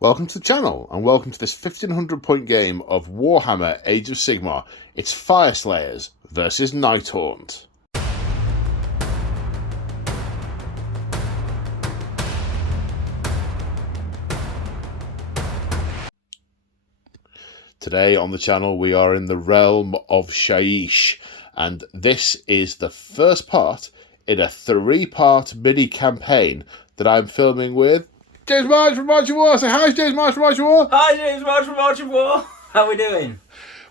Welcome to the channel, and welcome to this 1500 point game of Warhammer Age of Sigmar. It's Fyreslayers versus Nighthaunt. Today on the channel we are in the realm of Shyish, and this is the first part in a 3-part mini-campaign that I'm filming with James March from March of War. Say hi, James March from March of War. Hi, James March from March of War. How are we doing?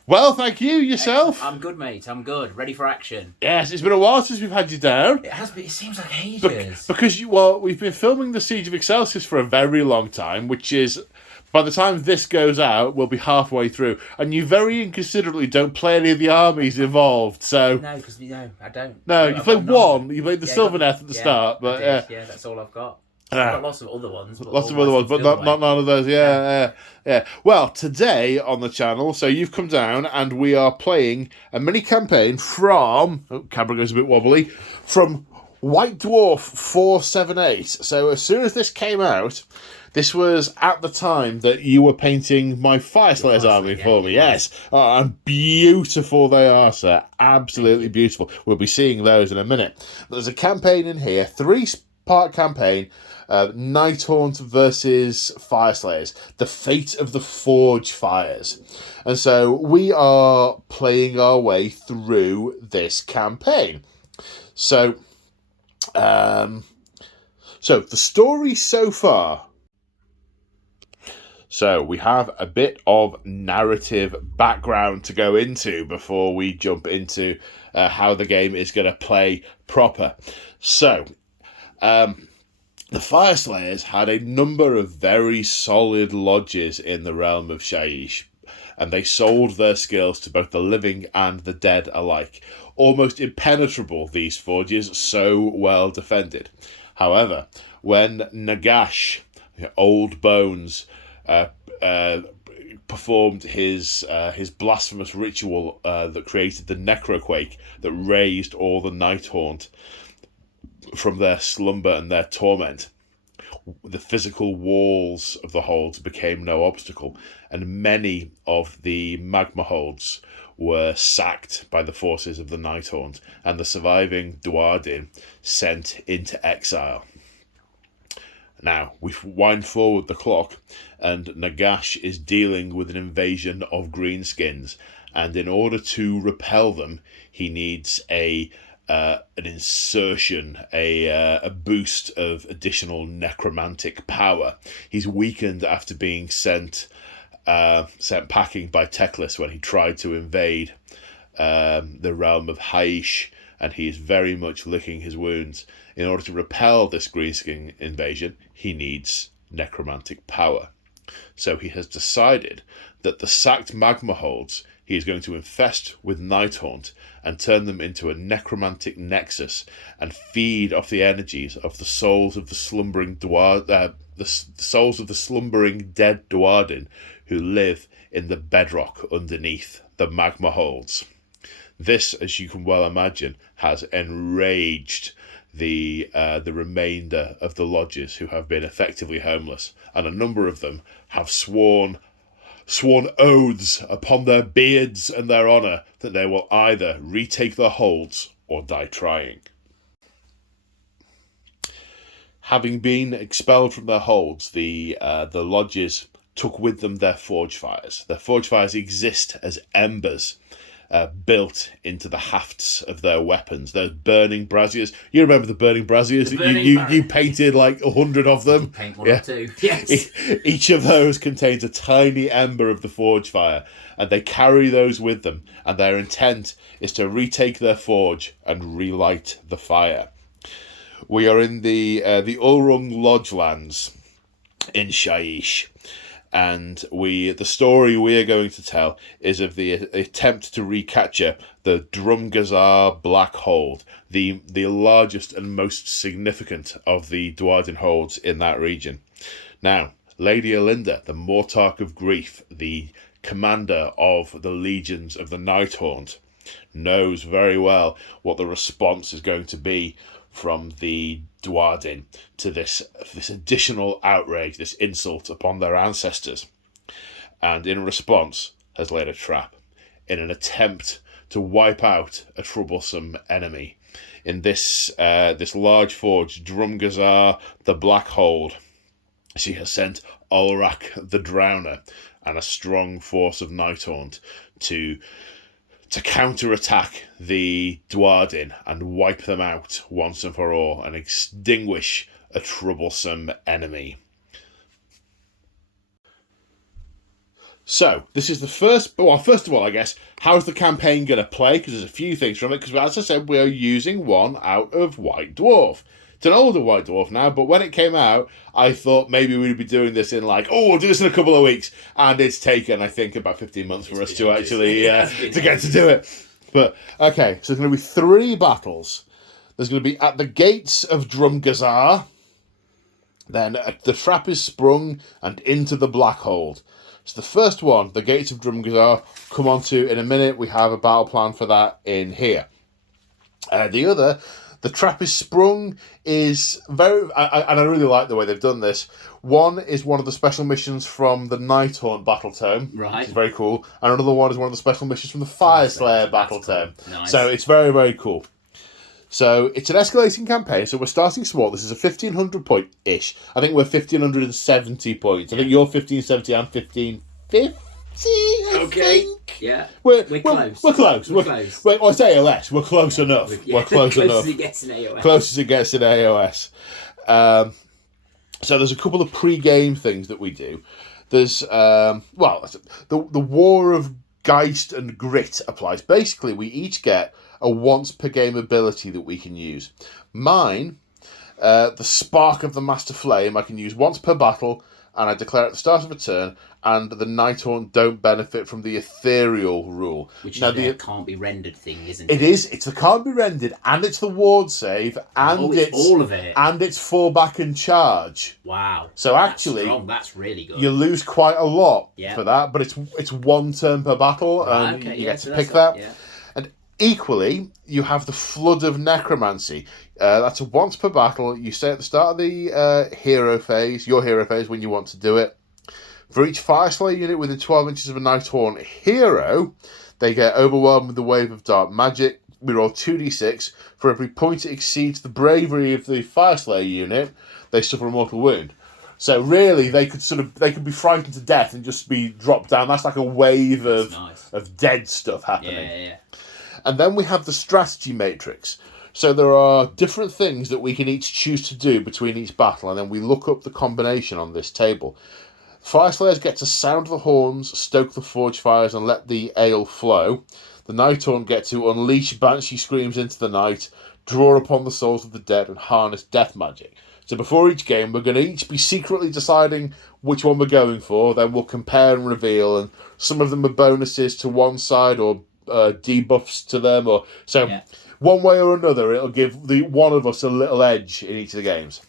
Well, thank you. Yourself? I'm good, mate. I'm good. Ready for action. Yes, it's been a while since we've had you down. It has been. It seems like ages. Because we've been filming the Siege of Excelsius for a very long time, which is, by the time this goes out, we'll be halfway through. And you very inconsiderately don't play any of the armies involved, so... No, because I don't. No, you played one. You played the Sylvaneth at the start, but yeah, that's all I've got. I've got lots of other ones. But not none of those. Yeah. Well, today on the channel, so you've come down and we are playing a mini campaign from... Oh, camera goes a bit wobbly. From White Dwarf 478. So as soon as this came out, this was at the time that you were painting my Fyreslayers army for me. Yes. And beautiful they are, sir. Absolutely beautiful. We'll be seeing those in a minute. There's a campaign in here, 3-part campaign. Nighthaunt versus Fyreslayers, the fate of the Forge Fires. And so we are playing our way through this campaign. So the story so far. So we have a bit of narrative background to go into before we jump into how the game is going to play proper. So the Fyreslayers had a number of very solid lodges in the realm of Shyish, and they sold their skills to both the living and the dead alike. Almost impenetrable, these forges, so well defended. However, when Nagash, Old Bones, performed his blasphemous ritual that created the necroquake that raised all the Nighthaunt from their slumber and their torment, the physical walls of the holds became no obstacle, and many of the magma holds were sacked by the forces of the Nighthaunt, and the surviving Duardin sent into exile. Now, we wind forward the clock, and Nagash is dealing with an invasion of greenskins, and in order to repel them, he needs an insertion, a boost of additional necromantic power. He's weakened after being sent packing by Teclis when he tried to invade the realm of Haish, and he is very much licking his wounds. In order to repel this greenskin invasion, he needs necromantic power. So he has decided that the sacked magma holds he is going to infest with Nighthaunt and turn them into a necromantic nexus and feed off the energies of the souls of the slumbering souls of the slumbering dead Duardin who live in the bedrock underneath the magma holds. This, as you can well imagine, has enraged the remainder of the lodges who have been effectively homeless, and a number of them have sworn oaths upon their beards and their honour that they will either retake their holds or die trying. Having been expelled from their holds, the lodges took with them their forge fires. Their forge fires exist as embers built into the hafts of their weapons. Those burning braziers. You remember the burning braziers? You painted like 100 of them. Paint one or two. Yes. Each of those contains a tiny ember of the forge fire, and they carry those with them, and their intent is to retake their forge and relight the fire. We are in the Ulrung Lodge lands in Shyish. And the story we are going to tell is of the attempt to recapture the Drumgazar Black Hold, the largest and most significant of the Duardin holds in that region. Now, Lady Alinda, the Mortarch of Grief, the commander of the legions of the Nighthaunt, knows very well what the response is going to be from the Duardin to this additional outrage, this insult upon their ancestors, and in response has laid a trap in an attempt to wipe out a troublesome enemy. In this large forge, Drumgazar the Black Hold, she has sent Ulrak the Drowner and a strong force of Nighthaunt to counter-attack the Duardin and wipe them out once and for all and extinguish a troublesome enemy. So, this is the first... Well, first of all, I guess, how's the campaign going to play? Because there's a few things from it. Because, as I said, we're using one out of White Dwarf. It's an older White Dwarf now, but when it came out, I thought maybe we'd be doing this in we'll do this in a couple of weeks. And it's taken, I think, about 15 months for us to actually to get to do it. But, okay, so there's going to be 3 battles. There's going to be at the gates of Drumgazar. Then the trap is sprung and into the Black Hold. So the first one, the gates of Drumgazar, come on to in a minute. We have a battle plan for that in here. The other... The trap is sprung is very... and I really like the way they've done this. One is one of the special missions from the Nighthaunt Battle Tome. Right. Which is very cool. And another one is one of the special missions from the Fyreslayer Battle Tome. Cool. Nice. So it's very, very cool. So it's an escalating campaign. So we're starting small. This is a 1,500 point-ish. I think we're 1,570 points. I think you're 1,570 and 1,550. Okay. Yeah. We're close. We're close. We're close. Well, it's AoS. We're close enough. We're close enough. Close as it gets in AoS. Close as it gets in AoS. So there's a couple of pre-game things that we do. There's the War of Geist and Grit applies. Basically, we each get a once per game ability that we can use. Mine, the Spark of the Master Flame, I can use once per battle, and I declare at the start of a turn, and the Nighthaunt don't benefit from the ethereal rule. Which is the can't be rendered thing, isn't it? It is. It's the can't be rendered, and it's the ward save, and it's all of it. And it's fallback and charge. Wow. So actually, that's really good. You lose quite a lot for that, but it's 1 turn per battle, and you get to pick that. Yeah. And equally, you have the Flood of Necromancy. That's a once per battle. You say at the start of the hero phase, your hero phase, when you want to do it. For each Fyreslayer unit within 12 inches of a Nighthaunt hero, they get overwhelmed with the wave of dark magic. We roll 2d6. For every point it exceeds the bravery of the Fyreslayer unit, they suffer a mortal wound. So really, they could be frightened to death and just be dropped down. That's like a wave of dead stuff happening. Yeah. And then we have the strategy matrix. So there are different things that we can each choose to do between each battle, and then we look up the combination on this table. Fyreslayers get to sound the horns, stoke the forge fires, and let the ale flow. The Nighthaunt get to unleash banshee screams into the night, draw upon the souls of the dead, and harness death magic. So before each game, we're going to each be secretly deciding which one we're going for. Then we'll compare and reveal, and some of them are bonuses to one side or debuffs to them. One way or another, it'll give one of us a little edge in each of the games.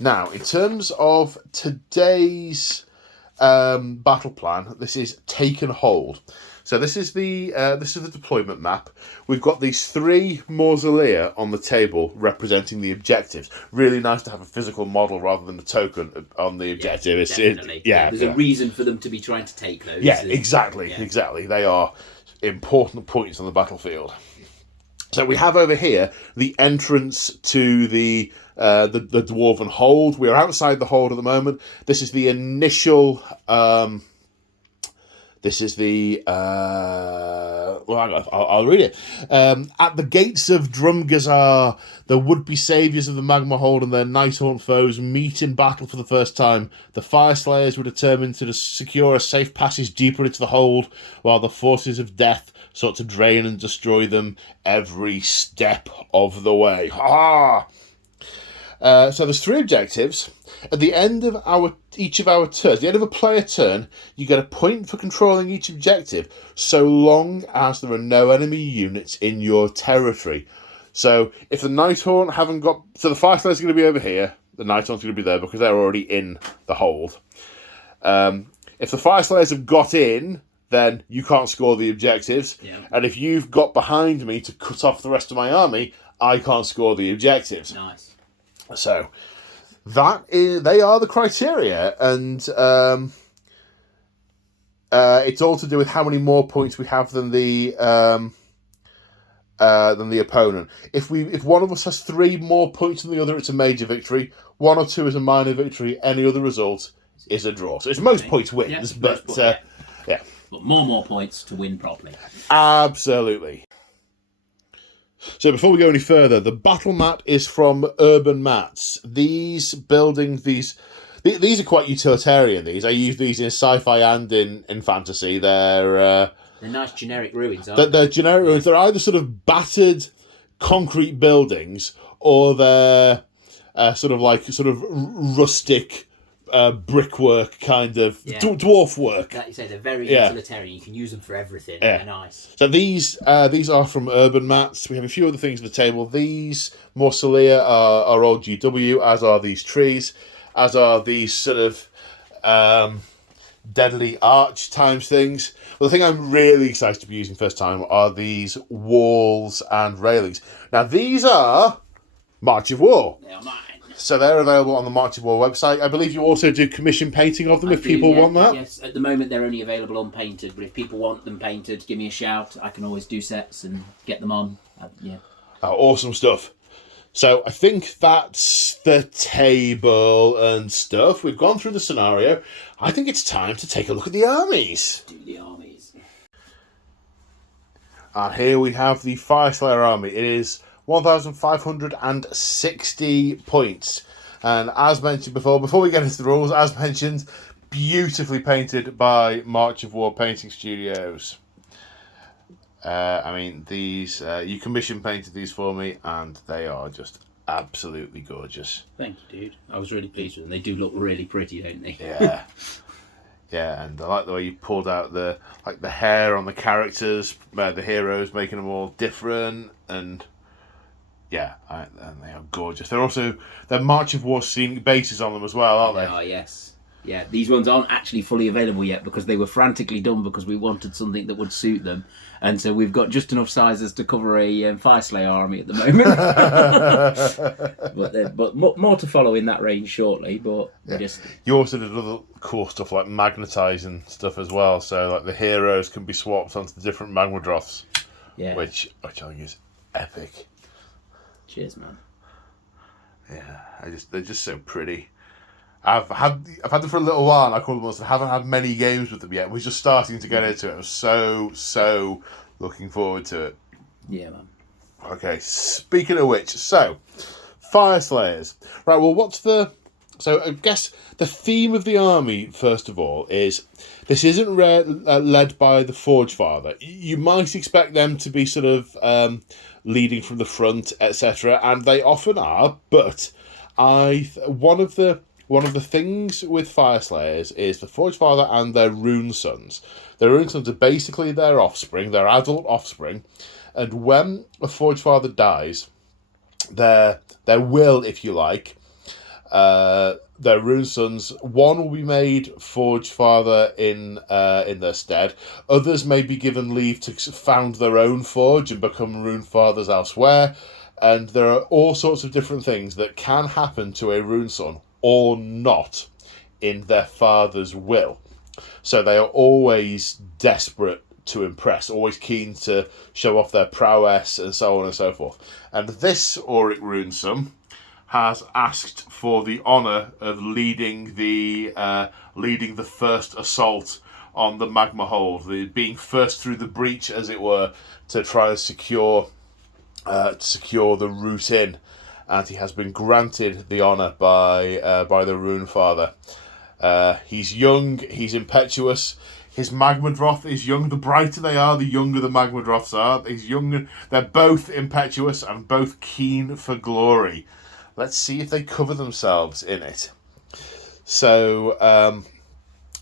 Now, in terms of today's battle plan, this is Take and Hold. So this is the deployment map. We've got these 3 mausolea on the table representing the objectives. Really nice to have a physical model rather than a token on the objective. Definitely. There's a reason for them to be trying to take those. Yeah, exactly. They are important points on the battlefield. So we have over here the entrance to the Dwarven Hold. We are outside the hold at the moment. This is the initial... I'll read it. At the gates of Drumgazar, the would-be saviours of the Magma Hold and their Nighthaunt foes meet in battle for the first time. The Fyreslayers were determined to secure a safe passage deeper into the hold, while the forces of death sought to drain and destroy them every step of the way. Ha! So there's 3 objectives. At the end of each of our turns, the end of a player turn, you get a point for controlling each objective, so long as there are no enemy units in your territory. So if the Nighthaunt haven't got... So the Fyreslayers are going to be over here. The Nighthaunt's going to be there because they're already in the hold. If the Fyreslayers have got in, then you can't score the objectives. Yeah. And if you've got behind me to cut off the rest of my army, I can't score the objectives. Nice. So they are the criteria, and it's all to do with how many more points we have than the opponent. If one of us has 3 more points than the other, it's a major victory. 1 or 2 is a minor victory. Any other result is a draw. So it's most points wins, but yeah. But more points to win properly. Absolutely. So before we go any further, the battle mat is from Urban Mats. These are quite utilitarian. I use these in sci-fi and in fantasy. They're nice generic ruins, aren't they? They're generic ruins. They're either sort of battered concrete buildings, or they're sort of rustic brickwork kind of dwarf work. Like you say, they're very utilitarian. You can use them for everything. Yeah. They're nice. So these are from Urban Mats. We have a few other things on the table. These Mausolea are old GW, as are these trees, as are these sort of deadly arch times things. Well, the thing I'm really excited to be using first time are these walls and railings. Now, these are March of War. They are mine. So they're available on the March of War website. I believe you also do commission painting of them if people want that. Yes, at the moment they're only available unpainted, but if people want them painted, give me a shout. I can always do sets and get them on. Awesome stuff. So I think that's the table and stuff. We've gone through the scenario. I think it's time to take a look at the armies. Do the armies. And here we have the Fyreslayer army. It is 1,560 points. And as mentioned before we get into the rules, as mentioned, beautifully painted by March of War Painting Studios. These you commission painted these for me, and they are just absolutely gorgeous. Thank you, dude. I was really pleased with them. They do look really pretty, don't they? Yeah. Yeah, and I like the way you pulled out the hair on the characters, the heroes, making them all different, and and they are gorgeous. They're March of War scenic bases on them as well, aren't they? Oh, yes. Yeah, these ones aren't actually fully available yet because they were frantically done because we wanted something that would suit them. And so we've got just enough sizes to cover a Fyreslayer army at the moment. but more to follow in that range shortly. But you also did other cool stuff like magnetising stuff as well. So like the heroes can be swapped onto the different Magmadroths. Yeah. Which I think is epic. Cheers, man. Yeah, they're just so pretty. I've had them for a little while, and I haven't had many games with them yet. We're just starting to get into it. I'm so looking forward to it. Yeah, man. Okay, speaking of which, so Fyreslayers. Right, well, so I guess the theme of the army, first of all, is this isn't led by the Forge Father. You might expect them to be sort of leading from the front, etc., and they often are, but one of the things with Fyreslayers is the Forge Father and their Rune Sons. Their Rune Sons are basically their offspring, their adult offspring, and when a Forge Father dies, their will, if you like, their Rune Sons, one will be made Forge Father in their stead. Others may be given leave to found their own forge and become Rune Fathers elsewhere. And there are all sorts of different things that can happen to a Rune Son or not in their father's will. So they are always desperate to impress, always keen to show off their prowess and so on and so forth. And this Auric Rune Son has asked for the honour of leading the first assault on the magma hold, being first through the breach, as it were, to try and secure the route in, and he has been granted the honour by the Rune Father. He's young, he's impetuous. His Magmadroth is young. The brighter they are, the younger the Magmadroths are. He's young. They're both impetuous and both keen for glory. Let's see if they cover themselves in it. So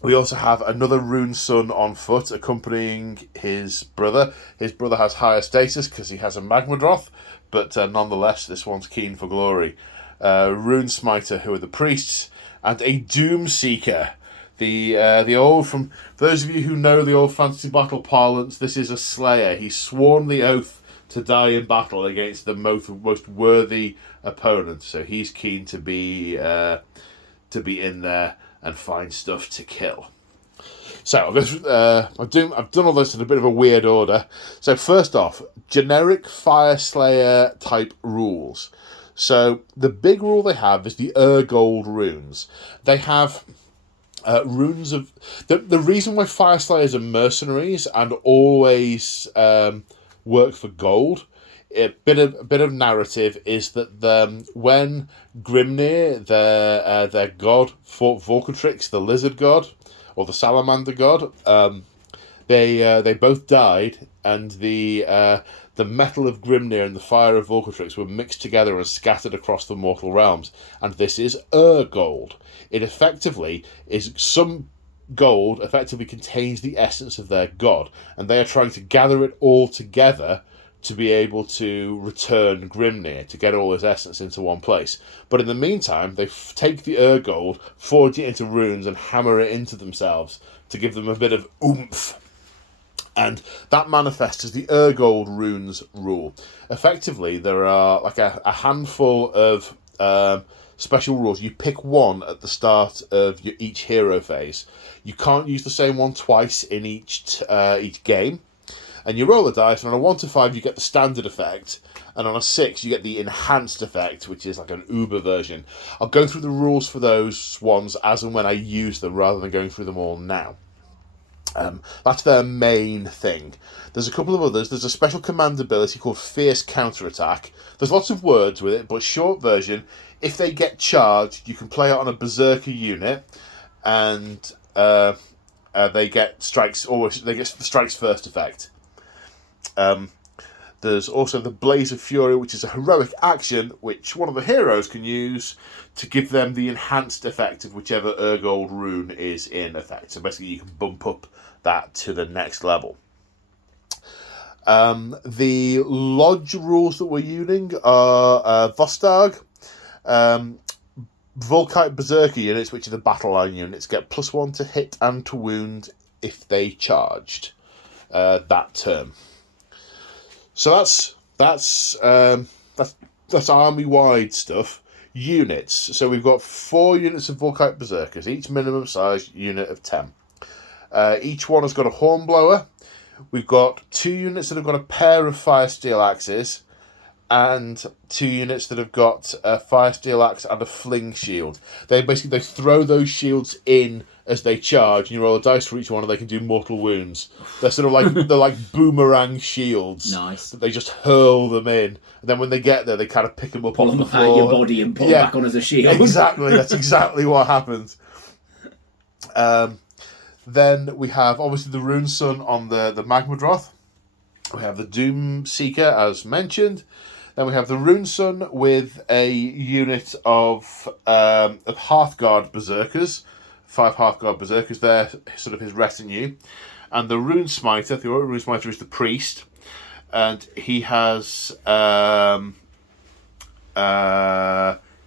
we also have another Rune Son on foot accompanying his brother. His brother has higher status because he has a Magmadroth, but nonetheless, this one's keen for glory. Rune Smiter, who are the priests, and a Doom Seeker. The old, for those of you who know the old fantasy battle parlance, this is a slayer. He's sworn the oath to die in battle against the most worthy opponent. So he's keen to be in there and find stuff to kill. So I've done all this in a bit of a weird order. So first off, generic Fyreslayer type rules. So the big rule they have is the Gold runes. They have runes of the reason why Fyreslayers are mercenaries and always work for gold. A bit of narrative is that when Grimnir, their god, fought Volcatrix, the lizard god, or the salamander god, they both died, and the metal of Grimnir and the fire of Volcatrix were mixed together and scattered across the mortal realms. And this is gold. It effectively is some gold effectively contains the essence of their god, and they are trying to gather it all together to be able to return Grimnir, to get all his essence into one place. But in the meantime, they take the gold, forge it into runes, and hammer it into themselves to give them a bit of oomph. And that manifests as the gold runes rule. Effectively, there are like a handful of special rules. You pick one at the start of each hero phase. You can't use the same one twice in each game. And you roll the dice, and on a 1 to 5 you get the standard effect, and on a 6 you get the enhanced effect, which is like an Uber version. I'll go through the rules for those ones as and when I use them, rather than going through them all now. That's their main thing. There's a couple of others. There's a special command ability called Fierce Counterattack. There's lots of words with it, but short version, if they get charged, you can play it on a Berserker unit, and they get strikes first effect. There's also the Blaze of Fury, which is a heroic action which one of the heroes can use to give them the enhanced effect of whichever Urgold rune is in effect. So basically you can bump up that to the next level. The Lodge rules that we're using are Vostarg, Volkite Berserker units, which are the battle line units, get +1 to hit and to wound if they charged that term. So that's army-wide stuff. Units. So we've got 4 units of Volkite Berserkers, each minimum size unit of 10. Each one has got a Hornblower. We've got 2 units that have got a pair of Fire Steel Axes, and 2 units that have got a Fire Steel Axe and a Fling Shield. They throw those shields in as they charge, and you roll a dice for each one, and they can do mortal wounds. They're sort of like they're like boomerang shields. Nice. That they just hurl them in, and then when they get there, they kind of pick them up, pull off them the floor. out your body and pull them back on as a shield. Exactly. That's exactly what happens. Then we have obviously the Rune Sun on the Magmadroth. We have the Doom Seeker as mentioned. Then we have the Rune Sun with a unit of Hearthguard Berserkers. 5 Hearthguard Berserkers there, sort of his retinue. And the Rune Smiter, the Rune Smiter is the priest. And he has a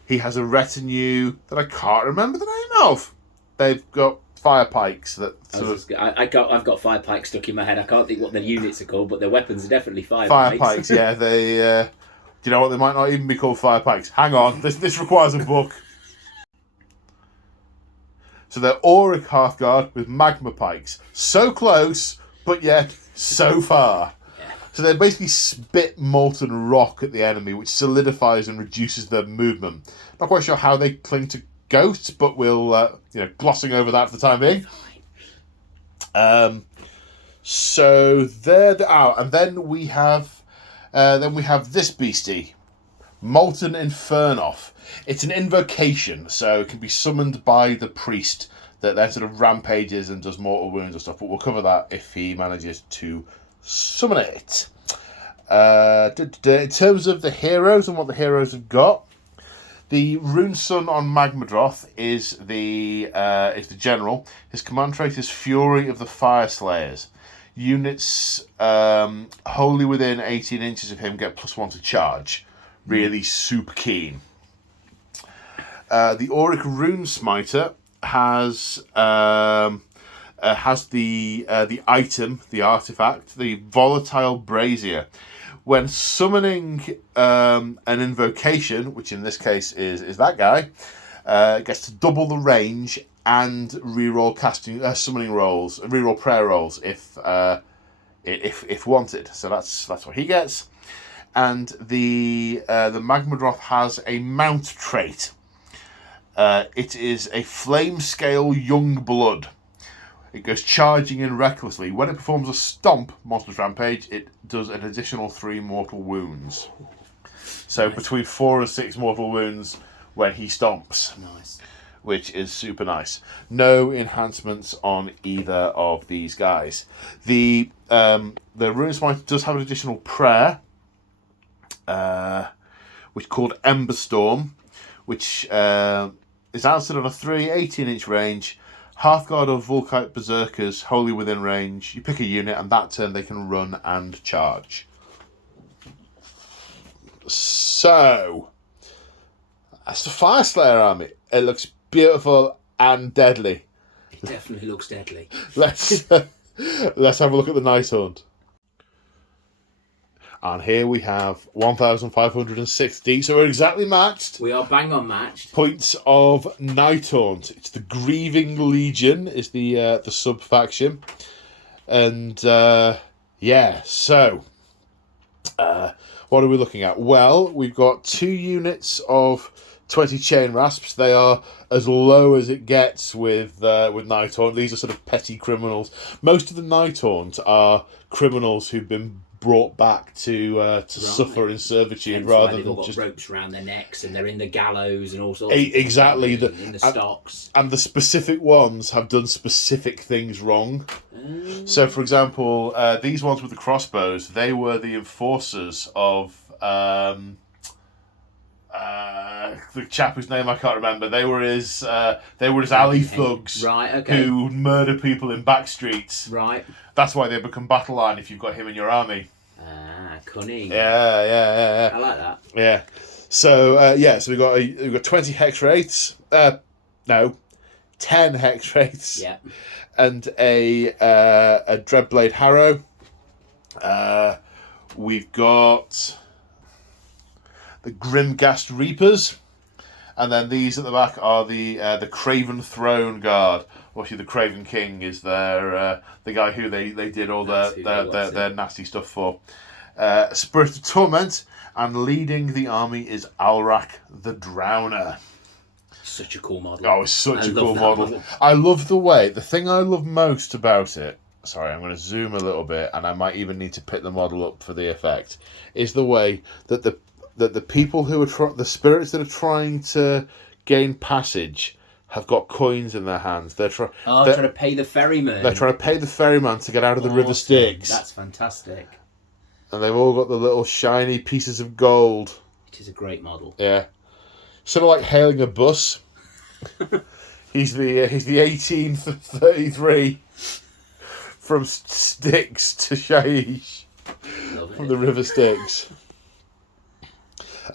retinue that I can't remember the name of. They've got fire pikes that I've got fire pikes stuck in my head. I can't think what their units are called, but their weapons are definitely fire pikes. Yeah, they. Do you know what? They might not even be called fire pikes. Hang on, this requires a book. So they're Auric Hearthguard with magma pikes. So close, but yet so far. Yeah. So they basically spit molten rock at the enemy, which solidifies and reduces their movement. Not quite sure how they cling to ghosts, but we'll glossing over that for the time being. So there they are, and then we have this beastie, Molten Infernoff. It's an invocation, so it can be summoned by the priest that then sort of rampages and does mortal wounds and stuff, but we'll cover that if he manages to summon it. In terms of the heroes and what the heroes have got, the Rune Sun on Magmadroth is the general. His command trait is Fury of the Fyreslayers. Units wholly within 18 inches of him get +1 to charge. Really super keen. The Auric Rune Smiter has the item, the artifact, the Volatile Brazier, when summoning an invocation, which in this case is that guy, gets to double the range and reroll summoning rolls, reroll prayer rolls if wanted. So that's what he gets. And the Magmadroth has a mount trait. It is a flame scale young blood. It goes charging in recklessly. When it performs a stomp monstrous rampage, it does an additional 3 mortal wounds. So nice. Between 4 and 6 mortal wounds when he stomps. Nice. Which is super nice. No enhancements on either of these guys. The Rune Smite does have an additional prayer, which is called Ember Storm, which is answered on a 18-inch range. Hearthguard or Volkite Berserkers wholly within range. You pick a unit, and that turn they can run and charge. So that's the Fyreslayer army. It looks beautiful and deadly. It definitely looks deadly. Let's have a look at the Nighthaunt. And here we have 1,560. So we're exactly matched. We are bang on matched. Points of Nighthaunt. It's the Grieving Legion is the sub faction, and so what are we looking at? Well, we've got 2 units of 20 chain rasps. They are as low as it gets with Nighthaunt. These are sort of petty criminals. Most of the Nighthaunt are criminals who've been brought back to suffer in servitude rather than got just ropes around their necks and they're in the gallows and all sorts. Exactly, in the stocks. And the specific ones have done specific things wrong. So, for example, these ones with the crossbows, they were the enforcers of the chap whose name I can't remember. They were his alley thugs, right? Okay. Who murder people in back streets. Right. That's why they become battle line if you've got him in your army. Ah, cunning. Yeah. I like that. Yeah. So so we've got 20 hex wraiths. 10 hex wraiths. Yeah. And a Dreadblade Harrow. We've got the Grimghast Reapers, and then these at the back are the Craven Throne Guard. Obviously, the Craven King is the guy who they did all their nasty stuff for. Spirit of Torment, and leading the army is Alrak the Drowner. Such a cool model. Oh, it's such a cool model. I love the thing I love most about it. Sorry, I'm going to zoom a little bit, and I might even need to pick the model up for the effect. Is the way that the people who are the spirits that are trying to gain passage have got coins in their hands. They're trying to pay the ferryman. They're trying to pay the ferryman to get out of the River Styx. That's fantastic. And they've all got the little shiny pieces of gold. It is a great model. Yeah, sort of like hailing a bus. he's the 1833 from Styx to Shaiish from the River Styx.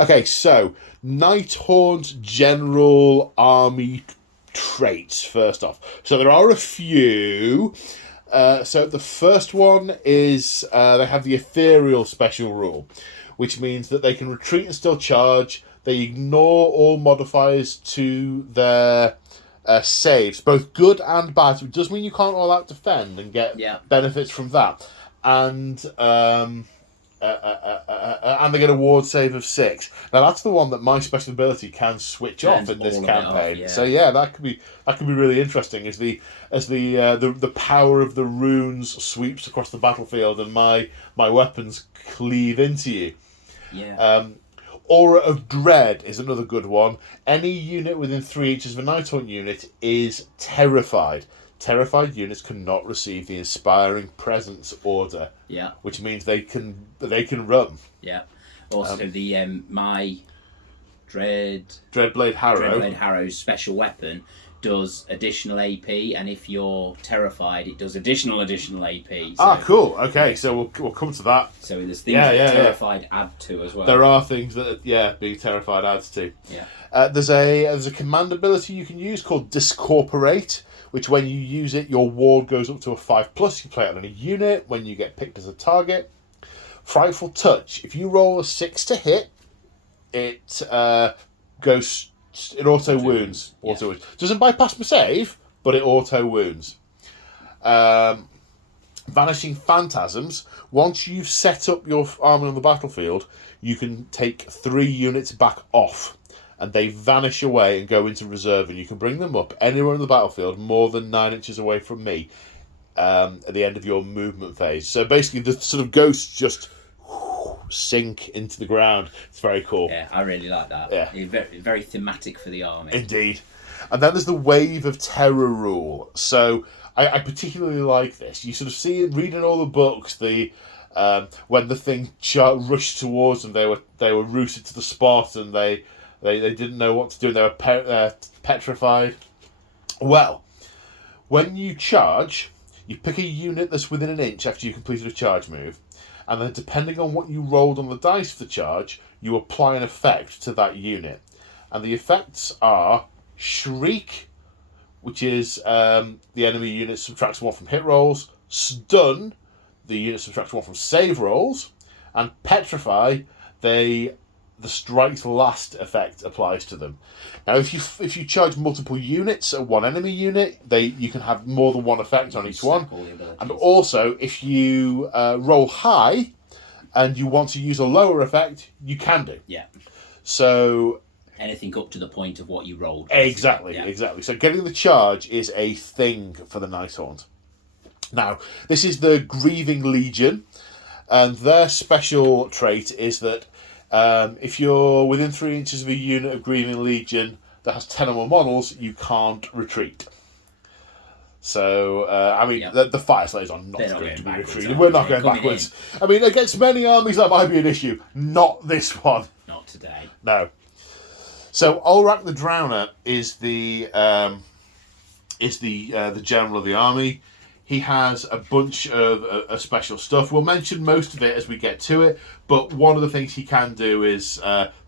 Okay, so Nighthaunt general army traits first off. So there are a few. So the first one is they have the ethereal special rule, which means that they can retreat and still charge. They ignore all modifiers to their saves, both good and bad. So it does mean you can't all out defend and get benefits from that. And they get a ward save of 6. Now that's the one that my special ability can switch off in this campaign. So that could be really interesting as the power of the runes sweeps across the battlefield and my weapons cleave into you. Yeah. Aura of Dread is another good one. Any unit within 3 inches of a Nighthaunt unit is terrified. Terrified units cannot receive the Inspiring Presence order. Yeah. Which means they can run. Yeah. Also, my Dreadblade Harrow's special weapon does additional AP, and if you're terrified, it does additional AP. So, cool. Okay, so we'll come to that. So there's things that terrified add to as well. There are things that being terrified adds to. Yeah. There's a command ability you can use called Discorporate, which when you use it, your ward goes up to a 5+. You play it on a unit when you get picked as a target. Frightful Touch. If you roll a 6 to hit, it goes. It auto wounds. Auto wounds. Doesn't bypass my save, but it auto wounds. Vanishing Phantasms. Once you've set up your army on the battlefield, you can take 3 units back off, and they vanish away and go into reserve, and you can bring them up anywhere on the battlefield more than 9 inches away from me at the end of your movement phase. So basically, the sort of ghosts just sink into the ground. It's very cool. Yeah, I really like that. Yeah. It's very, very thematic for the army. Indeed. And then there's the Wave of Terror rule. So I particularly like this. You sort of see it reading all the books. The when the thing rushed towards them, they were rooted to the spot, and they didn't know what to do. And they were petrified. Well, when you charge, you pick a unit that's within an inch after you completed a charge move, and then depending on what you rolled on the dice for the charge, you apply an effect to that unit. And the effects are Shriek, which is the enemy unit subtracts 1 from hit rolls, Stun, the unit subtracts 1 from save rolls, and Petrify, the strike's last effect applies to them. Now, if you charge multiple units at one enemy unit, you can have more than one effect on each one. And also, if you roll high and you want to use a lower effect, you can do. Yeah. So anything up to the point of what you rolled. Exactly. So getting the charge is a thing for the Nighthaunt. Now, this is the Grieving Legion, and their special trait is that if you're within 3 inches of a unit of Grieving Legion that has 10 or more models, you can't retreat. So, the Fyreslayers are not going to be retreating. We're not going backwards. I mean, against many armies that might be an issue. Not this one. Not today. No. So, Ulrak the Drowner is the general of the army. He has a bunch of special stuff. We'll mention most of it as we get to it, but one of the things he can do is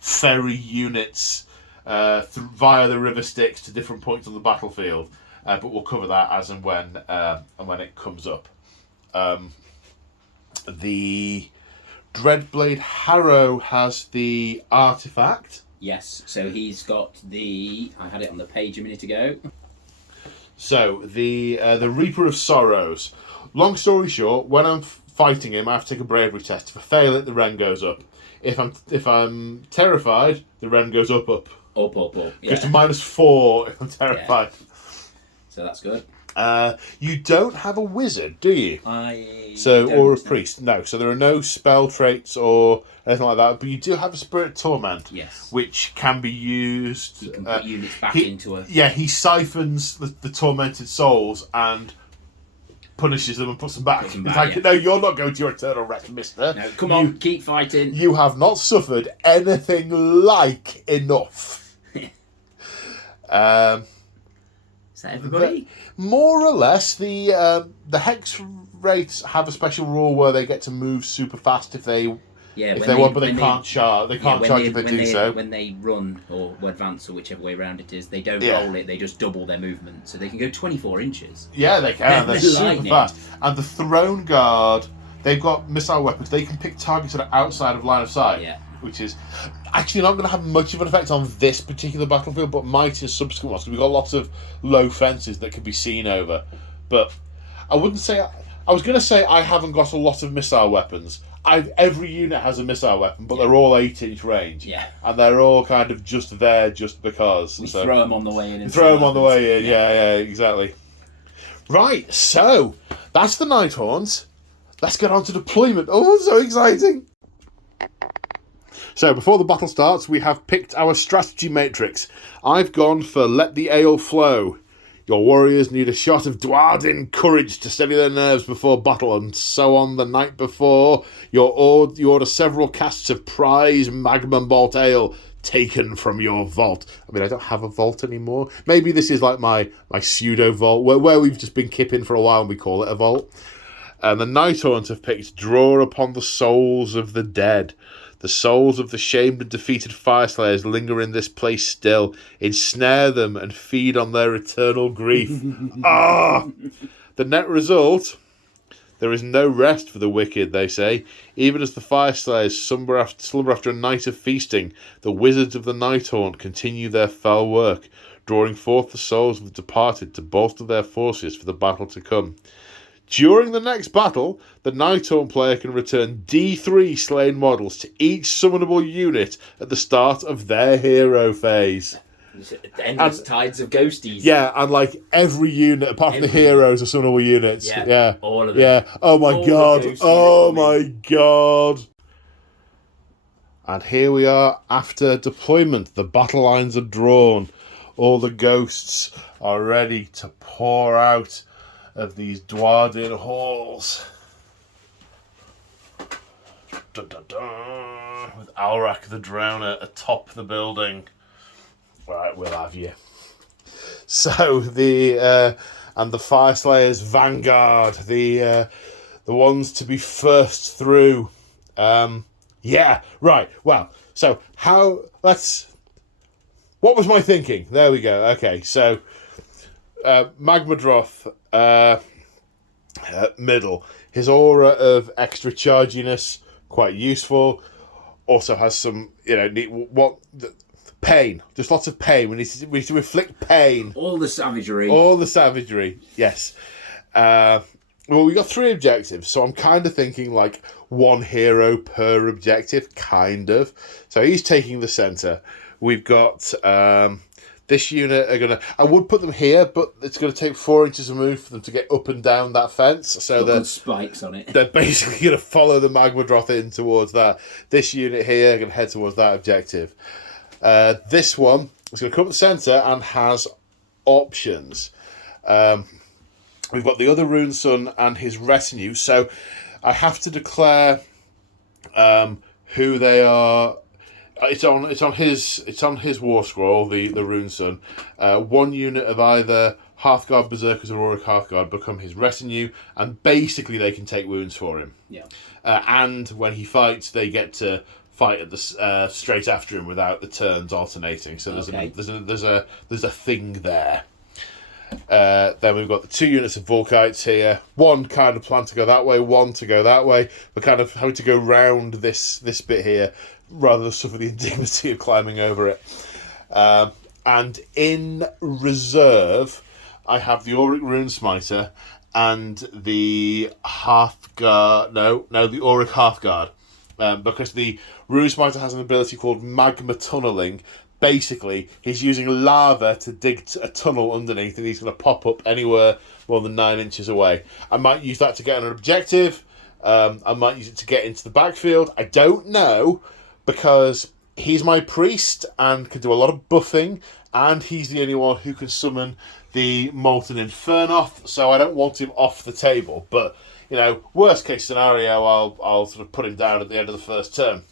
ferry units via the river Styx to different points on the battlefield. But we'll cover that as and when it comes up. The Dreadblade Harrow has the artifact. Yes, so he's got I had it on the page a minute ago. So, the Reaper of Sorrows. Long story short, when I'm fighting him, I have to take a bravery test. If I fail it, the Ren goes up. If I'm terrified, the Ren goes up. Up. Yeah. Goes to -4 if I'm terrified. Yeah. So that's good. You don't have a wizard, do you? Or a priest? No. So there are no spell traits or anything like that. But you do have a Spirit Torment, yes, which can be used. You can put units back into a. Yeah, he siphons the tormented souls and punishes them and puts them back. No, you're not going to your eternal rest, mister. No, come on, keep fighting. You have not suffered anything like enough. Is that everybody? More or less, the Hex Wraiths have a special rule where they get to move super fast if they want, but they can't charge. They can't charge if they do so. When they run or advance or whichever way around it is, they don't roll it. They just double their movement, so they can go 24 inches. Yeah, they can. They're super fast. And the Throne Guard, they've got missile weapons. They can pick targets that are outside of line of sight. Yeah. Which is actually not going to have much of an effect on this particular battlefield, but might in subsequent ones. We've got lots of low fences that can be seen over. But I wouldn't say... I was going to say I haven't got a lot of missile weapons. Every unit has a missile weapon, but they're all 8-inch range. Yeah. And they're all kind of just there just because. We throw them on the way in. Yeah, exactly. Right, so that's the Nighthaunt. Let's get on to deployment. Oh, so exciting! So, before the battle starts, we have picked our strategy matrix. I've gone for Let the Ale Flow. Your warriors need a shot of Dwarden courage to steady their nerves before battle, and so on the night before, you order several casks of prize Magma Malt Ale taken from your vault. I mean, I don't have a vault anymore. Maybe this is like my pseudo vault, where we've just been kipping for a while and we call it a vault. And the Nighthaunt have picked Draw Upon the Souls of the Dead. The souls of the shamed and defeated Fyreslayers linger in this place still. Ensnare them and feed on their eternal grief. The net result, There is no rest for the wicked, they say. Even as the Fyreslayers slumber after a night of feasting, the wizards of the Nighthaunt continue their fell work, drawing forth the souls of the departed to bolster their forces for the battle to come. During the next battle, the Nighthaunt player can return D3 slain models to each summonable unit at the start of their hero phase. Endless tides of ghosties. Yeah, and like every unit, apart from the heroes, are summonable units. Yeah, all of them. Yeah. Oh my god. Oh my god. And here we are after deployment. The battle lines are drawn. All the ghosts are ready to pour out of these Dwarden halls. Dun, dun, dun. With Alrak the Drowner atop the building. Right, we'll have you. So the Fyreslayers Vanguard, the ones to be first through. Yeah, right. Well, so what was my thinking? There we go. Okay, so Magmadroth, middle. His aura of extra charginess, quite useful. Also has some, pain. Just lots of pain. We need to inflict pain. All the savagery. Yes. Well, we got 3 objectives, so I'm kind of thinking like 1 hero per objective, kind of. So he's taking the centre. We've got this unit I would put them here, but it's going to take 4 inches of move for them to get up and down that fence. So they're spikes on it. They're basically going to follow the Magmadroth in towards that. This unit here going to head towards that objective. This one is going to come up the centre and has options. We've got the other Rune Son and his retinue, so I have to declare who they are. It's on his war scroll, the Rune Son. 1 unit of either Hearthguard Berserkers or Auric Hearthguard become his retinue, and basically they can take wounds for him. Yeah. And when he fights, they get to fight at the straight after him without the turns alternating. So there's a thing there. Then we've got the 2 units of Volkites here. 1 kind of plan to go that way, 1 to go that way. We're kind of having to go round this bit here rather than suffer the indignity of climbing over it. And in reserve, I have the Auric Runesmiter and the Hearthguard. The Auric Hearthguard. Because the Runesmiter has an ability called Magma Tunneling. Basically, he's using lava to dig a tunnel underneath, and he's going to pop up anywhere more than 9 inches away. I might use that to get on an objective. I might use it to get into the backfield. I don't know, because he's my priest and can do a lot of buffing, and he's the only one who can summon the Molten Infernoth, so I don't want him off the table. But, worst case scenario, I'll sort of put him down at the end of the first turn.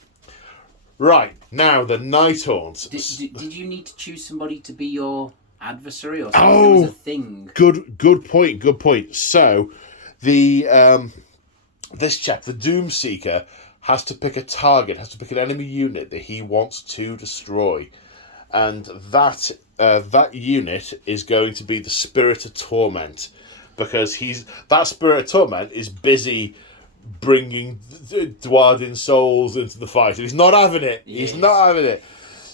Right, now the Nighthaunt. Did you need to choose somebody to be your adversary or something? There was a thing. Good point. So, the this chap, the Doomseeker, has to pick a target, has to pick an enemy unit that he wants to destroy. And that unit is going to be the Spirit of Torment. Because that Spirit of Torment is busy bringing Dwarden souls into the fight. And he's not having it. He's not having it.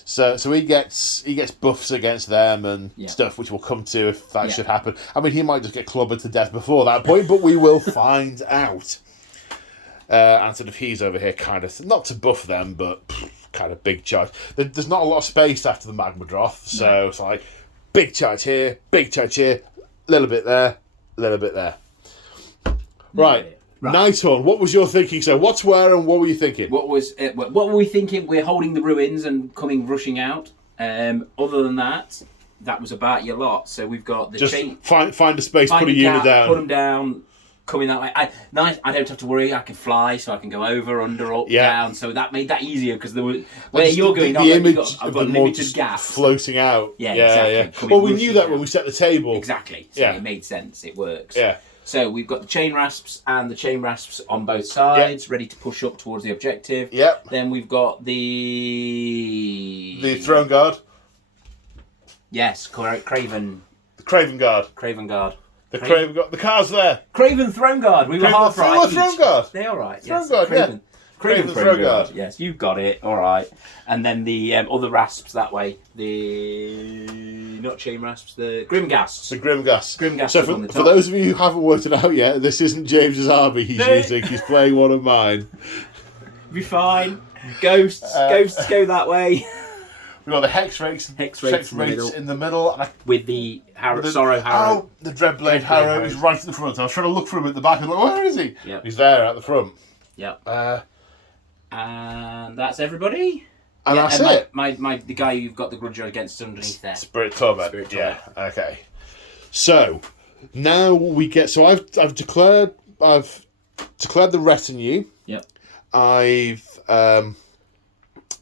So he gets buffs against them and stuff, which we'll come to if that should happen. I mean, he might just get clobbered to death before that point, but we will find out. And sort of he's over here kind of, not to buff them, but kind of big charge. There's not a lot of space after the Magmadroth, so it's like big charge here, little bit there, little bit there. Right. Nighthaunt, what was your thinking? So what's where and what were you thinking? What were we thinking? We're holding the ruins and rushing out. Other than that was about your lot. So we've got the chain. Find a space, put a unit down. Put them down, coming that way. I don't have to worry. I can fly, so I can go over, under, up, down. So that made that easier because there was where you're going. The image I've got limited gaps floating out. Yeah, exactly. Well, we knew that when we set the table. Exactly. So it made sense. It works. Yeah. So we've got the chain rasps and the chain rasps on both sides, ready to push up towards the objective. Yep. Then we've got the Throne Guard. Yes, Craven. The Craven Guard. Craven Guard. The Craven Guard. The car's there. Craven Throne Guard. We were half right. Throne Guard. They're all right. Throne Yes. Guard, Craven. Craven Throne Guard. Yes, you've got it. All right. And then the other rasps that way. The not chain rasps. The Grimghasts. The Grimghasts. Grimghasts. So for those of you who haven't worked it out yet, this isn't James's army he's No. using. He's playing one of mine. Be fine. Ghosts go that way. We've got the Hex Rakes in the middle. And with the Sorrow Harrow. Oh, the Dreadblade Harrow is right at the front. I was trying to look for him at the back. I was like, where is he? Yep. He's there at the front. Yep. And that's everybody. And that's it. The guy you've got the grudge against underneath there. Spirit Torment. Yeah. Okay. So now we get. So I've declared the retinue. Yep. I've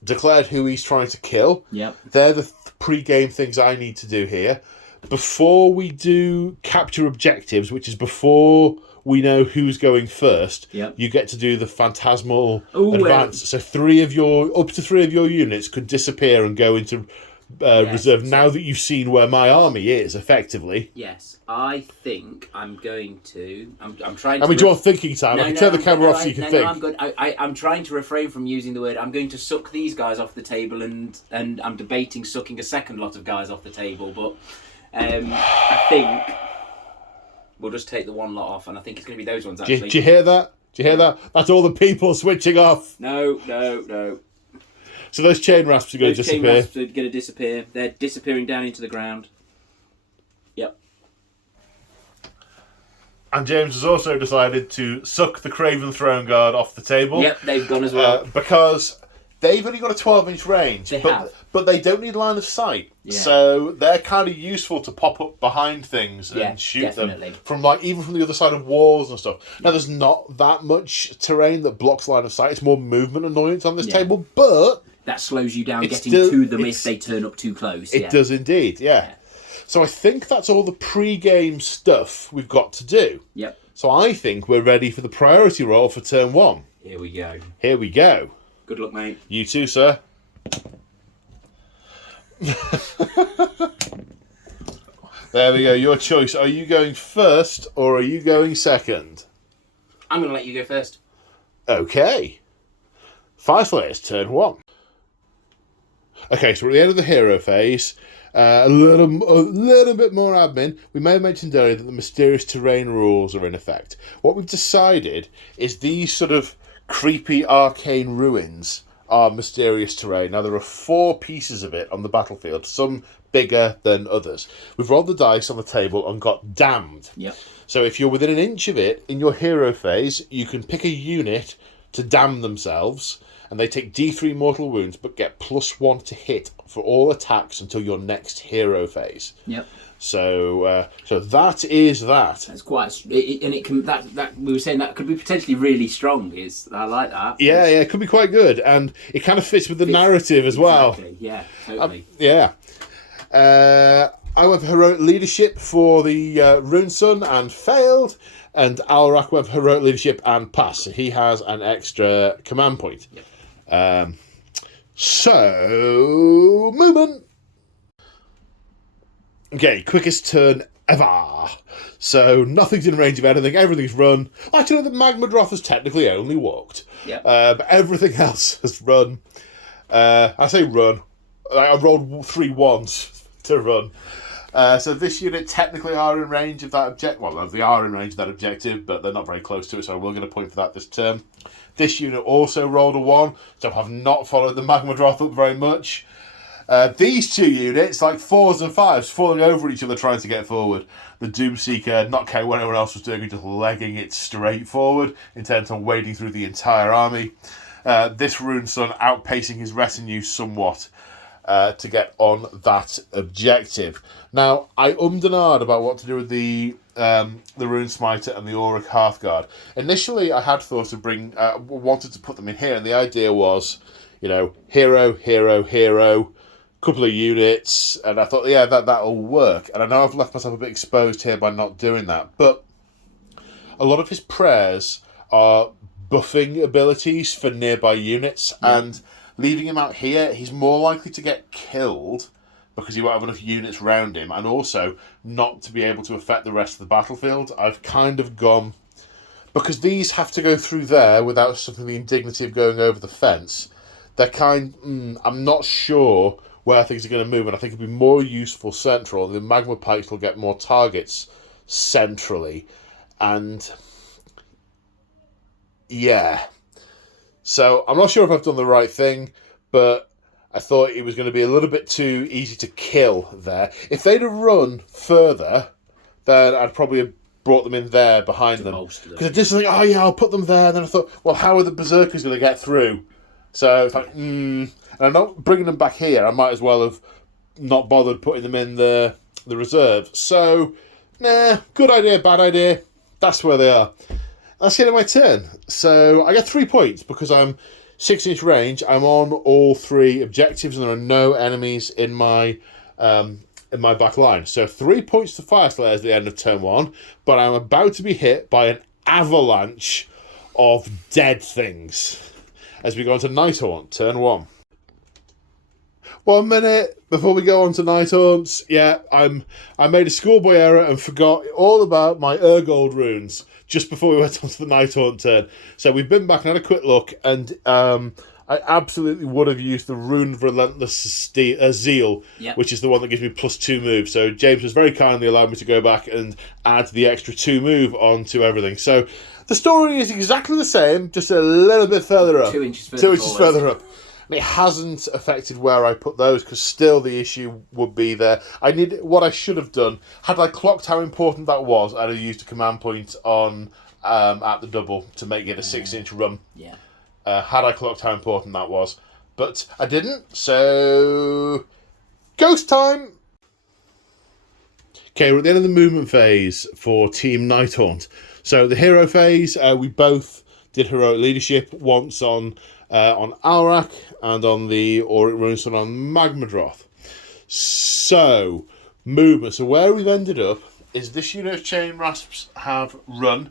declared who he's trying to kill. Yep. They're the pre-game things I need to do here. Before we do capture objectives, which is before we know who's going first, you get to do the phantasmal advance. So up to three of your units could disappear and go into reserve. Now that you've seen where my army is, effectively. Yes. I think I'm going to. I'm trying to. I mean, you're thinking time. I can turn the camera off so you can think. No, I'm good. I'm trying to refrain from using the word. I'm going to suck these guys off the table, and I'm debating sucking a second lot of guys off the table. But I think we'll just take the one lot off, and I think it's going to be those ones. Actually, do you hear that? Do you hear that? That's all the people switching off. No. So those chain rasps are going to disappear. Chain rasps are going to disappear. They're disappearing down into the ground. Yep. And James has also decided to suck the Craven Throne Guard off the table. Yep, they've gone as well. Because they've only got a 12-inch range. But they don't need line of sight. Yeah. So they're kind of useful to pop up behind things and shoot them. From even from the other side of walls and stuff. Now, there's not that much terrain that blocks line of sight. It's more movement annoyance on this table, but that slows you down getting to them if they turn up too close. It does indeed, yeah. So I think that's all the pre-game stuff we've got to do. Yep. So I think we're ready for the priority roll for turn 1. Here we go. Here we go. Good luck, mate. You too, sir. There we go. Your choice. Are you going first or are you going second? I'm going to let you go first. Okay. Fyreslayers, turn 1. Okay, so we're at the end of the hero phase. A little bit more admin. We may have mentioned earlier that the mysterious terrain rules are in effect. What we've decided is these sort of creepy arcane ruins are mysterious terrain. Now, there are 4 pieces of it on the battlefield, some bigger than others. We've rolled the dice on the table and got damned. Yep. So if you're within an inch of it, in your hero phase, you can pick a unit to damn themselves, and they take D3 mortal wounds, but get +1 to hit for all attacks until your next hero phase. Yep. So that is that. That's quite, and it can that we were saying that could be potentially really strong. I like that. Yeah, it could be quite good, and it kind of fits with the narrative as well. Exactly. Yeah, totally. Yeah. I went for heroic leadership for the Rune Sun and failed, and Alrak went for heroic leadership and passed. So he has an extra command point. Yep. So movement. Okay, quickest turn ever. So nothing's in range of anything. Everything's run. Actually, the Magmadroth has technically only walked. Yep. But everything else has run. I say run. I rolled 3 1s to run. So this unit technically are in range of that objective. Well, they are in range of that objective, but they're not very close to it, so I will get a point for that this turn. This unit also rolled a 1, so I have not followed the Magmadroth up very much. These 2 units, like 4s and 5s, falling over each other trying to get forward. The Doomseeker, not caring what anyone else was doing, just legging it straight forward, intent on wading through the entire army. This Rune Sun outpacing his retinue somewhat to get on that objective. Now, I ummed and ahed about what to do with the Rune Smiter and the Auric Hearthguard. Initially, I had thought of wanted to put them in here, and the idea was, hero, couple of units, and I thought, yeah, that'll work. And I know I've left myself a bit exposed here by not doing that, but a lot of his prayers are buffing abilities for nearby units, and leaving him out here, he's more likely to get killed because he won't have enough units round him, and also not to be able to affect the rest of the battlefield. I've kind of gone, because these have to go through there without suffering the indignity of going over the fence. I'm not sure where things are going to move, and I think it'd be more useful central. The magma pikes will get more targets centrally, and yeah. So I'm not sure if I've done the right thing, but I thought it was going to be a little bit too easy to kill there. If they'd have run further, then I'd probably have brought them in there behind them. Because I did something, oh yeah, I'll put them there. And then I thought, well, how are the berserkers going to get through? So it's like, and I'm not bringing them back here. I might as well have not bothered putting them in the reserve. So, nah, good idea, bad idea. That's where they are. That's the end of my turn. So I get 3 points because I'm 6-inch range. I'm on all 3 objectives, and there are no enemies in my back line. So 3 points to Fyreslayers at the end of turn 1, but I'm about to be hit by an avalanche of dead things as we go on to Nighthaunt, turn 1. 1 minute before we go on to Nighthaunts. Yeah, I made a schoolboy error and forgot all about my Urgold runes just before we went on to the Nighthaunt turn. So we've been back and had a quick look, and I absolutely would have used the Rune of Relentless Zeal, which is the one that gives me +2 move. So James has very kindly allowed me to go back and add the extra 2 move onto everything. So the story is exactly the same, just a little bit further up. 2 inches further 2 inches further up. And it hasn't affected where I put those, because still the issue would be there. What I should have done, had I clocked how important that was, I'd have used a command point on at the double to make it a 6-inch run. Yeah. Had I clocked how important that was. But I didn't, so ghost time! Okay, we're at the end of the movement phase for Team Nighthaunt. So the hero phase, we both did heroic leadership once on Alrak and on the Auric Runestone on Magmadroth. So, movement. So where we've ended up is this unit of Chain Rasps have run,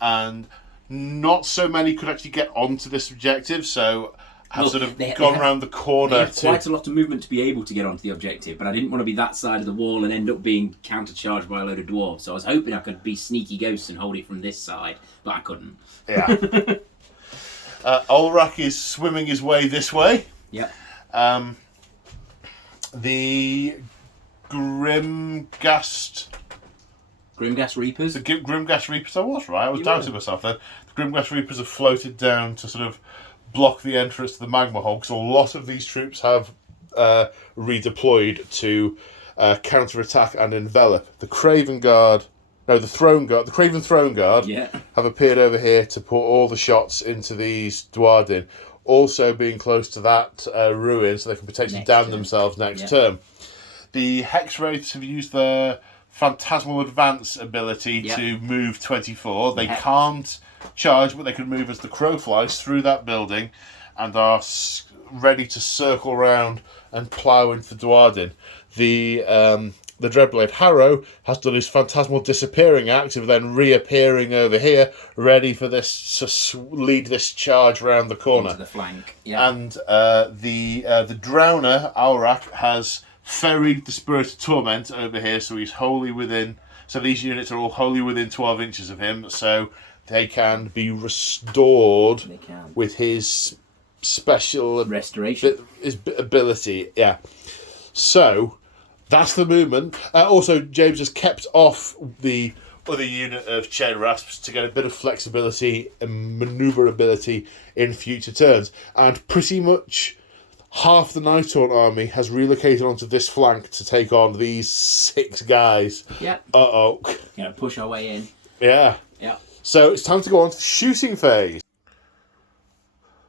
and not so many could actually get onto this objective, so have gone around the corner. They have quite a lot of movement to be able to get onto the objective, but I didn't want to be that side of the wall and end up being countercharged by a load of dwarves, so I was hoping I could be sneaky ghosts and hold it from this side, but I couldn't. Yeah. Ulrak is swimming his way this way. Yep. The Grimghast Reapers? The Grimghast Reapers, I was right. I was doubting myself then. The Grimghast Reapers have floated down to sort of block the entrance to the magma hole, because a lot of these troops have redeployed to counter-attack and envelop. The Craven Guard... No, the Craven Throne Guard have appeared over here to put all the shots into these Dwarden, also being close to that ruin, so they can potentially damn themselves next turn. The Hex Wraiths have used their Phantasmal Advance ability to move 24. They can't charge, but they can move as the crow flies through that building, and are ready to circle around and plough into the Dwarden. The Dreadblade Harrow has done his Phantasmal Disappearing act of then reappearing over here, ready for this to lead this charge around the corner. Into the flank. Yeah. And the Drowner, Alrak, has ferried the Spirit of Torment over here, so he's wholly within... So these units are all wholly within 12 inches of him, so they can be restored with his special... Restoration. His ability, yeah. So... That's the movement. Also, James has kept off the other unit of Chain Rasps to get a bit of flexibility and manoeuvrability in future turns. And pretty much half the Nighthaunt army has relocated onto this flank to take on these 6 guys. Yep. Uh-oh. Push our way in. Yeah. Yeah. So it's time to go on to the shooting phase.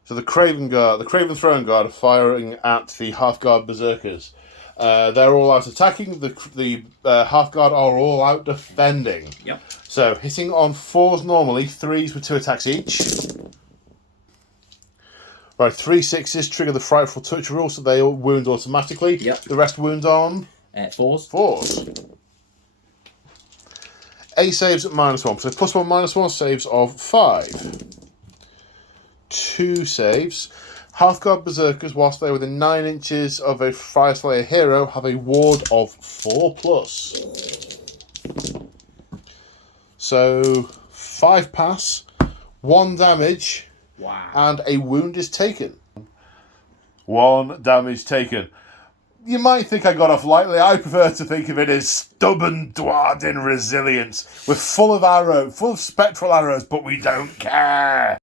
So the Craven Throne Guard are firing at the Half-Guard Berserkers. They're all out attacking. The Half-Guard are all out defending. Yep. So, hitting on 4s normally, 3s with 2 attacks each. Right, 3 6s trigger the Frightful Touch rule, so they all wound automatically. Yep. The rest wound on... 4s. 4s. A saves at -1, so +1, -1, saves of 5. 2 saves. Hearthguard Berserkers, whilst they are within 9 inches of a Fyreslayer hero, have a ward of 4+. So 5 pass, 1 damage, Wow. and a wound is taken. 1 damage taken. You might think I got off lightly. I prefer to think of it as stubborn Dwarden resilience. We're full of spectral arrows, but we don't care.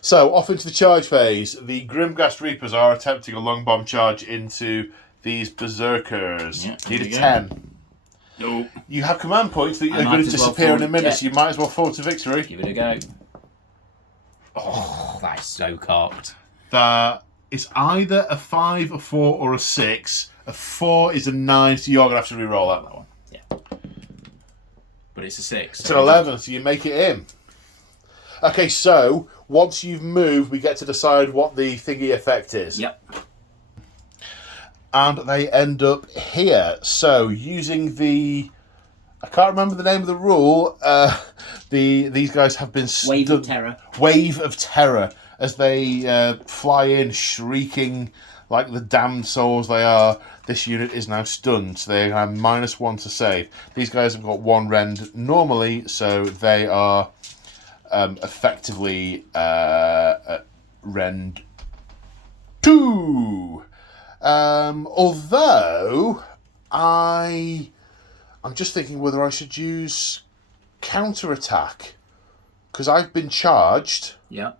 So, off into the charge phase. The Grimghast Reapers are attempting a long bomb charge into these Berserkers. Yeah, Need a 10. Nope. You have command points that are going to disappear in a minute, so you might as well fall to victory. Give it a go. Oh, that is so cocked. That is either a 5, a 4, or a 6. A 4 is a 9, so you're going to have to re-roll that one. Yeah. But it's a 6. It's an 11, so you make it in. Okay, so once you've moved, we get to decide what the thingy effect is. Yep. And they end up here. So using the... I can't remember the name of the rule. These guys have been... Wave of Terror. Wave of Terror. As they fly in, shrieking like the damned souls they are. This unit is now stunned, so they have -1 to save. These guys have got 1 rend normally, so they are effectively rend 2. Although I'm just thinking whether I should use counter-attack, because I've been charged. Yeah.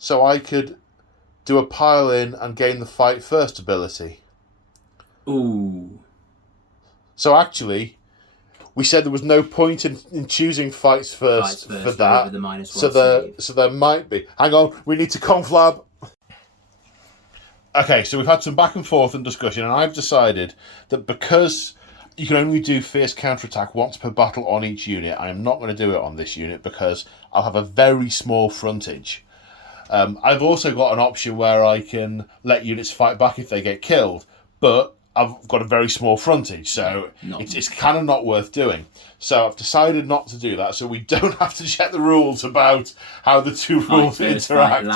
So I could do a pile in and gain the fight first ability. Ooh. So actually, we said there was no point in choosing fights first for that. The -1 so there might be. Hang on, we need to conflab. Okay, so we've had some back and forth and discussion, and I've decided that because you can only do fierce counterattack once per battle on each unit, I am not going to do it on this unit because I'll have a very small frontage. I've also got an option where I can let units fight back if they get killed, but I've got a very small frontage, so it's kind of not worth doing. So I've decided not to do that, so we don't have to check the rules about how the two rules interact.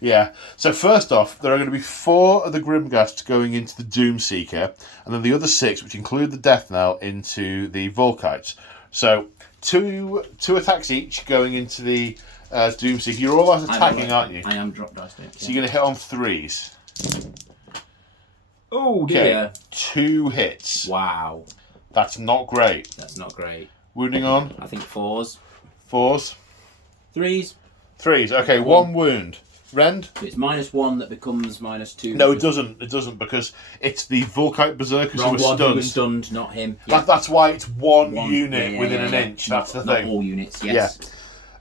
Yeah. So first off, there are going to be 4 of the Grimghasts going into the Doomseeker, and then the other 6, which include the Death Knell, into the Volkites. So two attacks each going into the Doomseeker. You're all out attacking, aren't you? I am drop dice. So you're going to hit on 3s. Oh dear. 2 hits. Wow. That's not great. That's not great. Wounding on? I think 4s. 4s? 3s. 3s. Okay, 1 wound. Rend? It's -1 that becomes -2. No, it doesn't. It doesn't, because it's the Volkite Berserkers who are stunned. Who was stunned, not him. Yeah. That's why it's one unit within an inch. That's the thing. Not all units, yes. Yeah.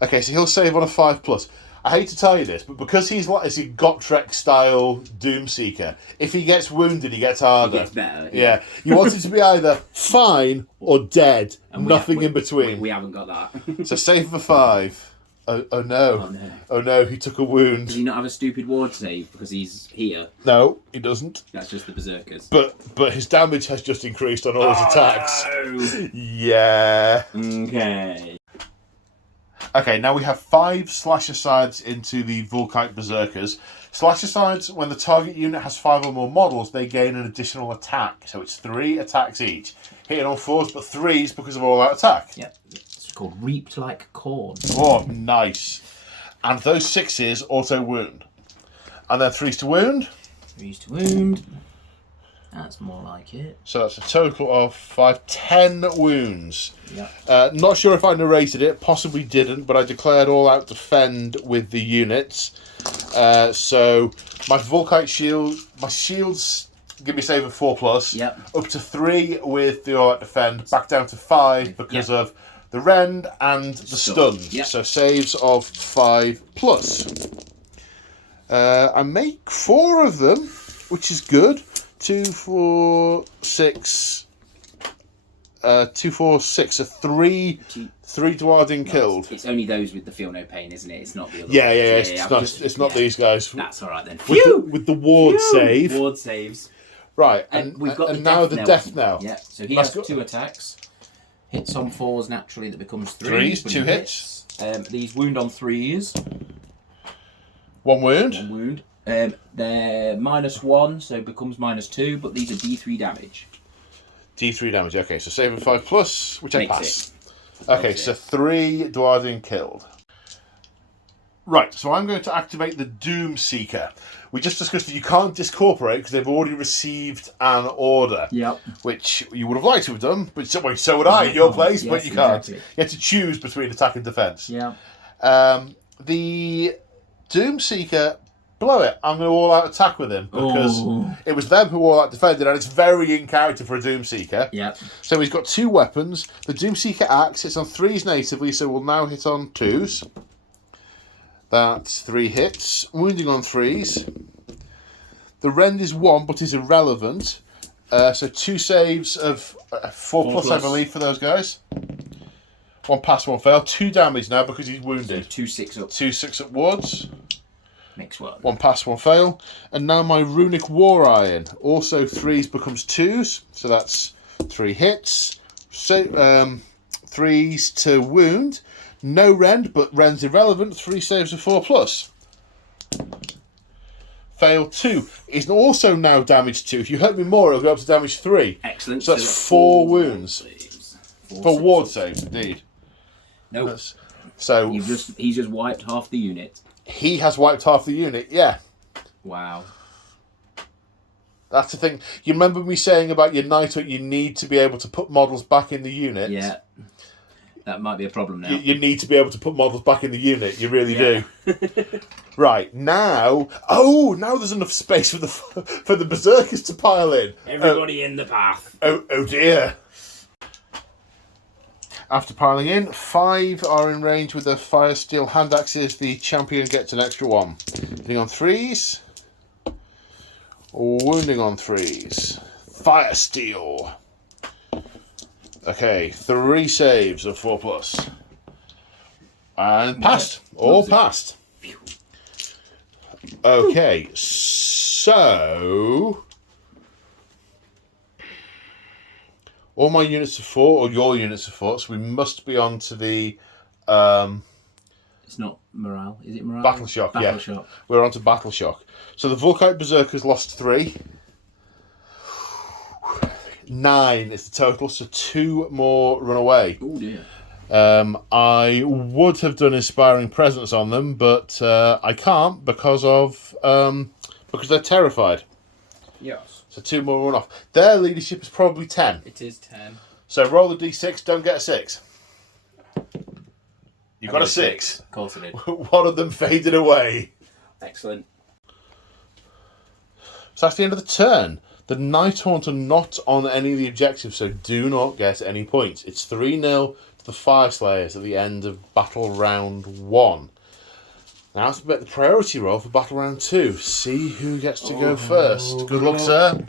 Okay, so he'll save on a 5+. I hate to tell you this, but because he's like a Gotrek style Doomseeker, if he gets wounded, he gets harder. He gets better. Yeah. You want it to be either fine or dead, and nothing in between. We haven't got that. So save for 5. Oh no. Oh no. Oh no, he took a wound. Does he not have a stupid ward save because he's here? No, he doesn't. That's just the Berserkers. But his damage has just increased on all his attacks. No. Yeah. Okay. Okay, now we have 5 slash-asides into the Volkite Berserkers. Slash-asides, when the target unit has 5 or more models, they gain an additional attack. So it's 3 attacks each. Hitting on 4s, but 3s because of all that attack. Yep. It's called Reaped Like Corn. Oh, nice. And those 6s also wound. And then 3s to wound. 3s to wound. That's more like it. So that's a total of 5, 10 wounds. Yep. Not sure if I narrated it, possibly didn't, but I declared all out defend with the units. So my Volkite shield, my shields give me save of 4+. Yep. Up to 3 with the all out defend, back down to 5 because of the rend and the stun. Yep. So saves of 5+. I make 4 of them, which is good. 2, 4, 6. 2, 4, 6. So 3 Dwarden killed. It's only those with the feel no pain, isn't it? It's not the other Yeah. ones. It's not these guys. That's all right then. With the ward save. Ward saves. Right, And we've got now the death knell. Yeah, so he has 2 attacks. Hits on 4s naturally, that becomes 3s. 3s, 2 hits. These wound on 3s. 1 wound. 1 wound. They're -1, so it becomes -2, but these are D3 damage. D3 damage. Okay, so saving 5+, which I pass. It. Okay, so 3 Dwarven killed. Right, so I'm going to activate the Doom Seeker. We just discussed that you can't discorporate because they've already received an order. Yep. Which you would have liked to have done, but so would I in your place, yes, but you can't. Exactly. You have to choose between attack and defence. Yeah. The Doom Seeker, blow it. I'm going to all-out attack with him because it was them who all-out defended, and it's very in character for a Doom Seeker. Yep. So he's got 2 weapons. The Doom Seeker axe hits on 3s natively, so we'll now hit on 2s. That's 3 hits. Wounding on 3s. The rend is 1, but is irrelevant. So 2 saves of 4+, I believe, for those guys. 1 pass, 1 fail. 2 damage now because he's wounded. So 2 6 up. 2 6 up wards. Next one. 1 pass, 1 fail. And now my Runic War Iron. Also 3s becomes 2s. So that's 3 hits. So 3s to wound. No rend, but rend's irrelevant. 3 saves of 4+. Fail 2. It's also now damage 2. If you hurt me more, it'll go up to damage 3. Excellent. So that's 4 wounds. Four For ward saves, indeed. No. So he's just wiped half the unit. he has wiped half the unit, yeah. Wow. That's the thing. You remember me saying about your Nighthaunt, you need to be able to put models back in the unit? Yeah. That might be a problem now. You need to be able to put models back in the unit. You really do. Right, now... Oh, now there's enough space for the Berserkers to pile in. Everybody in the path. Oh dear. After piling in, 5 are in range with the Fire Steel hand axes. The champion gets an extra 1. Hitting on 3s. Wounding on 3s. Fire Steel. Okay, 3 saves of 4+. And passed. All passed. Okay, so... all my units are 4, or your units are 4, so we must be on to the... It's not morale. Is it morale? Battle Shock, yeah. Battle Shock. We're on to Battle Shock. So the Vulkite Berserkers lost 3. 9 is the total, so 2 more run away. Oh dear. I would have done Inspiring Presence on them, but I can't because they're terrified. Yes. So 2 more run off. Their leadership is probably 10. It is 10. So roll the d6, don't get a 6. You got a 6. Of course I did. One of them faded away. Excellent. So that's the end of the turn. The Nighthaunt are not on any of the objectives, so do not get any points. It's 3-0 to the Fyreslayers at the end of battle round 1. Now it's about the priority roll for battle round 2. See who gets to go first. Good luck, sir.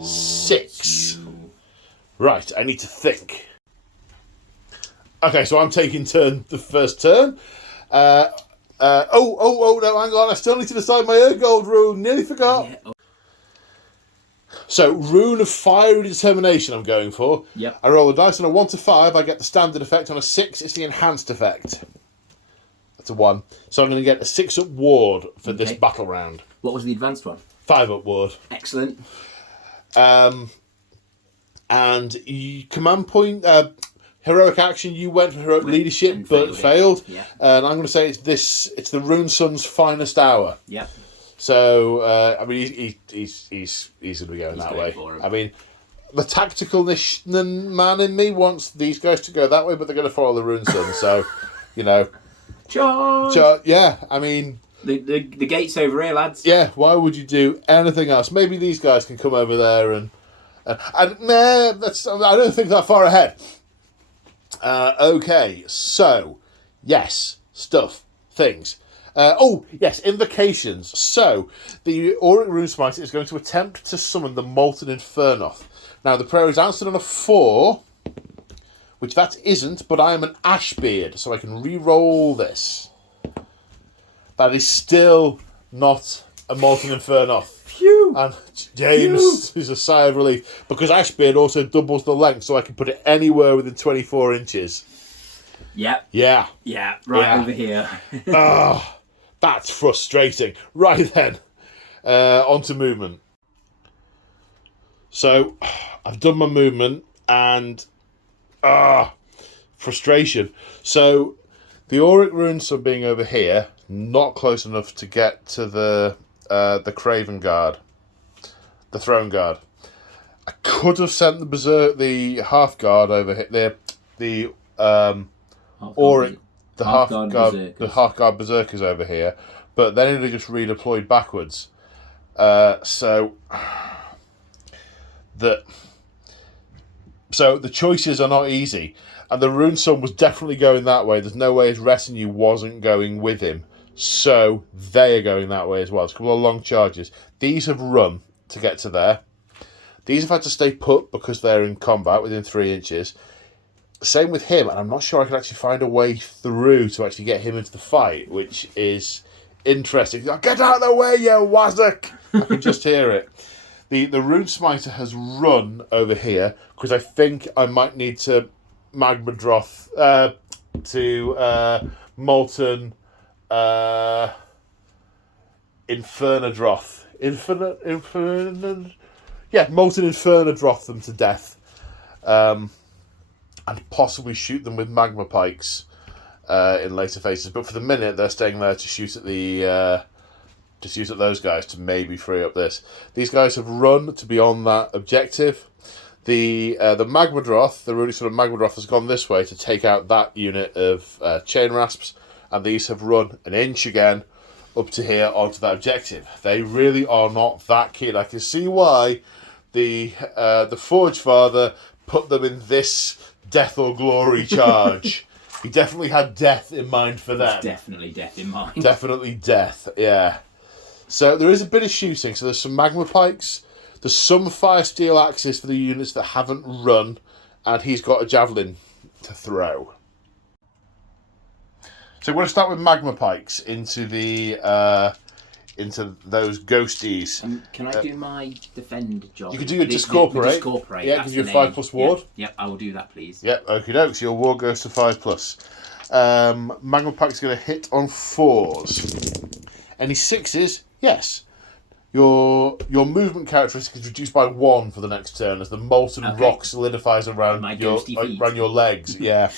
6. Right, I need to think. Okay, so I'm taking the first turn. No, hang on. I still need to decide my Urgold rune. Nearly forgot. Yeah. So, Rune of Fiery Determination I'm going for. Yep. I roll a dice on a 1 to 5. I get the standard effect. On a 6, it's the enhanced effect. That's a 1. So I'm going to get a 6-up ward for this battle round. What was the advanced one? 5-up ward. Excellent. And command point... heroic action, you went for heroic leadership, but failed. Yeah. And I'm going to say it's the Rune Sun's finest hour. Yep. So I mean, he's going to be going that way. I mean, the tactical man in me wants these guys to go that way, but they're going to follow the Rune Sun. So, you know, Charge! Yeah. I mean, the gate's over here, lads. Yeah. Why would you do anything else? Maybe these guys can come over there and nah, I don't think that far ahead. Okay, so, yes, stuff, things. Yes, invocations. So, the Auric Runesmite is going to attempt to summon the Molten Infernoth. Now, the prayer is answered on a 4, which that isn't, but I am an Ashbeard, so I can re-roll this. That is still not a Molten Infernoth. Phew! And James is a sigh of relief, because Ashbeard also doubles the length, so I can put it anywhere within 24 inches. Yep. Yeah. Yeah, right over here. That's frustrating. Right then, on to movement. So, I've done my movement, and frustration. So, the Auric Runeson being over here, not close enough to get to the Craven Guard, the Throne Guard. I could have sent the half guard over here. The Auric, the half guard berserkers over here, but then it'd have just redeployed backwards. So the choices are not easy, and the Runeson was definitely going that way. There's no way his retinue wasn't going with him, so they are going that way as well. It's a couple of long charges. These have run to get to there. These have had to stay put because they're in combat within 3 inches. Same with him, and I'm not sure I can actually find a way through to actually get him into the fight, which is interesting. Get out of the way, you wazzock! I can just hear it. The Rune Smiter has run over here because I think I might need to Magmadroth to Molten Infernadroth. Molten Infernadroth them to death. And possibly shoot them with magma pikes in later phases. But for the minute, they're staying there to shoot at those guys to maybe free up this. These guys have run to be on that objective. The Magmadroth, the really sort of Magmadroth, has gone this way to take out that unit of chain rasps, and these have run an inch again up to here onto that objective. They really are not that keen. I can see why the Forge Father put them in this death or glory charge. He definitely had death in mind for them. Definitely death in mind. Definitely death, yeah. So there is a bit of shooting. So there's some magma pikes. There's some fire steel axes for the units that haven't run. And he's got a javelin to throw. So we're going to start with magma pikes into those ghosties. Can I do my defend job? You can do your discorporate. Yeah, gives you a 5+ ward. Yep, I will do that, please. Yep, okie doke. So your ward goes to 5+. Magma Pack's going to hit on 4s. Any 6s? Yes. Your movement characteristic is reduced by 1 for the next turn as the molten rock solidifies around your legs. Yeah.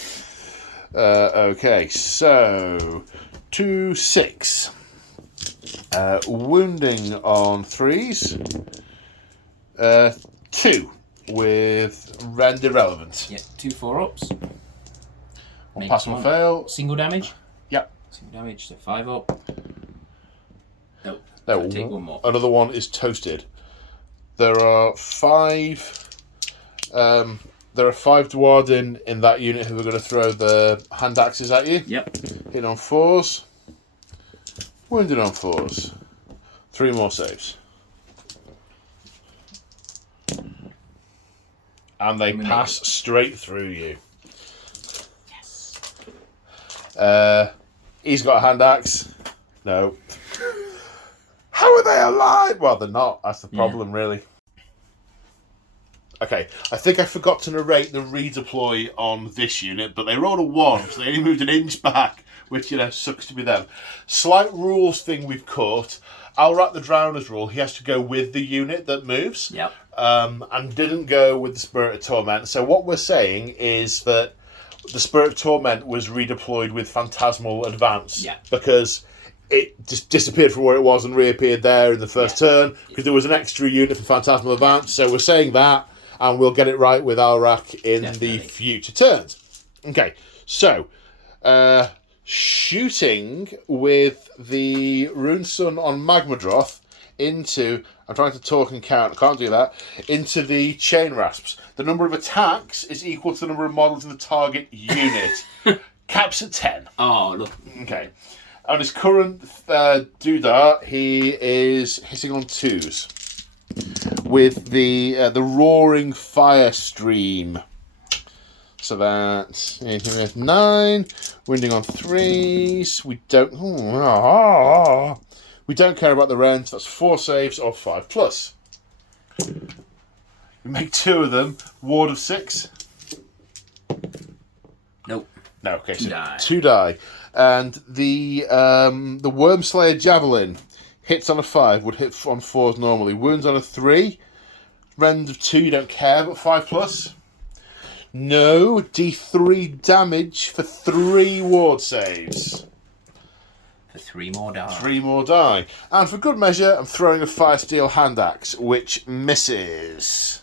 Okay, so 2, 6. Wounding on 3s. 2 with rend irrelevant. Yeah, 2 4-ups. One pass or fail. Single damage? Yep. Single damage, so 5 up. Nope. No, take one more. Another one is toasted. There are 5. There are 5 Dwarden in that unit who are going to throw the hand axes at you. Yep. Hit on 4s. Wounded on 4s. 3 more saves. And they pass straight through you. Yes. He's got a hand axe. No. How are they alive? Well, they're not. That's the problem, really. Okay, I think I forgot to narrate the redeploy on this unit, but they rolled a 1, so they only moved an inch back, which, sucks to be them. Slight rules thing we've caught. Alrat the Drowner's rule, he has to go with the unit that moves. Yep. And didn't go with the Spirit of Torment. So what we're saying is that the Spirit of Torment was redeployed with Phantasmal Advance. Yeah. Because it just disappeared from where it was and reappeared there in the first turn, because there was an extra unit for Phantasmal Advance. So we're saying that, and we'll get it right with Alrak in the future turns. Okay, so shooting with the Runeson on Magmadroth into, I'm trying to talk and count, I can't do that, into the Chain Rasps. The number of attacks is equal to the number of models in the target unit. Caps at 10. Oh, look. Okay. On his current Doodah, he is hitting on 2s. With the Roaring Fire Stream. So that's 9. Wounding on 3s. We don't care about the rent. That's 4 saves or 5+. We make 2 of them. Ward of 6. Nope. No, okay, so Die. 2 die. And the Wormslayer Javelin hits on a 5, would hit on 4s normally. Wounds on a 3. Rend of 2, you don't care, but 5 plus. No, D3 damage for 3 ward saves. For 3 more die. 3 more die. And for good measure, I'm throwing a Fire Steel Hand Axe, which misses.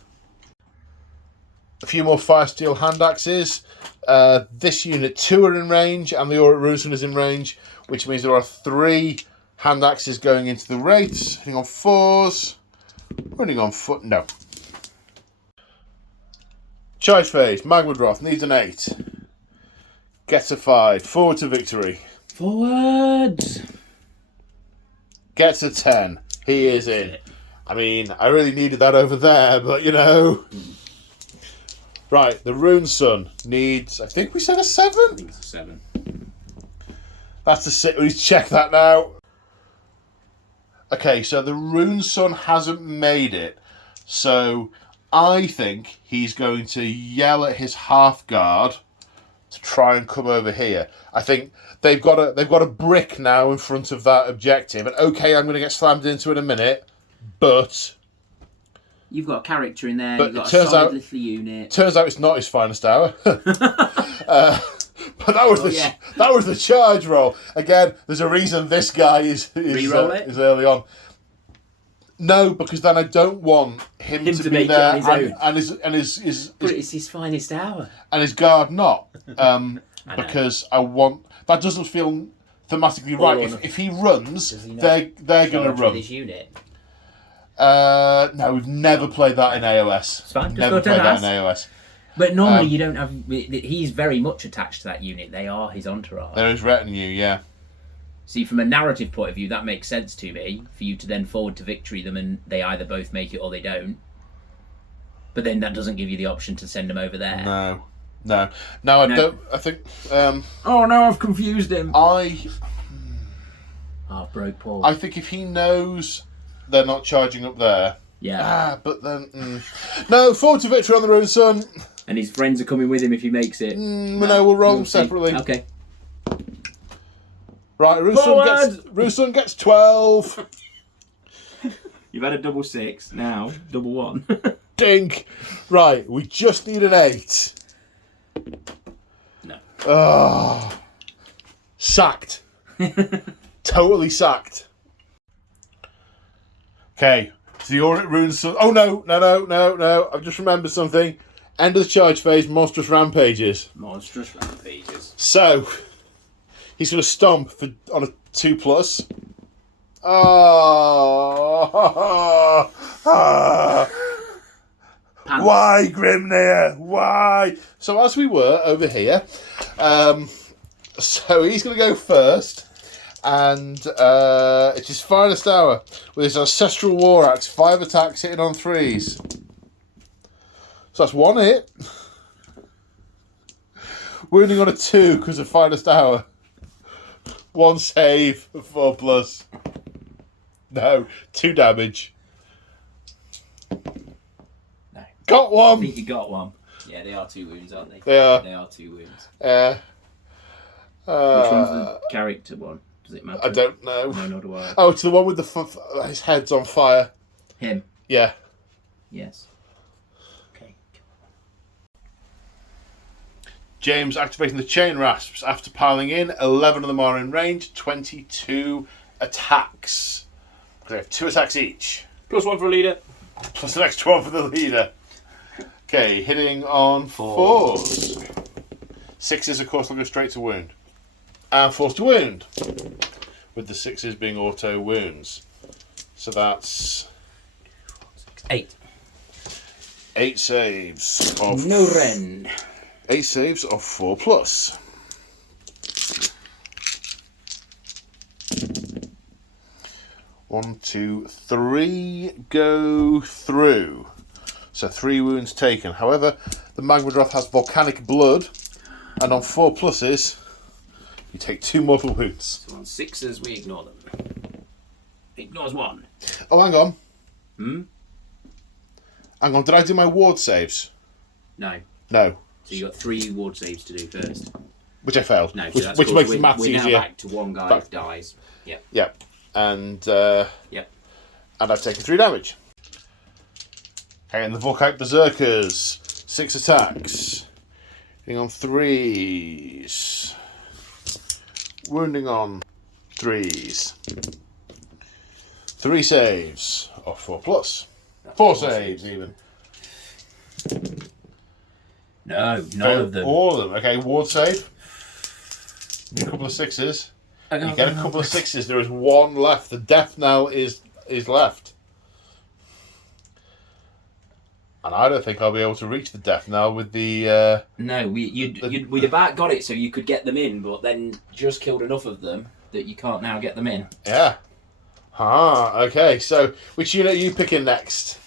A few more Fire Steel Hand Axes. This unit 2 are in range, and the Auric Runeson is in range, which means there are 3 Hand Axes going into the Wraiths. Hitting on 4s. Running on foot. No. Charge phase. Magmadroth needs an 8. Gets a 5. Forward to victory. Forwards! Gets a 10. He is in. I mean, I really needed that over there, but you know. Right, the Runeson needs, I think we said a 7? I think it's a 7. That's a 6. We need to check that now. Okay, so the Runeson hasn't made it. So I think he's going to yell at his half guard to try and come over here. I think they've got a brick now in front of that objective. And okay, I'm going to get slammed into it in a minute, but You've got a character in there, But you've got it a turns solid out- little unit. turns out it's not his finest hour. But that was that was the charge roll. Again, there's a reason this guy is Reroll it? is early on. No, because then I don't want him to be make it there on his own. and his But it's his finest hour. and his guard not. Because I want that doesn't feel thematically right. If he runs, Does he not they're going to Charge run. with his unit. No, we've never played that in AoS. It's fine, just Never go to played that AoS. in AoS. But normally you don't have... He's very much attached to that unit. They are his entourage. There is retinue, yeah. See, from a narrative point of view, that makes sense to me, for you to then forward to victory them and they either both make it or they don't. But then that doesn't give you the option to send them over there. No, I don't. I think. Oh no, I've confused him. I Broke Paul. think if he knows they're not charging up there. Yeah. But then no, forward to victory on the Runeson. And his friends are coming with him if he makes it. No, we'll roll them see. separately. Okay. Right, Runeson gets 12. You've had a double 6, now double 1. Dink. Right, we just need an 8. No. Oh, sacked. Totally sacked. Okay, so the Auric Runeson. Oh no! I've just remembered something. End of the charge phase. Monstrous rampages. Monstrous rampages. So he's going to stomp on a 2+. Oh. Why, Grimnir? Why? So as we were over here, so he's going to go first, and it's his finest hour with his Ancestral War Axe, 5 attacks hitting on 3s. So that's 1 hit. Wounding on a 2 because of finest hour. 1 save, 4+. No, 2 damage. No. Got I 1. think you got 1. Yeah, they are 2 wounds, aren't they? They are. They are 2 wounds. Which one's the character one? Does it matter? I don't know. No, nor do I. Oh, it's the one with his head's on fire. Him? Yeah. Yes. Okay. James activating the Chain Rasps after piling in. 11 of them are in range. 22 attacks. They have 2 attacks each. +1 for a leader. Plus an extra 1 for the leader. Okay, hitting on 4s. 6s, of course, will go straight to wound. And 4s to wound. With the 6s being auto wounds. So that's 8. 8 saves of No rend. 8 saves of 4+. One, 2, 3 go through. So 3 wounds taken. However, the Magmadroth has volcanic blood, and on 4+, you take 2 mortal wounds. So on 6s, we ignore them. Ignores 1. Oh, hang on. Hmm? Hang on, did I do my ward saves? No. No. So you got 3 ward saves to do first. which I failed. No, which that's which cool. makes the maths we're easier. now back to one guy Back. who dies. Yeah. Yep. And Yep. and I've taken 3 damage. Okay, and the Volkite Berserkers, 6 attacks. Hitting on 3s. Wounding on 3s. 3 saves of 4+. 4 saves even. No, none of them. All of them. Okay, ward save. A couple of 6s. You get a couple of 6s. There is 1 left. The death knell is left. And I don't think I'll be able to reach the death knell with the... No, we'd about got it so you could get them in, but then just killed enough of them that you can't now get them in. Yeah. Okay. So, which unit are you picking next?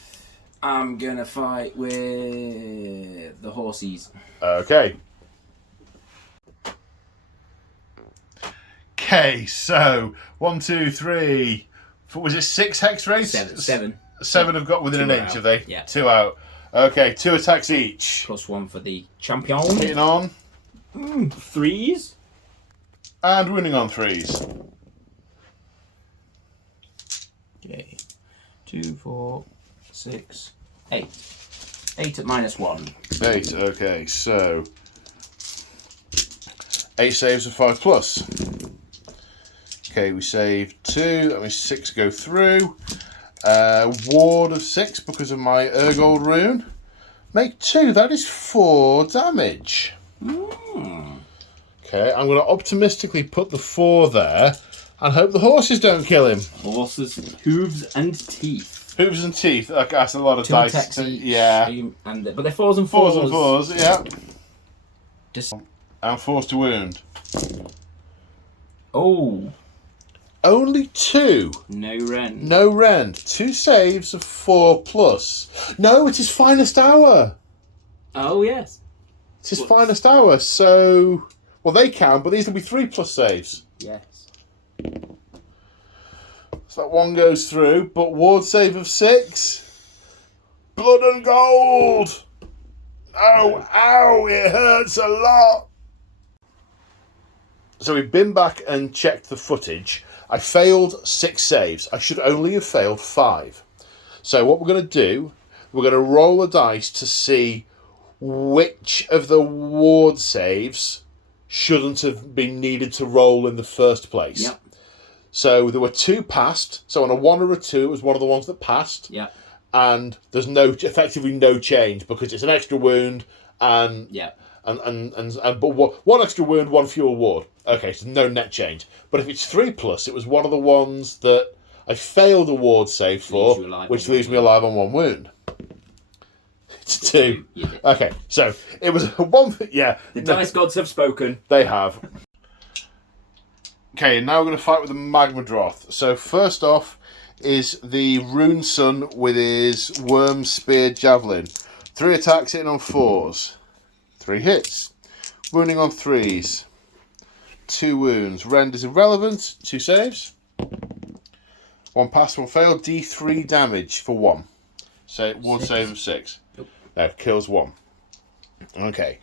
I'm going to fight with the horsies. Okay. Okay, so 1, 2, 3. Was it 6 hex rays? 7. 7 have got within an inch, out. have they? Yeah. 2 out. Okay, 2 attacks each. +1 for the champion. Hitting on 3s. and wounding on 3s. Okay. 2, 4, 6, 8. 8 at -1. 8. Okay, so 8 saves of 5+. Okay, we save 2. That means 6 go through. Ward of 6 because of my Urgold rune. Make 2. That is 4 damage. Okay, I'm going to optimistically put the 4 there and hope the horses don't kill him. Horses, hooves and teeth. Hooves and teeth. Okay, that's a lot of 2 dice. attacks each. Yeah. But they're 4s and 4s. 4s and 4s, yeah. Just... And 4s to wound. Oh. Only 2. No rend. No rend. 2 saves of 4+. No, it is finest hour. Oh, yes. It's his finest hour, so... Well, they can, but these will be 3+ saves. Yes. So that 1 goes through, but ward save of 6. Blood and gold! Oh, ow, it hurts a lot! So we've been back and checked the footage. I failed 6 saves. I should only have failed 5. So what we're going to do, we're going to roll a dice to see which of the ward saves shouldn't have been needed to roll in the first place. Yep. So there were 2 passed. So on a 1 or a 2, it was one of the ones that passed. Yep. And there's effectively no change because it's an extra wound and Yep. but 1 extra wound, 1 fewer ward. Okay, so no net change. But if it's 3+, it was one of the ones that I failed a ward save for, which leaves me alive on 1 wound. It's 2. Okay, so it was 1. Yeah. The dice gods have spoken. They have. Okay, now we're going to fight with the Magmadroth. So first off is the Rune Sun with his Worm Spear Javelin. 3 attacks hitting on 4s. 3 hits. Wounding on 3s. 2 wounds. Rend is irrelevant. 2 saves. 1 pass, 1 fail. D3 damage for 1. So ward save of 6. Nope. No, kills 1. Okay.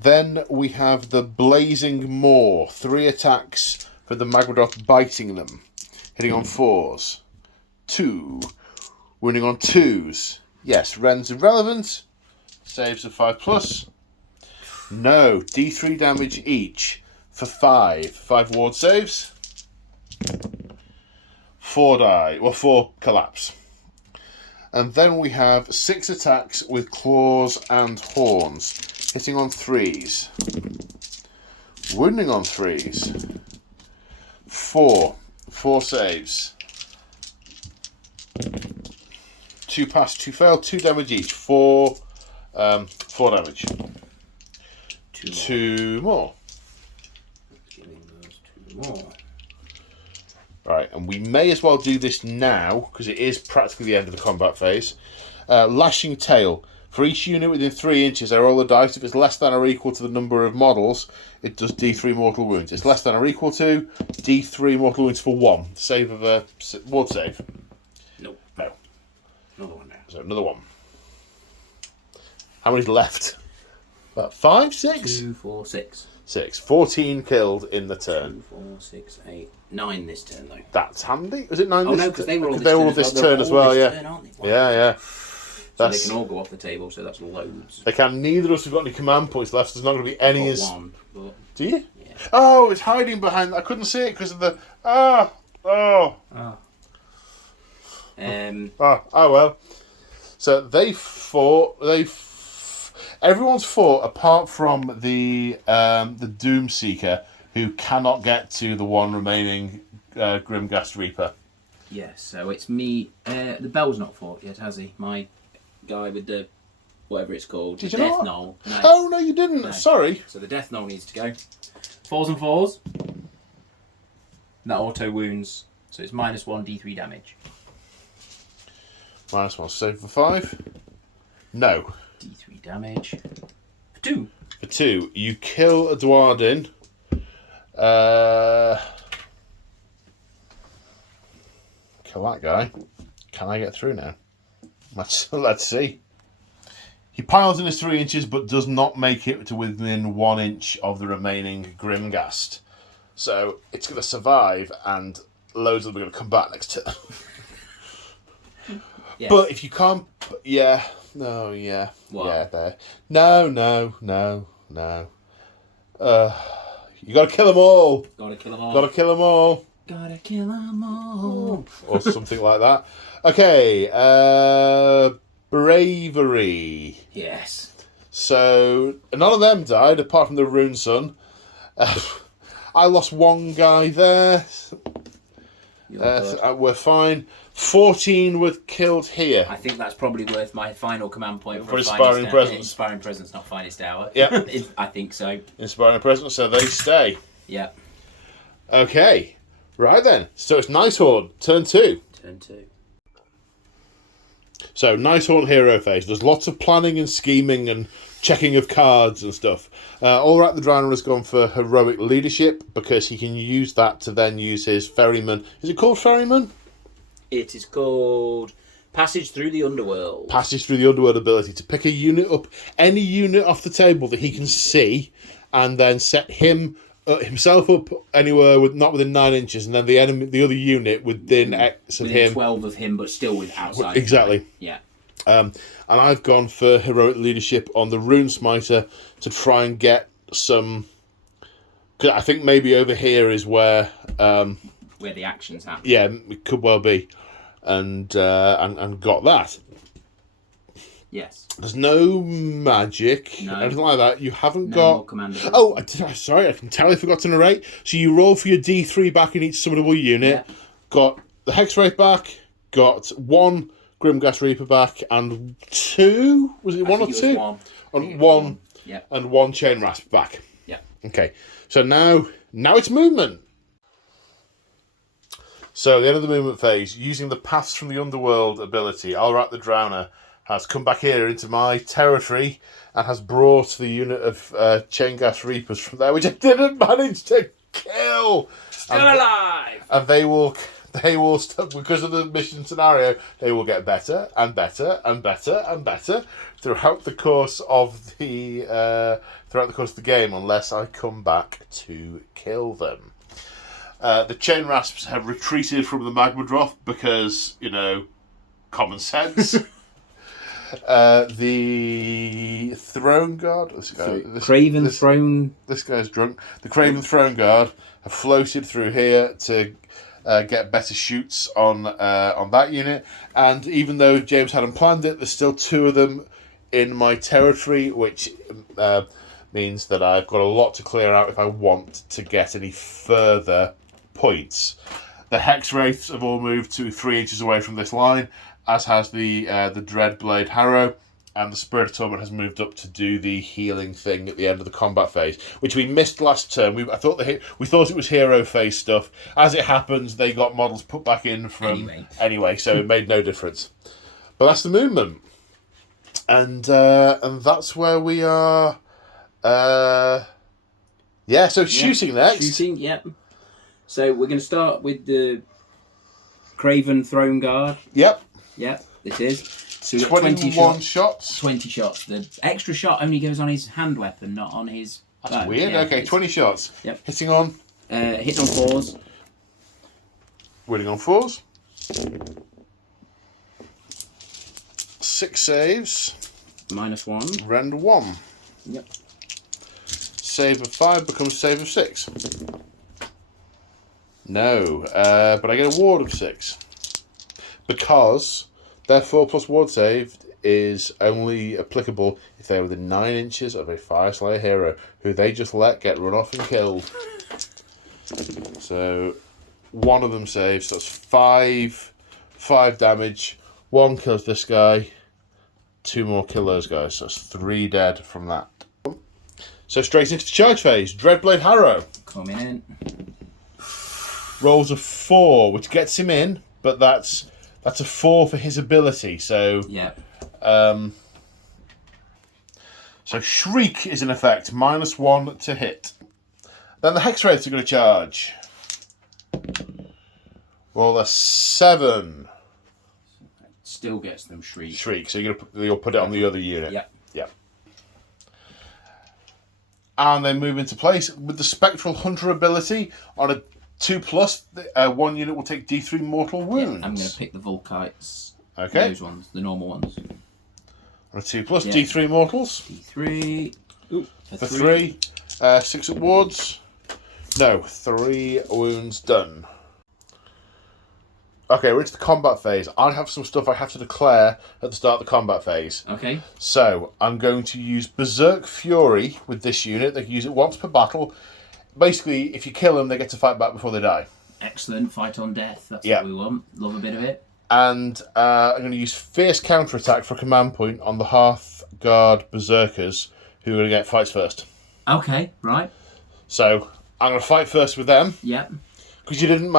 Then we have the Blazing Maw. 3 attacks for the Magmadroth biting them. Hitting on 4s. 2. Wounding on 2s. Yes, Rend's irrelevant. Saves of 5+. No, D3 damage each for 5. 5 ward saves. 4 die. Well, 4 collapse. And then we have 6 attacks with claws and horns. Hitting on 3s. Wounding on 3s. 4. 4 saves. 2 pass, 2 fail, 2 damage each. 4 damage. 2 more. Giving those 2 more. Right, and we may as well do this now, because it is practically the end of the combat phase. Lashing Tail. For each unit within 3 inches, I roll a dice. If it's less than or equal to the number of models, it does D3 mortal wounds. It's less than or equal to D3 mortal wounds for 1. Save of a ward save. Nope. No. Another one now. So another 1. How many's left? About 5, 6? 2, 4, 6. 6. 14 killed in the turn. 2, 4, 6, 8, 9 this turn though. That's handy. Was it 9 Oh this no, because they were all this turn as well, yeah. Turn, aren't they? Wow. Yeah. So they can all go off the table, so that's loads. They can. Neither of us have got any command points left. There's not going to be any. I've got one, but... Do you? Yeah. Oh, it's hiding behind. I couldn't see it because of the. Oh. Oh Well. So they fought. Everyone's fought apart from the Doomseeker, who cannot get to the one remaining Grimghast Reaper. Yes, so it's me. The bell's not fought yet, has he? My guy with the whatever it's called. Did the you Death not? Knoll. No. Oh no, you didn't. No. Sorry. So the Death Knoll needs to go. 4s and 4s. That auto wounds. So it's -1 d3 damage. -1. Save for 5. No. D3 damage. For 2. For 2, you kill a Dwarden. Kill that guy. Can I get through now? Let's see. He piles in his 3 inches, but does not make it to within 1 inch of the remaining Grimghast. So it's going to survive, and loads of them are going to come back next turn. Yes. But if you can't, what? There. No. You got to kill them all. Gotta kill them all. Got to kill them all. Gotta kill them all. Or something like that. Okay, bravery. Yes. So none of them died apart from the Rune Sun. I lost one guy there. We're fine. 14 were killed here. I think that's probably worth my final command point for Inspiring Presence. Inspiring Presence, not Finest Hour. Yeah. I think so. Inspiring Presence, so they stay. Yeah. Okay. Right then. So it's Nighthaunt, turn 2. Turn 2. So Nighthaunt hero phase. There's lots of planning and scheming and checking of cards and stuff. All right, the Drowner has gone for heroic leadership because he can use that to then use his ferryman. Is it called ferryman? It is called Passage Through the Underworld. Passage Through the Underworld ability to pick a unit up, any unit off the table that he can see, and then set himself up anywhere not within 9 inches, and then the other unit within X of within him. 12 of him, but still with outside. Exactly. Yeah. And I've gone for heroic leadership on the Rune Smiter to try and get some. Cause I think maybe over here is where the actions happen. Yeah, it could well be, and got that. Yes. There's no magic, anything like that. You haven't got. Oh, sorry, I entirely forgot to narrate. So you roll for your D3 back in each summonable unit. Yeah. Got the Hex Wraith back. Got 1 Grimghast Reaper back, and 2. Was it 1 or 2? One. Yeah. And 1 Chain Rasp back. Yeah. Okay. So now it's movement. So the end of the movement phase, using the Paths from the Underworld ability, Alrat the Drowner has come back here into my territory and has brought the unit of Chainghast Reapers from there, which I didn't manage to kill. Still alive! And they will because of the mission scenario, they will get better and better and better and better throughout the course of the game, unless I come back to kill them. The Chain Rasps have retreated from the Magma Drop because, common sense. The Throne Guard... Craven Throne... This guy's drunk. The Craven Throne Guard have floated through here to get better shoots on that unit. And even though James hadn't planned it, there's still 2 of them in my territory, which means that I've got a lot to clear out if I want to get any further points. The Hex Wraiths have all moved to 3 inches away from this line, as has the Dreadblade Harrow, and the Spirit of Torment has moved up to do the healing thing at the end of the combat phase, which we missed last turn. We thought it was hero phase stuff. As it happens, they got models put back in from anyway, so it made no difference. But that's the movement, and that's where we are. So shooting next. Shooting, yep. So we're going to start with the Craven Throne Guard. Yep. Yep, this is. So 21 shots. 20 shots. The extra shot only goes on his hand weapon, not on his That's weird. Yeah, okay, 20 shots. Yep. Hitting on? Hitting on 4s. Winning on 4s. 6 saves. -1. Rend 1. Yep. Save of 5 becomes save of 6. No, but I get a ward of 6. Because their 4+ ward save is only applicable if they're within 9 inches of a Fyreslayer hero, who they just let get run off and killed. So, one of them saves, so that's 5 damage. 1 kills this guy, 2 more kill those guys, so that's 3 dead from that. So straight into the charge phase. Dreadblade Harrow. Coming in. Rolls a 4, which gets him in, but that's a 4 for his ability. So yeah. So Shriek is in effect, -1 to hit. Then the Hex Wraiths are going to charge. Roll a 7. Still gets them Shriek. Shriek. So you'll put it on the other unit. Yep. Yeah. And they move into place with the Spectral Hunter ability. On a 2+, one unit will take D3 mortal wounds. Yeah, I'm going to pick the Volkites. Okay. Those ones, the normal ones. On a 2+, D3 mortals. D3. Ooh, For 3. 6 at wards. No, 3 wounds done. Okay, we're into the combat phase. I have some stuff I have to declare at the start of the combat phase. Okay. So, I'm going to use Berserk Fury with this unit. They can use it once per battle. Basically, if you kill them, they get to fight back before they die. Excellent. Fight on death. That's what we want. Love a bit of it. And I'm going to use Fierce Counterattack for a command point on the Hearthguard Berserkers, who are going to get fights first. Okay, right. So, I'm going to fight first with them. Yep. Because you didn't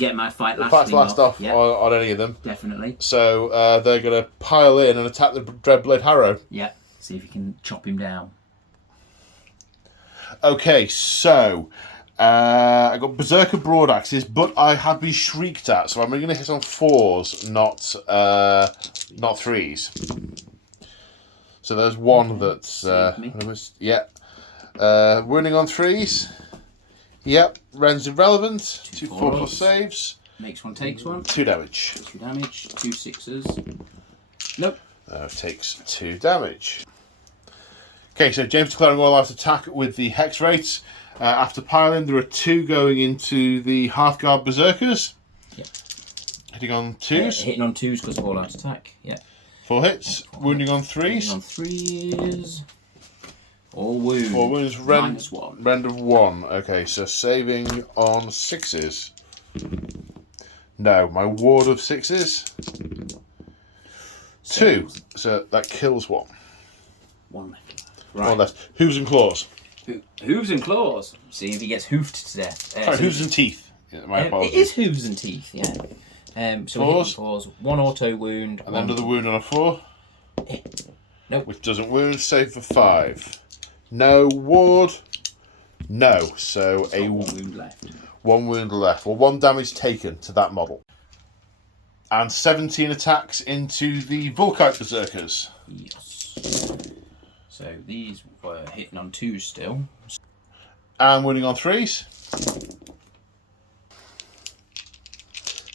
get my fight last off yep. on any of them. Definitely. So they're going to pile in and attack the Dreadblade Harrow. Yeah. See if you can chop him down. Okay, so I got Berserker Broadaxes, but I have been shrieked at, so I'm going to hit on 4s, not 3s. So there's one that's wounding on 3s. Yep, Ren's irrelevant. 2 4+ saves. Makes 1, takes 1. 2 damage. 2 damage. 2 6s. Nope. Takes 2 damage. Okay, so James declaring all out attack with the Hex Wraiths. After piling, there are 2 going into the Hearthguard Berserkers. Yep. Hitting on 2s. Hitting on 2s because of all out attack. Yeah. 4 hits. Wounding on 3s. Wounding on 3s. All wounds. 4 wounds. -1. Rend of 1. Okay, so saving on 6s. No, my ward of 6s. 2. So that kills 1. 1 left. Right. 1 left. Hooves and claws. Hooves and claws. See if he gets hoofed to death. Sorry, hooves and teeth. Yeah, my apologies. It is hooves and teeth, yeah. So 4s. 1 auto wound. And then another wound on a 4. Nope. Which doesn't wound. Save for 5. No ward. No. So a 1 wound left. 1 wound left. Well, 1 damage taken to that model. And 17 attacks into the Volkite Berserkers. Yes. So these were hitting on 2s still. And wounding on 3s.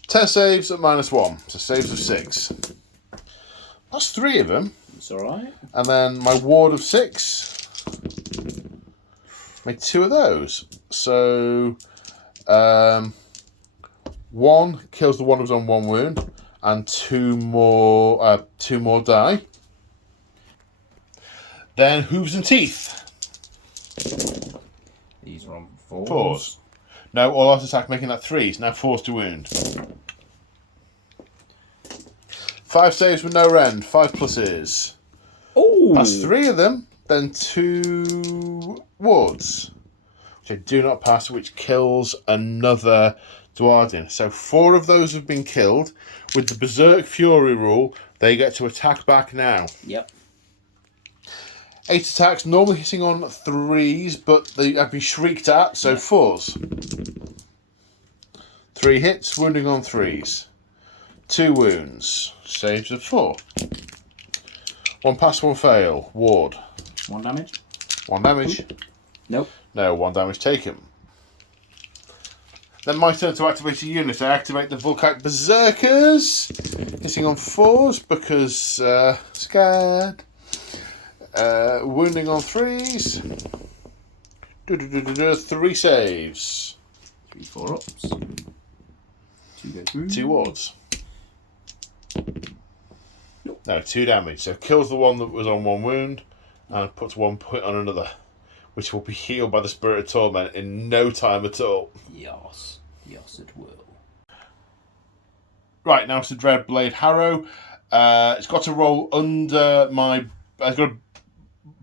10 saves at -1. So saves of 6. That's 3 of them. It's alright. And then my ward of 6. Made 2 of those. So 1 kills the one who's on 1 wound, and 2 more die. Then hooves and teeth. These are on 4s. 4s. No, all out attack making that 3s. Now 4s to wound. 5 saves with no rend. 5 pluses. Oh! That's 3 of them. Then 2 wards, which I do not pass, which kills another Dwardian. So 4 of those have been killed. With the Berserk Fury rule, they get to attack back now. Yep. 8 attacks, normally hitting on 3s, but they have been shrieked at, so 4s. 3 hits, wounding on 3s. 2 wounds, saves of 4. 1 pass, 1 fail, ward. 1 damage. 1 damage. Nope. No, 1 damage taken. Then my turn to activate a unit. I activate the Volkite Berserkers. Hitting on 4s because scared. Wounding on 3s. 3 saves. 3 4-ups. 2 go through. 2 wards. No, 2 damage. So kills the one that was on 1 wound and puts 1 point on another, which will be healed by the Spirit of Torment in no time at all. Yes. Yes, it will. Right, now it's the Dread Blade Harrow. It's got to roll under my... I've got to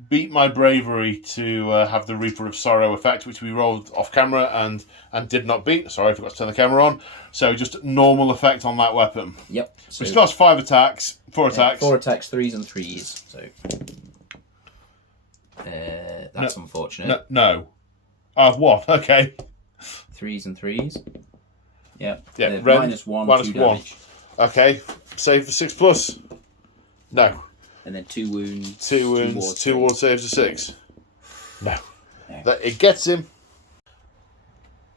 beat my bravery to have the Reaper of Sorrow effect, which we rolled off camera and did not beat. Sorry, I forgot to turn the camera on. So just normal effect on that weapon. Yep. So it lost 5 attacks, 4 attacks. 4 attacks, 3s and 3s. So that's unfortunate. No. What? Okay. 3s and 3s. Yep. Yeah. -1, -1. 2 damage. Okay. Save for 6+. No. And then 2 wounds. 2 wounds. 2 ward saves of 6. No. No. It gets him.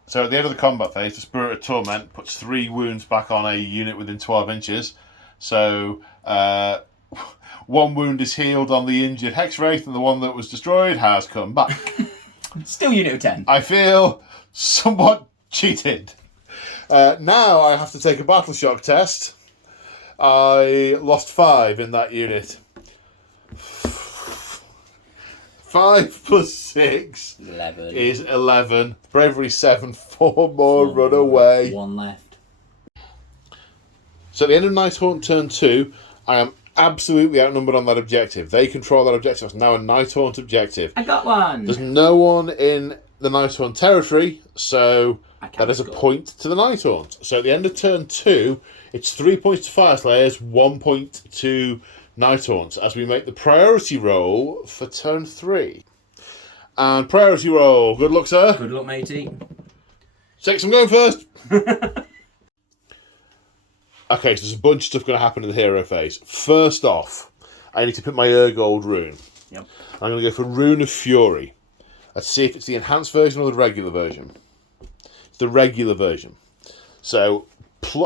So at the end of the combat phase, the Spirit of Torment puts 3 wounds back on a unit within 12 inches. So 1 wound is healed on the injured Hex Wraith, and the one that was destroyed has come back. Still unit of 10. I feel somewhat cheated. Now I have to take a battle shock test. I lost 5 in that unit. 5 plus 6 11. is 11. Bravery 7. 4 more. Run away. 1 left. So at the end of Nighthaunt turn 2, I am absolutely outnumbered on that objective. They control that objective. It's now a Nighthaunt objective. I got 1. There's no one in the Nighthaunt territory, so that is a point to the Nighthaunt. So at the end of turn 2, it's 3 points to Fyreslayers, 1 point to Nighthaunt, as we make the priority roll for turn 3. And priority roll. Good luck, sir. Good luck, matey. 6, I'm going first. Okay, so there's a bunch of stuff going to happen in the hero phase. First off, I need to pick my Urgold rune. Yep. I'm going to go for Rune of Fury. Let's see if it's the enhanced version or the regular version. It's the regular version. So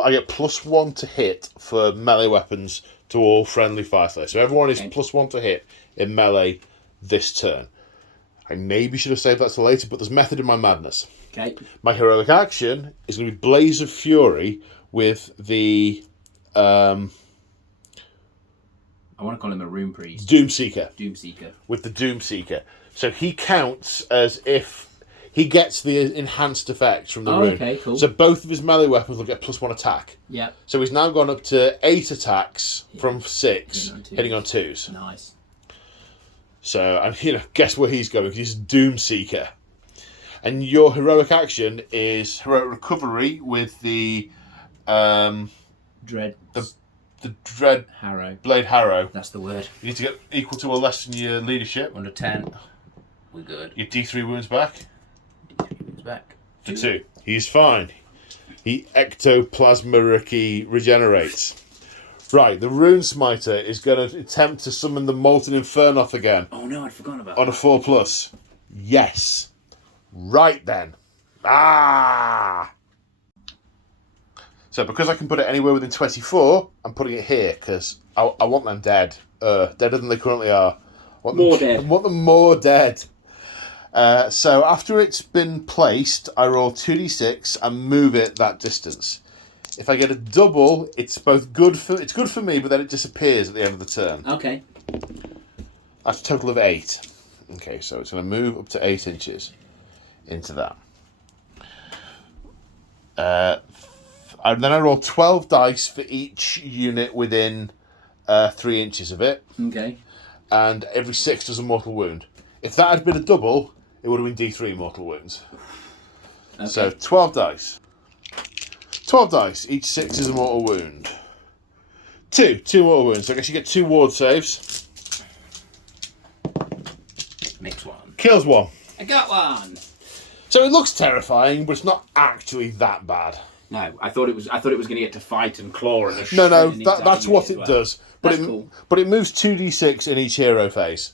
I get +1 to hit for melee weapons to all friendly Fyreslayers. So everyone is +1 to hit in melee this turn. I maybe should have saved that till later, but there's method in my madness. Okay. My heroic action is going to be Blaze of Fury with the I want to call him a Rune Priest. Doomseeker. Doomseeker. With the Doomseeker. So he counts as if he gets the enhanced effects from the rune. Okay, cool. So both of his melee weapons will get +1 attack. Yeah. So he's now gone up to 8 attacks from 6, hitting on 2s. Nice. So, and guess where he's going? He's Doomseeker. And your heroic action is heroic recovery with the Dread. The Dread Harrow. Blade Harrow. That's the word. You need to get equal to or less than your leadership. Under 10. We're good. Your D3 wounds back. D3 wounds back. To 2. He's fine. He ectoplasmically regenerates. Right, the Rune Smiter is going to attempt to summon the Molten Infernoth again. Oh no, I'd forgotten about on that. A 4+. Yes. Right then. So because I can put it anywhere within 24, I'm putting it here because I want them dead. Deader than they currently are. I want them more dead. So after it's been placed, I roll 2d6 and move it that distance. If I get a double, it's good for me, but then it disappears at the end of the turn. Okay. That's a total of 8. Okay, so it's going to move up to 8 inches into that. And then I roll 12 dice for each unit within 3 inches of it. Okay. And every 6 does a mortal wound. If that had been a double, it would have been D3 mortal wounds. Okay. So 12 dice. 12 dice. Each 6 is a mortal wound. 2 mortal wounds. So I guess you get 2 ward saves. Makes 1. Kills 1. I got 1. So it looks terrifying, but it's not actually that bad. No, I thought it was going to get to fight and claw and No, that's what it does. But That's cool. But it moves 2d6 in each hero phase.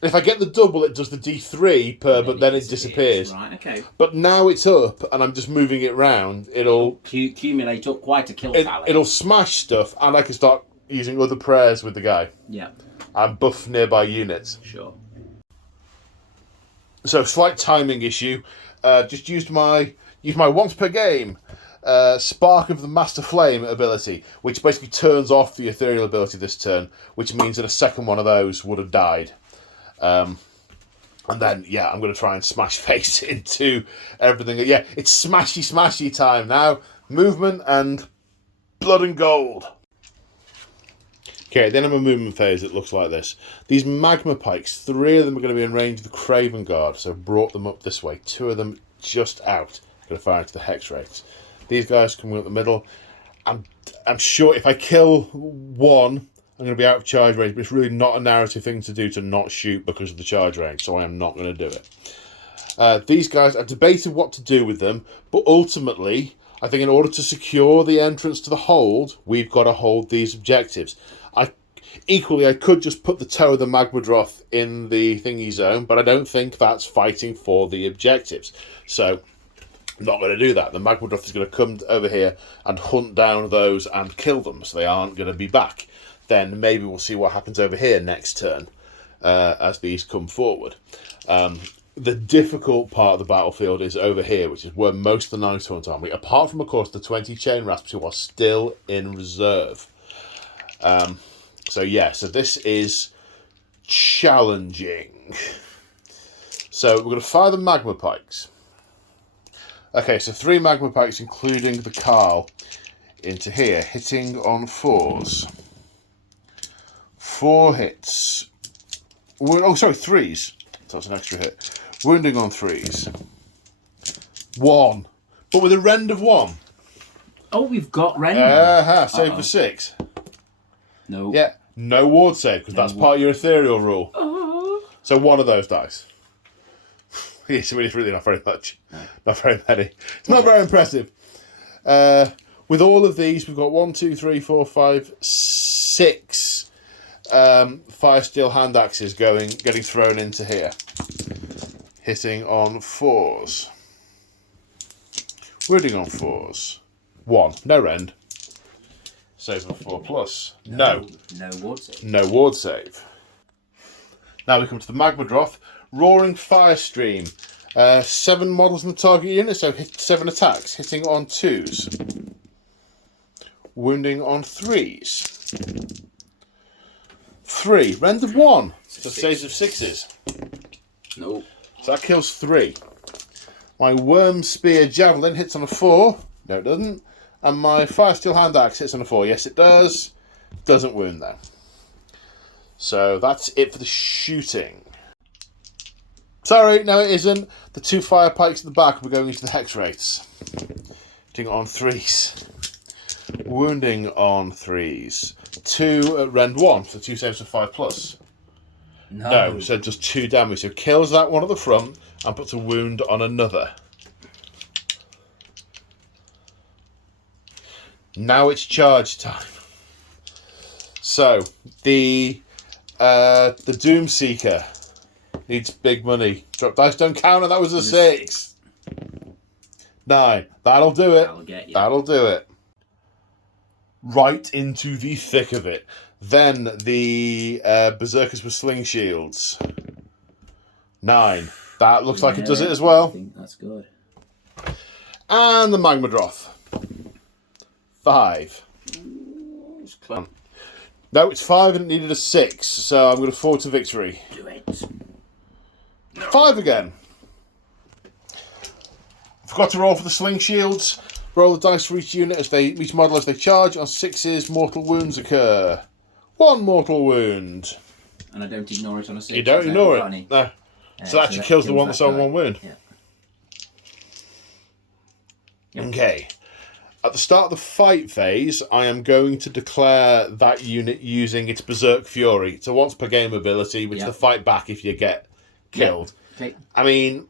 If I get the double, it does the D3 per, but then it disappears. Right, okay. But now it's up, and I'm just moving it round. It'll accumulate up quite a kill tally. It'll smash stuff, and I can start using other prayers with the guy. Yeah. And buff nearby units. Sure. So slight timing issue. Just used my once per game Spark of the Master Flame ability, which basically turns off the ethereal ability this turn, which means that a second one of those would have died. And then, yeah, I'm going to try and smash face into everything. Yeah, it's smashy time now. Movement and blood and gold. Okay, then in my movement phase, it looks like this. These magma pikes, 3 of them are going to be in range of the Craven Guard, so I've brought them up this way. 2 of them just out. Going to fire into the hex rates. These guys come up the middle. I'm sure if I kill one, I'm going to be out of charge range, but it's really not a narrative thing to do to not shoot because of the charge range, so I am not going to do it. These guys, I've debated what to do with them, but ultimately, I think in order to secure the entrance to the hold, we've got to hold these objectives. Equally, I could just put the toe of the Magmadroth in the thingy zone, but I don't think that's fighting for the objectives. So, I'm not going to do that. The Magmadroth is going to come over here and hunt down those and kill them, so they aren't going to be back. Then maybe we'll see what happens over here next turn as these come forward. The difficult part of the battlefield is over here, which is where most of the Nighthaunt army, apart from, of course, the 20 Chain Rasps who are still in reserve. So this is challenging. So we're going to fire the magma pikes. Okay, so 3 magma pikes, including the Carl, into here, hitting on 4s. 4 hits. Oh, sorry, 3s. So that's an extra hit. Wounding on 3s. 1. But with a rend of 1. Oh, we've got rend. Save for 6. No. Yeah, no ward save, because that's part of your ethereal rule. So 1 of those dice. It's really not very much. No. Not very many. It's not very impressive. With all of these, we've got 1, 2, 3, 4, 5, 6 fire steel hand axes getting thrown into here. Hitting on 4s. Wounding on 4s. 1. No rend. Save of 4+. No. No ward save. No ward save. Now we come to the Magmadroth. Roaring Fire Stream. 7 models in the target unit, so 7 attacks. Hitting on 2s. Wounding on 3s. 3. Rend of 1. So saves of 6s. Nope. So that kills 3. My Worm Spear Javelin hits on a 4. No, it doesn't. And my Fire Steel Hand Axe hits on a 4. Yes, it does. Doesn't wound, though. So that's it for the shooting. Sorry, no, it isn't. The 2 fire pikes at the back will be going into the hex rates. Hitting on 3s. Wounding on 3s. 2 at rend 1, so 2 saves of 5+. No, so just 2 damage. So kills that one at the front and puts a wound on another. Now it's charge time. So the Doomseeker needs big money. Drop dice don't count, and that was a 6. 9. That'll do it. That'll get you. That'll do it. Right into the thick of it. Then the Berserkers with sling shields. 9. That looks like it does it as well. I think that's good. And the Magmadroth. 5. It's close. No, it's 5 and it needed a 6, so I'm going to forward to victory. Do it. 5 again. Forgot to roll for the sling shields. Roll the dice for each unit each model as they charge. On 6s, mortal wounds occur. 1 mortal wound. And I don't ignore it on a 6. You don't ignore it. No. So that actually kills the one that's on 1 wound. Yeah. Yep. Okay. At the start of the fight phase, I am going to declare that unit using its Berserk Fury. It's a once per game ability, which is the fight back if you get killed. Yep. Okay. I mean,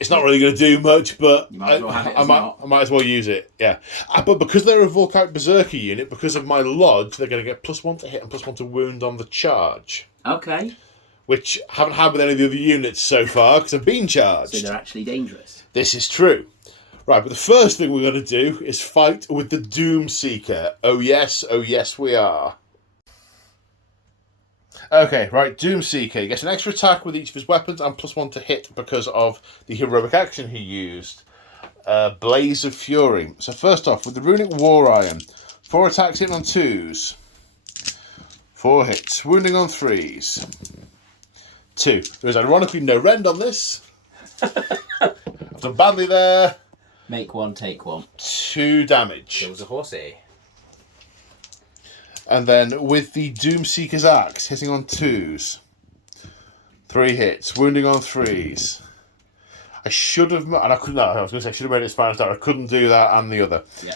it's not really going to do much, but you might as well have it I might as well use it. Yeah. But because they're a Volkite Berserker unit, because of my Lodge, they're going to get +1 to hit and +1 to wound on the charge. Okay. which I haven't had with any of the other units so far because I've been charged. So they're actually dangerous. This is true. Right, but the first thing we're going to do is fight with the Doomseeker. Oh yes we are. Okay, right, Doomseeker. He gets an extra attack with each of his weapons and +1 to hit because of the heroic action he used. Blaze of Fury. So first off, with the Runic War Iron, 4 attacks hitting on 2s. 4 hits. Wounding on 3s. 2. There is ironically no rend on this. I've done badly there. Make 1, take 1. 2 damage. Kills a horsey. And then with the Doomseeker's Axe, hitting on 2s. 3 hits. Wounding on 3s. I should have... And I couldn't... No, I was going to say I should have made it Spinal Star. I couldn't do that and the other. Yeah.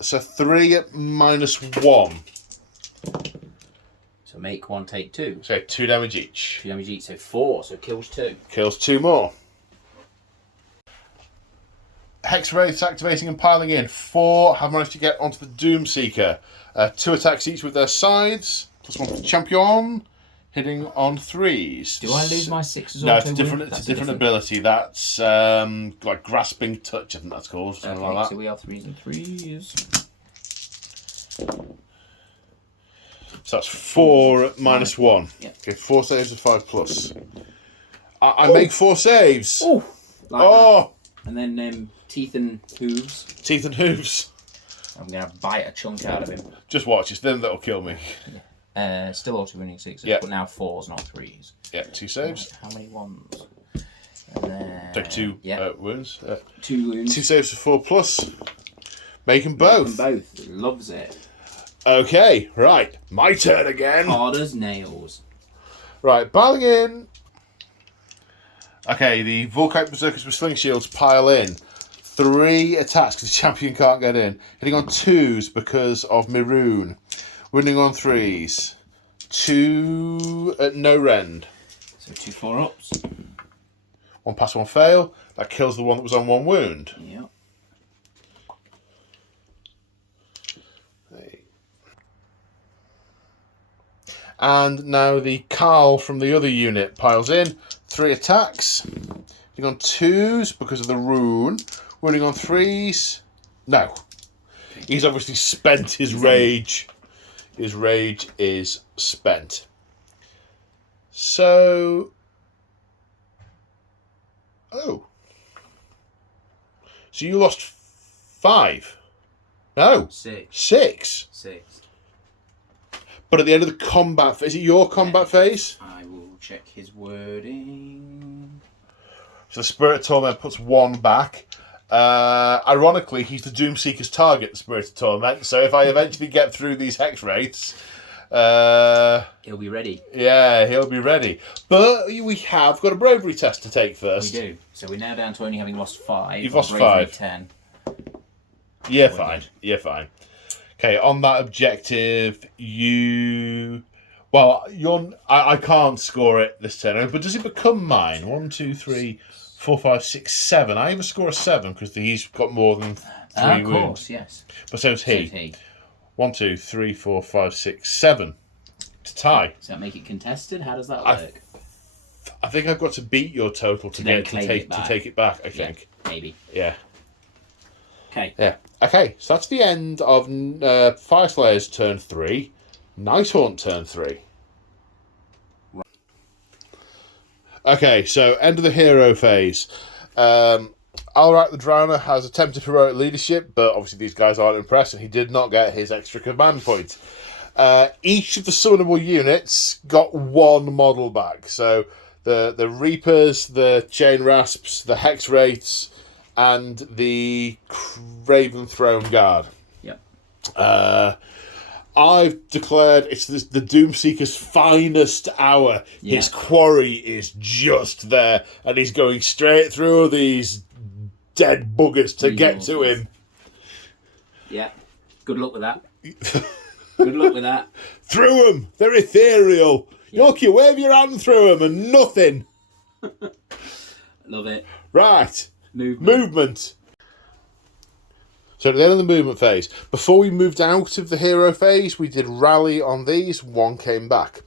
So 3 at -1. So make 1, take 2. So 2 damage each. 2 damage each, so 4. So kills 2. Kills 2 more. Hex Wraiths activating and piling in. 4 have managed to get onto the Doomseeker. 2 attacks each with their sides. +1 for the champion. Hitting on 3s. Do I lose my 6s? No, it's a different ability. That's like Grasping Touch, I think that's called. Something like that. So we are 3s and 3s. So that's 4 at -1. Yep. Okay, 4 saves of 5+. I make 4 saves. Oh! Like Oh! that. And then teeth and hooves. Teeth and hooves. I'm going to bite a chunk out of him. Just watch, it's them that'll kill me. Still auto winning 6s, Yeah. but now 4s, not 3s. Yeah, 2 saves. How many 1s? And then... Take 2 wounds. 2 wounds. 2 saves for 4+. Make them both. Both. Loves it. Okay, right. My turn again. Hard as nails. Right, piling in. Okay, the Volkite Berserkers with Sling Shields pile in. 3 attacks because the champion can't get in. Hitting on 2s because of Maroon. Wounding on 3s. 2 at no rend. So 2 4-ups. 1 pass, 1 fail. That kills the one that was on 1 wound. Yep. And now the Carl from the other unit piles in. 3 attacks. Hitting on 2s because of the rune. Wounding on 3s. No. He's obviously spent his rage. His rage is spent. So... Oh. So you lost 5? No. 6. 6. 6. But at the end of the combat... Is it your combat phase? I will check his wording. So the Spirit of Torment puts 1 back. Ironically, he's the Doomseeker's target, the Spirit of Torment. So if I eventually get through these Hex Wraiths... he'll be ready. Yeah, he'll be ready. But we have got a bravery test to take first. We do. So we're now down to only having lost 5. You've lost Bravery 5. 10. Yeah, fine. Yeah, fine. Okay, on that objective, you... Well, I can't score it this turn, but does it become mine? 1, 2, 3, 4, 5, 6, 7. I have a score of 7 because he's got more than 3 wounds. Of course, yes. But so is he. So is he. 1, 2, 3, 4, 5, 6, 7 to tie. Does that make it contested? How does that work? I think I've got to beat your total to take it back. I think. Maybe. Yeah. Okay. Yeah. Okay. So that's the end of Fyreslayers turn 3. Nighthaunt turn 3. Right. Okay. So end of the hero phase. Alright the Drowner has attempted heroic leadership, but obviously these guys aren't impressed, and he did not get his extra command point. Each of the summonable units got 1 model back. So the Reapers, the Chain Rasps, the Hex Wraiths, and the Raven Throne Guard. Yep. I've declared it's the Doomseeker's finest hour. Yeah. His quarry is just there, and he's going straight through these dead buggers to get to him. Yeah. Good luck with that. Good luck with that. Through them! They're ethereal. Yeah. Look, you wave your hand through them and nothing. Love it. Right. Movement. So at the end of the movement phase, before we moved out of the hero phase, we did rally on these. One came back.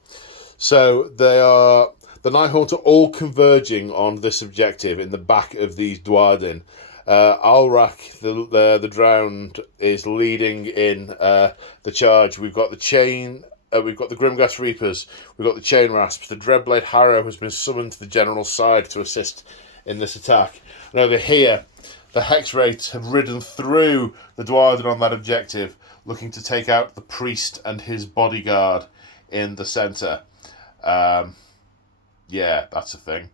So the Nighthaunt are all converging on this objective in the back of these Dwarden. Alrak, the drowned, is leading in the charge. We've got the chain. We've got the Grimghast Reapers. We've got the Chain Rasps. The Dreadblade Harrow has been summoned to the general side to assist in this attack. And over here, the Hex Wraiths have ridden through the Dwarden on that objective, looking to take out the priest and his bodyguard in the centre. Yeah, that's a thing.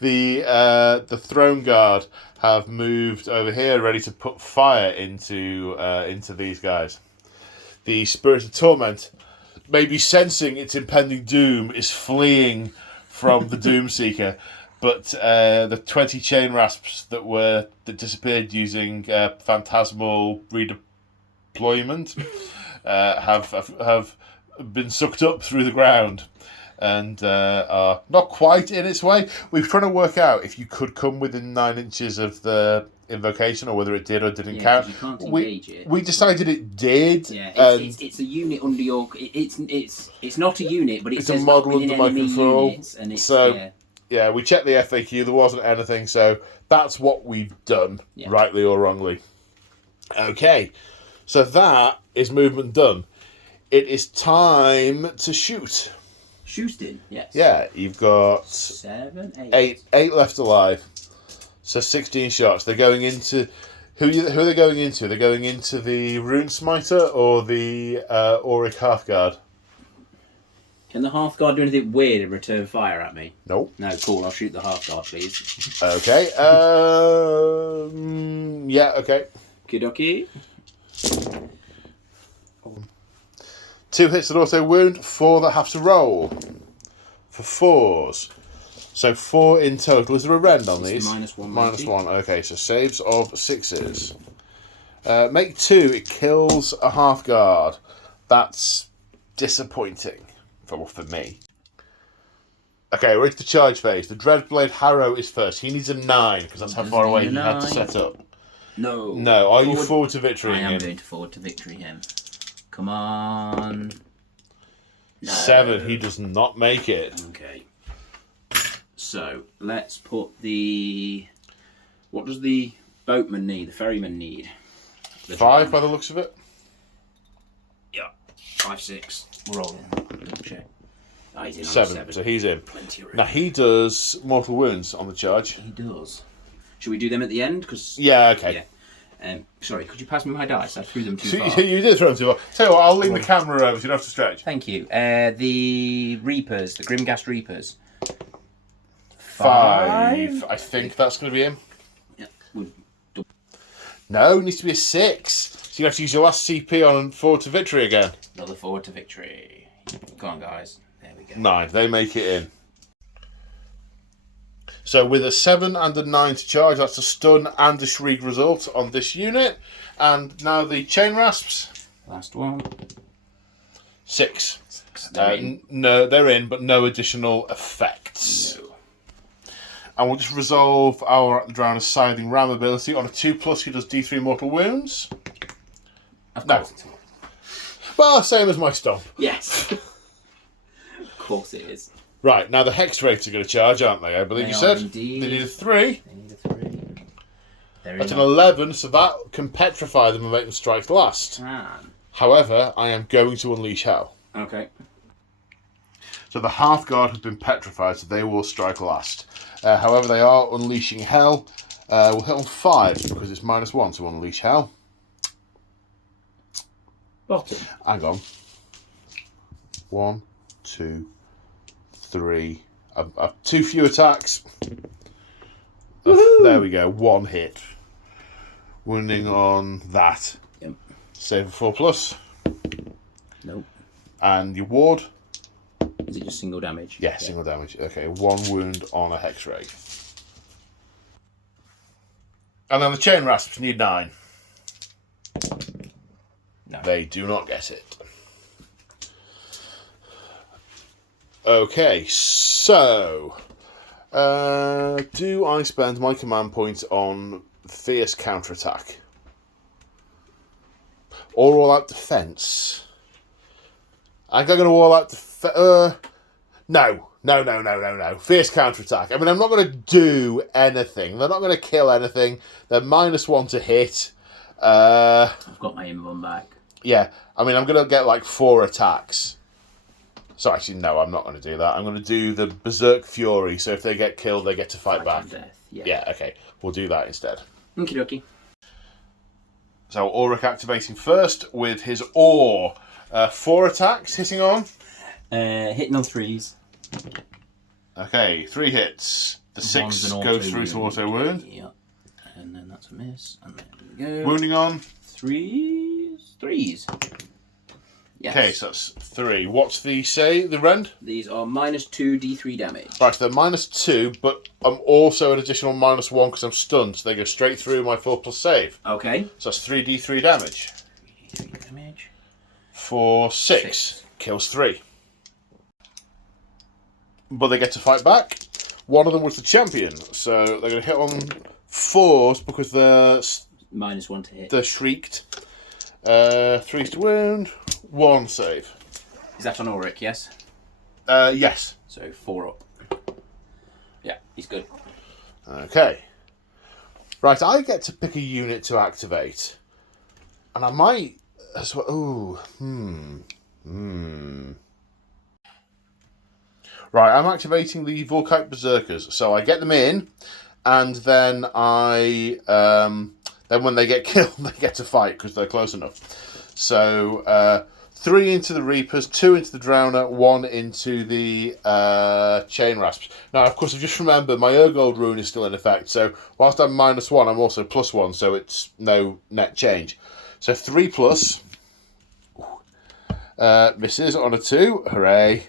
The Throne Guard have moved over here, ready to put fire into these guys. The Spirit of Torment, maybe sensing its impending doom, is fleeing from the Doomseeker. But the 20 Chain Rasps that disappeared using phantasmal redeployment have been sucked up through the ground and are not quite in its way. We're trying to work out if you could come within 9 inches of the invocation, or whether it did or didn't count. You can't engage it. We decided it did. Yeah, it's a unit under your. It's not a unit, but it's a model under my control. Units, and it's, yeah, we checked the FAQ. There wasn't anything, so that's what we've done, rightly or wrongly. Okay, so that is movement done. It is time to shoot. Shooting, yes. Yeah, you've got 7, 8 left alive. So 16 shots. They're going into... Who are they going into? They're going into the Rune Smiter or the Auric Hearthguard? Can the Hearthguard do anything weird and return fire at me? Nope. No, cool. I'll shoot the Hearthguard, please. Okay. Yeah, okay. Kidoki. 2 hits that auto wound, 4 that have to roll. For 4s. So 4 in total. Is there a rend on these? -1. -1. Okay, so saves of 6s. Make 2. It kills a Hearthguard. That's disappointing for me. Okay, we're into the charge phase. The Dreadblade Harrow is first. He needs a 9 because that's how far away he had to set up. No. No. Are you forward to victory? I am going to forward to victory him. Come on. No. 7. He does not make it. Okay. So let's put the. What does the boatman need? The ferryman need? 5 by the looks of it. Yeah. 5, 6. We're rolling. Double check. Oh, he's in 7. So he's in. Plenty of room. Now he does mortal wounds on the charge. He does. Should we do them at the end? Cause, yeah. Okay. Yeah. Sorry, could you pass me my dice? I threw them too far. You did throw them too far. Tell you what, I'll lean the camera over so you don't have to stretch. Thank you. The Reapers, the Grimghast Reapers. 5. I think that's going to be him. Yeah. No, it needs to be a 6. So you have to use your last CP on forward to victory again. Another forward to victory. Come on, guys. There we go. 9. They make it in. So with a 7 and a 9 to charge, that's a stun and a shriek result on this unit. And now the Chain Rasps. Last one. 6. They're in. No, they're in, but no additional effects. No. And we'll just resolve our Drowner's Scything Ram ability. On a 2+, he does D3 mortal wounds. Of course. No. Well, same as my stomp. Yes. Of course it is. Right, now the Hex Wraiths are going to charge, aren't they? I believe They you are said. indeed. They need a 3. They need a 3. They're That's in an 11, so that can petrify them and make them strike last. However, I am going to unleash hell. Okay. So the Hearthguard have been petrified, so they will strike last. However, they are unleashing hell. We'll hit on 5 because it's -1 to unleash hell. Bottom. Hang on. 1, 2, 3. I've 2 few attacks. There we go. 1 hit. Wounding on that. Yep. Save a 4+. Nope. And your ward. Is it just single damage? Yeah, single damage. Okay, 1 wound on a Hex Wraith. And then the Chain Rasps need 9. No. They do not get it. Okay, so do I spend my command points on fierce counterattack? Or all-out defense. I'm going to all-out defense. No. Fierce counterattack. I mean, I'm not going to do anything. They're not going to kill anything. They're -1 to hit. I've got my M1 back. Yeah, I mean, I'm going to get like 4 attacks. So actually, no, I'm not going to do that. I'm going to do the Berserk Fury. So if they get killed, they get to fight back. Death. Yeah, okay. We'll do that instead. Okie dokie. So Ulrich activating first with his Ore. 4 attacks hitting on. Hitting on 3s. Okay, 3 hits. The 6 goes through to auto wound. Yeah. And then that's a miss. And then we go. Wounding on. 3s. Yes. Okay, so that's 3. What's the rend? These are -2 D3 damage. Right, so they're -2, but I'm also an additional -1 because I'm stunned, so they go straight through my 4+ save. Okay. So that's 3d3 damage. 3d3 damage. For 6. Kills 3. But they get to fight back. One of them was the champion, so they're going to hit on 4s because they're -1 to hit. they're shrieked. 3 to wound, 1 save. Is that on Ulrich, yes? Yes. So 4 up. Yeah, he's good. Okay. Right, I get to pick a unit to activate. And I might as well... Ooh. Right, I'm activating the Volkite Berserkers. So I get them in, and then then when they get killed, they get to fight because they're close enough. So 3 into the Reapers, 2 into the Drowner, 1 into the Chain Rasps. Now, of course, I just remembered my Urgold rune is still in effect. So whilst I'm -1, I'm also +1, so it's no net change. So 3+. Misses on a 2. Hooray.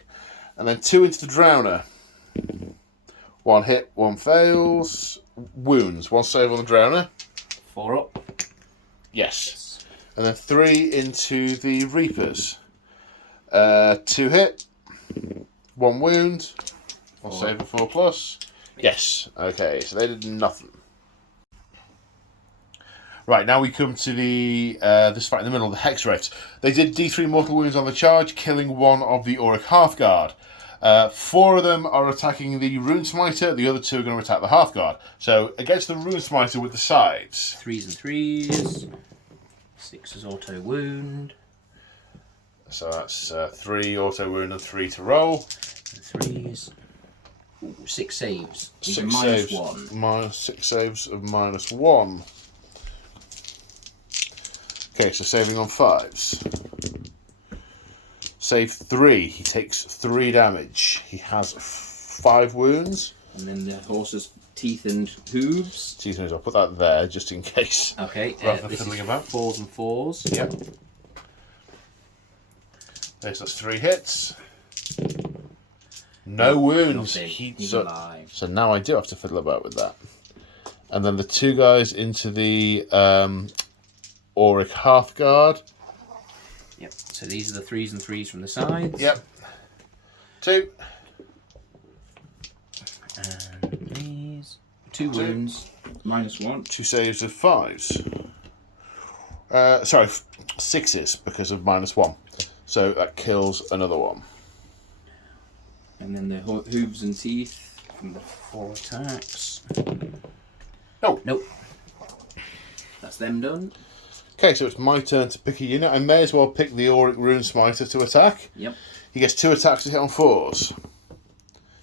And then 2 into the Drowner. 1 hit, 1 fails. Wounds. 1 save on the Drowner. 4 up. Yes. And then 3 into the Reapers. 2 hit. 1 wound. 1 save and 4+. Yes. Okay, so they did nothing. Right, now we come to the this fight in the middle, the Hex Wraiths. They did D3 mortal wounds on the charge, killing 1 of the Auric Hearthguard. 4 of them are attacking the Rune Smiter, the other 2 are going to attack the Hearthguard. So, against the Rune Smiter with the scythes. 3s and 3s. 6 is auto wound. So that's 3 auto wound and 3 to roll. 3s. Ooh, 6 saves. 6 saves. -1. 6 saves of -1. Okay, so saving on 5s. Save 3. He takes 3 damage. He has 5 wounds. And then the horse's teeth and hooves. Teeth and hooves. I'll put that there just in case. Okay. Rather than this fiddling is about. 4s and 4s. Yep. Okay, so that's 3 hits. No wounds. He's alive. So now I do have to fiddle about with that. And then the 2 guys into the Auric Hearthguard. Yep. So these are the 3s and 3s from the sides. Yep. 2. And these. 2 wounds. -1. 2 saves of 5s. Sorry, 6s because of -1. So that kills another one. And then the hooves and teeth from the 4 attacks. No. Nope. That's them done. Okay, so it's my turn to pick a unit. I may as well pick the Auric Rune Smiter to attack. Yep. He gets 2 attacks to hit on 4s.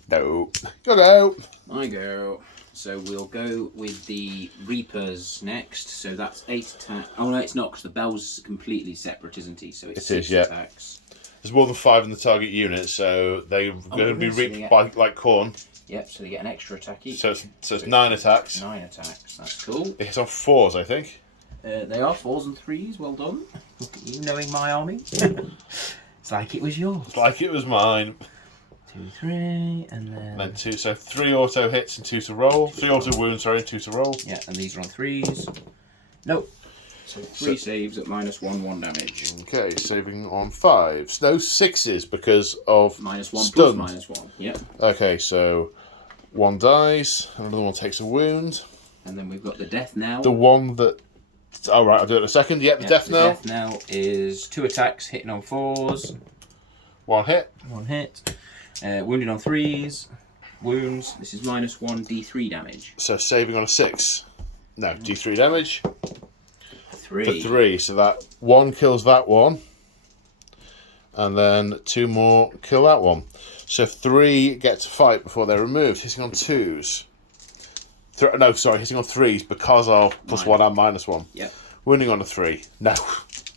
No. Go. I go. So we'll go with the Reapers next. So that's 8 attacks. Oh no, it's not, because the bell's completely separate, isn't he? So it's 6 attacks. There's more than 5 in the target unit, so they're going to be reaped by like corn. Yep, so they get an extra attack each. So it's 9 attacks. 9 attacks, that's cool. It hits on 4s, I think. They are 4s and 3s, well done. Look at you knowing my army. It's like it was yours. It's like it was mine. 2, 3, and then 2, so 3 auto hits and 2 to roll. 3 auto wounds, sorry, 2 to roll. Yeah, and these are on 3s. Nope. So 3 saves at -1 damage. Okay, saving on 5s. No 6s because of -1 stunned. plus -1. Yep. Okay, so 1 dies, another one takes a wound. And then we've got the death now. The one that All right, I'll do it in a second. Yep, the death knell. Death knell is 2 attacks, hitting on 4s. 1 hit. 1 hit. Wounding on 3s. Wounds. This is -1 D3 damage. So saving on a 6. No, D3 damage. 3. For 3. So that 1 kills that one. And then 2 more kill that one. So 3 get to fight before they're removed. Hitting on 2s. No, sorry, hitting on 3s because of +1 and -1. Yep. Wounding on a 3. No.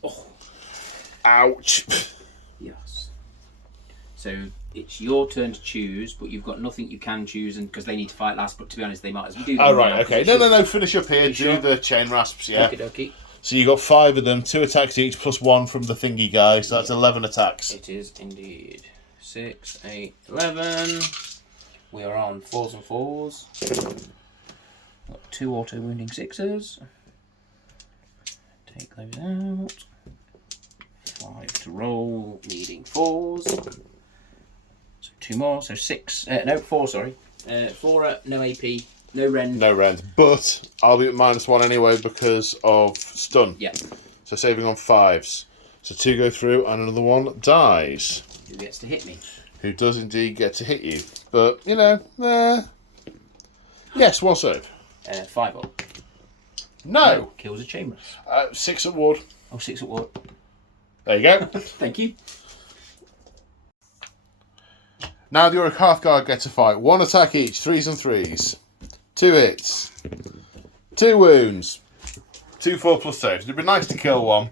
Oh. Ouch. Yes. So it's your turn to choose, but you've got nothing you can choose, and because they need to fight last. But to be honest, they might as well do. Oh right, okay. No. Finish up here. Do sure? the chain rasps. Yeah. Okie. So you got 5 of them, 2 attacks each, +1 from the thingy guy. So that's 11 attacks. It is indeed 6, 8, 11. We are on 4s and 4s. Got 2 auto wounding 6s. Take those out. 5 to roll, needing 4s. So 2 more, so 6. No, 4, sorry. 4 at no AP, no rend. No rend. But I'll be at -1 anyway because of stun. Yeah. So saving on 5s. So 2 go through and another one dies. Who gets to hit me? Who does indeed get to hit you. But, you know, yes, one save. 5 up. No. Kills a chamber. 6 at ward. Oh, 6 at ward. There you go. Thank you. Now the Auric Hearthguard gets a fight. 1 attack each, 3s and 3s. 2 hits. 2 wounds. 2 4+ saves. It'd be nice to kill one.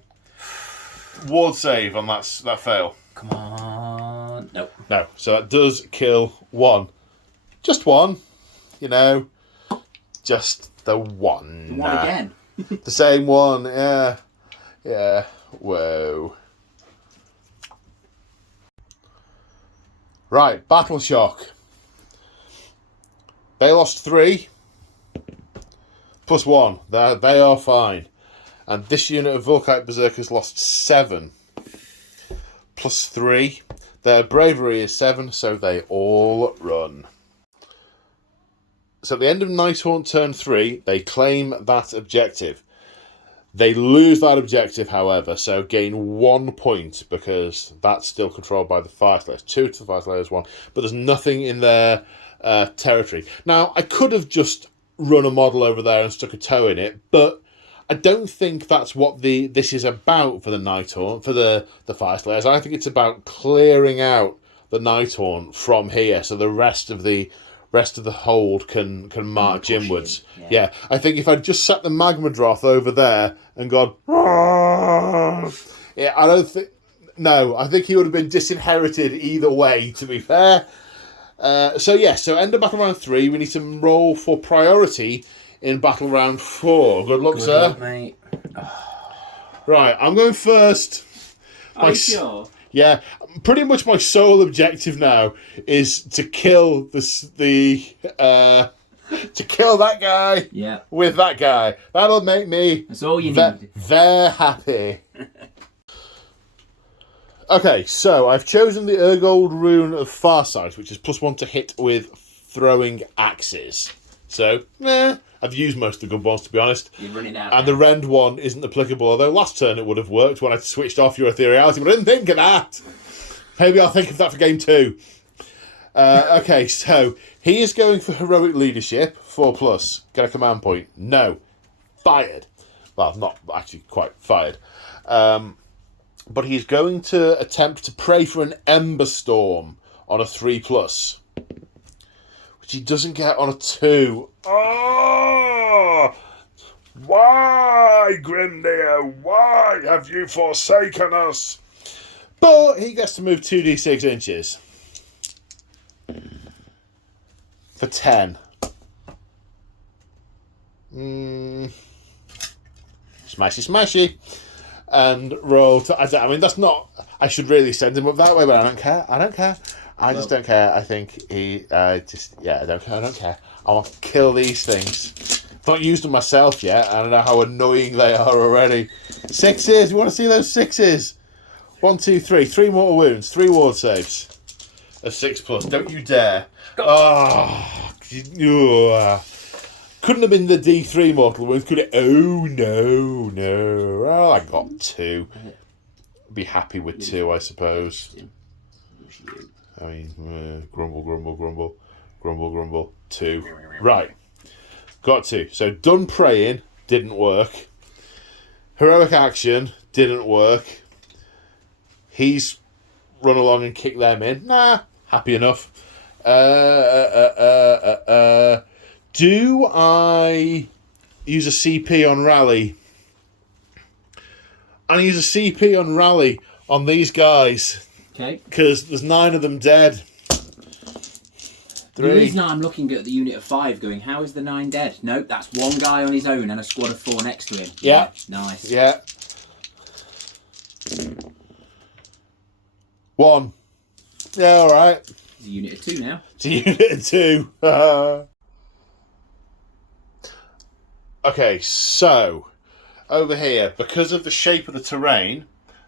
Ward save on that fail. Come on. Nope. No. So that does kill 1. Just 1. You know. Just the 1. The 1 again. The same one, yeah. Yeah. Whoa. Right, Battle Shock. They lost 3. +1. They are fine. And this unit of Volkite Berserkers lost 7. +3. Their bravery is 7, so they all run. So at the end of Nighthaunt turn 3, they claim that objective. They lose that objective, however, so gain 1 point because that's still controlled by the Fyreslayers. 2 to the Fyreslayers, 1. But there's nothing in their territory. Now, I could have just run a model over there and stuck a toe in it, but I don't think that's what this is about for the Nighthaunt, for the Fyreslayers. I think it's about clearing out the Nighthaunt from here, so the rest of the hold can march inwards. Yeah, I think if I'd just set the Magma Droth over there and gone, yeah, I don't think. No, I think he would have been disinherited either way. To be fair. So end of battle round 3. We need to roll for priority in battle round 4. Good luck, sir. Luck, mate. Right, I'm going first. Are you sure? Yeah, pretty much my sole objective now is to kill to kill that guy. Yeah. With that guy. That'll make me. That's all you need. Very happy. Okay, so I've chosen the Urgold Rune of Farsight, which is +1 to hit with throwing axes. So, I've used most of the good ones, to be honest. You're running out. And the rend one isn't applicable, although last turn it would have worked when I switched off your ethereality, but I didn't think of that. Maybe I'll think of that for game 2. Okay, so he is going for heroic leadership, 4+. Get a command point. No. Fired. Well, not actually quite fired. But he's going to attempt to pray for an Ember Storm on a 3+. Which he doesn't get on a 2. Oh! Why, Grimnir? Why have you forsaken us? But he gets to move 2d6 inches. For 10. Smashy. And roll to... I mean, that's not... I should really send him up that way, but I don't care. I just don't care. I think he I don't care. I want to kill these things. I've not used them myself yet. I don't know how annoying they are already. 6s. You want to see those 6s? 1, 2, 3. 3 mortal wounds. 3 ward saves. A 6+. Don't you dare. Come Couldn't have been the D3 mortal wounds, could it? Oh, no. Oh, I got 2. Be happy with 2, I suppose. I mean, grumble. 2. Right. Got 2. So, done praying, didn't work. Heroic action, didn't work. He's run along and kicked them in. Nah, happy enough. Do I use a CP on rally? I use a CP on rally on these guys. Okay. Because there's 9 of them dead. 3. The reason I'm looking at the unit of 5 going, how is the 9 dead? Nope, that's one guy on his own and a squad of 4 next to him. Yeah. Nice. Yeah. 1. Yeah, alright. It's a unit of 2 now. It's a unit of 2. Okay, so over here, because of the shape of the terrain,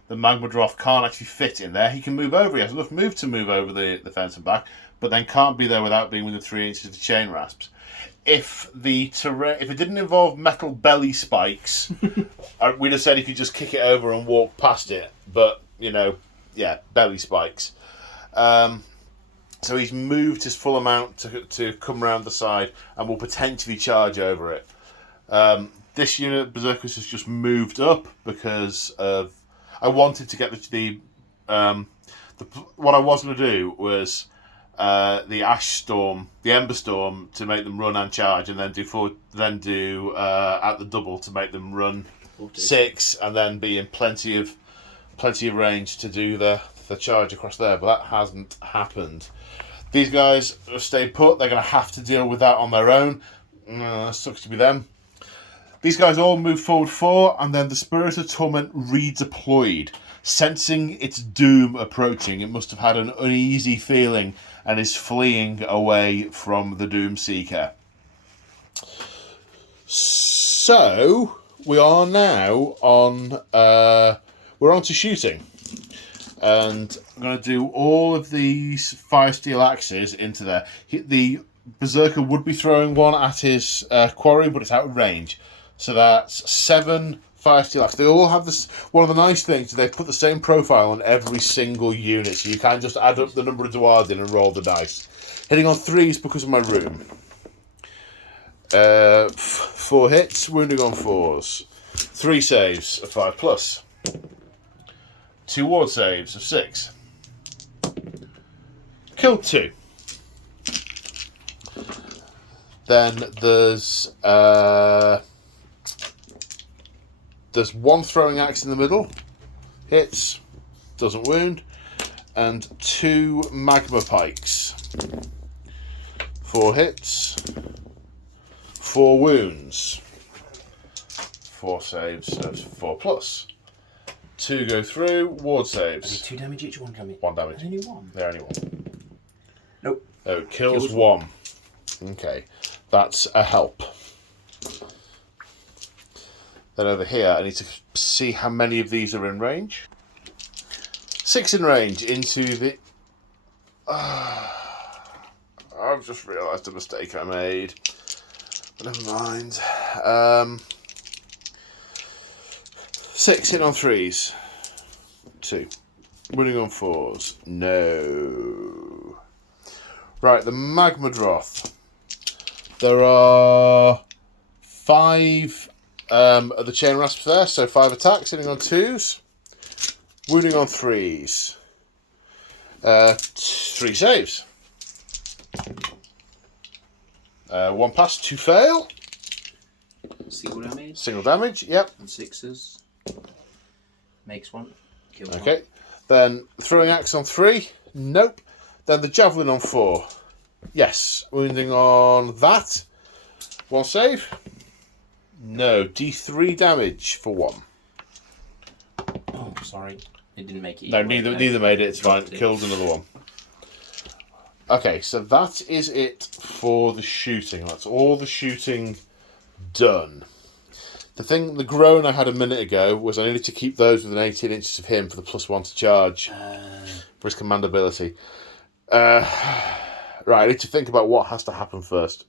the Magmadroth can't actually fit in there. He can move over. He has enough move to move over the fence and back, but then can't be there without being within 3 inches of the chain rasps. If the terrain, if it didn't involve metal belly spikes, we'd have said he could just kick it over and walk past it. But belly spikes. So he's moved his full amount to come around the side and will potentially charge over it. This unit, Berserkers, has just moved up because of... I wanted to get what I was going to do was the Ash Storm, the Ember Storm, to make them run and charge, and then do at the double to make them run 6, and then be in plenty of range to do the charge across there. But that hasn't happened. These guys have stayed put. They're going to have to deal with that on their own. Sucks to be them. These guys all move forward 4, and then the Spirit of Torment redeployed. Sensing its doom approaching, it must have had an uneasy feeling and is fleeing away from the Doom Seeker. So, we are now on... we're on to shooting. And I'm going to do all of these Fire Steel axes into there. The Berserker would be throwing one at his quarry, but it's out of range. So that's 7 Fire Steel axes. They all have this. One of the nice things is they've put the same profile on every single unit, so you can just add up the number of dwarves in and roll the dice. Hitting on 3s because of my room. 4 hits, wounding on 4s. 3 saves of 5+. 2 ward saves of 6. Killed 2. Then there's 1 throwing axe in the middle. Hits. Doesn't wound. And 2 magma pikes. 4 hits. 4 wounds. 4 saves of 4+. 2 go through. Ward saves. 2 damage each, 1 damage. 1 damage. Only 1. They're only 1. Nope. Oh, kills 1. Okay. That's a help. Then over here, I need to see how many of these are in range. 6 in range into the... I've just realised a mistake I made. But never mind. 6 in on 3s. 2. Winning on 4s. No. Right, the Magmadroth. There are 5 of the chain rasps there, so 5 attacks, hitting on 2s. Wounding on 3s. 3 saves. 1 pass, 2 fail. Single damage. Single damage, yep. And 6s. Makes 1. Kills Okay. 1. Then throwing axe on 3. Nope. Then the javelin on 4. Yes. Wounding on that. 1 save. No. D3 damage for 1. Oh, sorry. It didn't make it. No, neither made it. It's fine. Killed another 1. Okay, so that is it for the shooting. That's all the shooting done. The groan I had a minute ago was I needed to keep those within 18 inches of him for the +1 to charge for his command ability. Right, I need to think about what has to happen first.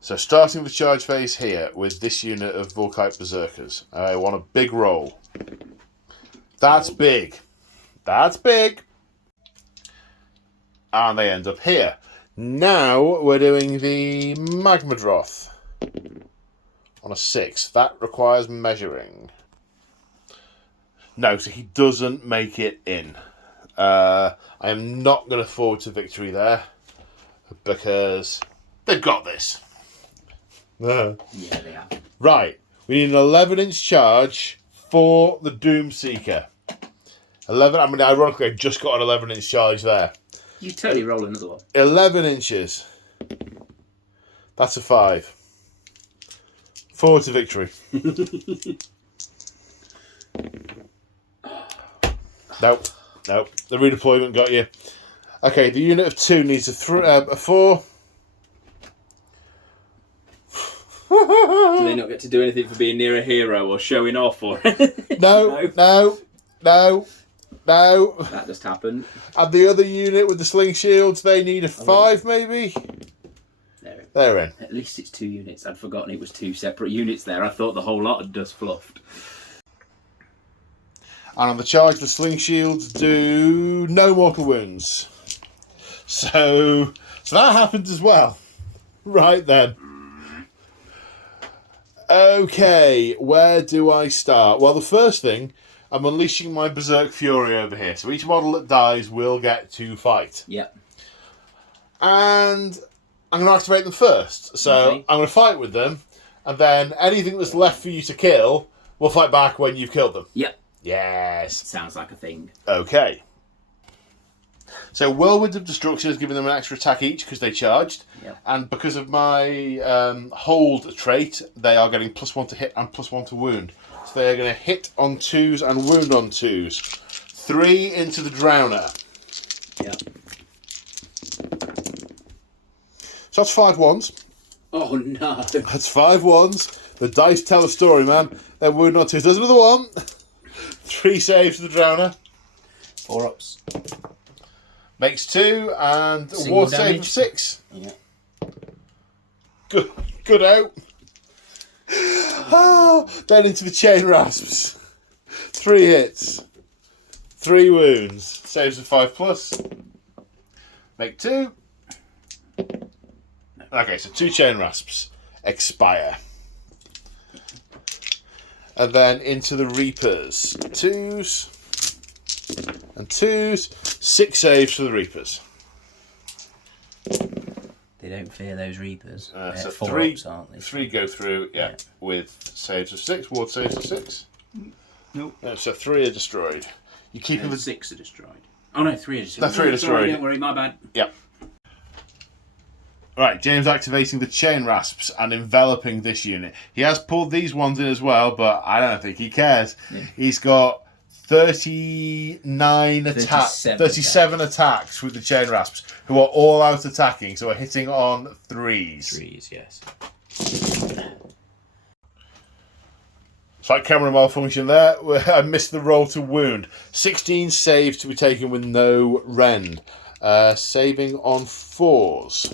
So starting the charge phase here with this unit of Volkite Berserkers. I want a big roll. That's big. That's big. And they end up here. Now we're doing the Magmadroth on a 6. That requires measuring. No, so he doesn't make it in. I am not going to forward to victory there because they've got this. Yeah, they are. Right, we need an 11-inch charge for the Doomseeker. 11. I mean, ironically, I just got an 11-inch charge there. You totally roll another one. 11 inches. That's a 5. Forward to victory. Nope. The redeployment got you. Okay, the unit of 2 needs a 4. Do they not get to do anything for being near a hero or showing off or No. That just happened. And the other unit with the sling shields, they need a 5 maybe? They're in. At least it's 2 units. I'd forgotten it was 2 separate units there. I thought the whole lot had just fluffed. And on the charge, the sling shields do no mortal wounds. So that happens as well. Right then. Okay, where do I start? Well, the first thing, I'm unleashing my Berserk Fury over here. So each model that dies will get to fight. Yep. And I'm going to activate them first. So Okay. I'm going to fight with them, and then anything that's left for you to kill will fight back when you've killed them. Yep. Yes. Sounds like a thing. Okay. So Whirlwind of Destruction has given them an extra attack each because they charged. Yep. And because of my hold trait, they are getting +1 to hit and +1 to wound. So they are going to hit on 2s and wound on 2s. 3 into the Drowner. Yep. So that's 5 ones. Oh no. That's 5 ones. The dice tell a story, man. They're wound on 2s. There's another one. 3 saves to the Drowner. 4 ups. Makes 2 and a Single ward save damage. of 6. Yeah. Good out. Oh, then into the chain rasps. 3 hits. 3 wounds. Saves of 5+. Make 2. Okay, so 2 chain rasps. Expire. And then into the Reapers. 2s. And 2s. 6 saves for the Reapers. They don't fear those Reapers. So 4 3, ups, aren't they? 3 go through, with saves of 6, ward saves of 6. Nope. So 3 are destroyed. You're keeping the 6 are destroyed. Oh no, 3 are destroyed. No, 3 are destroyed. Sorry, don't worry, my bad. Yep. Right, James activating the chain rasps and enveloping this unit. He has pulled these ones in as well, but I don't think he cares. Yeah. He's got 37 attacks with the chain rasps, who are all out attacking, so are hitting on 3s. 3s, yes. Slight camera malfunction there. I missed the roll to wound. 16 saves to be taken with no rend. Saving on 4s.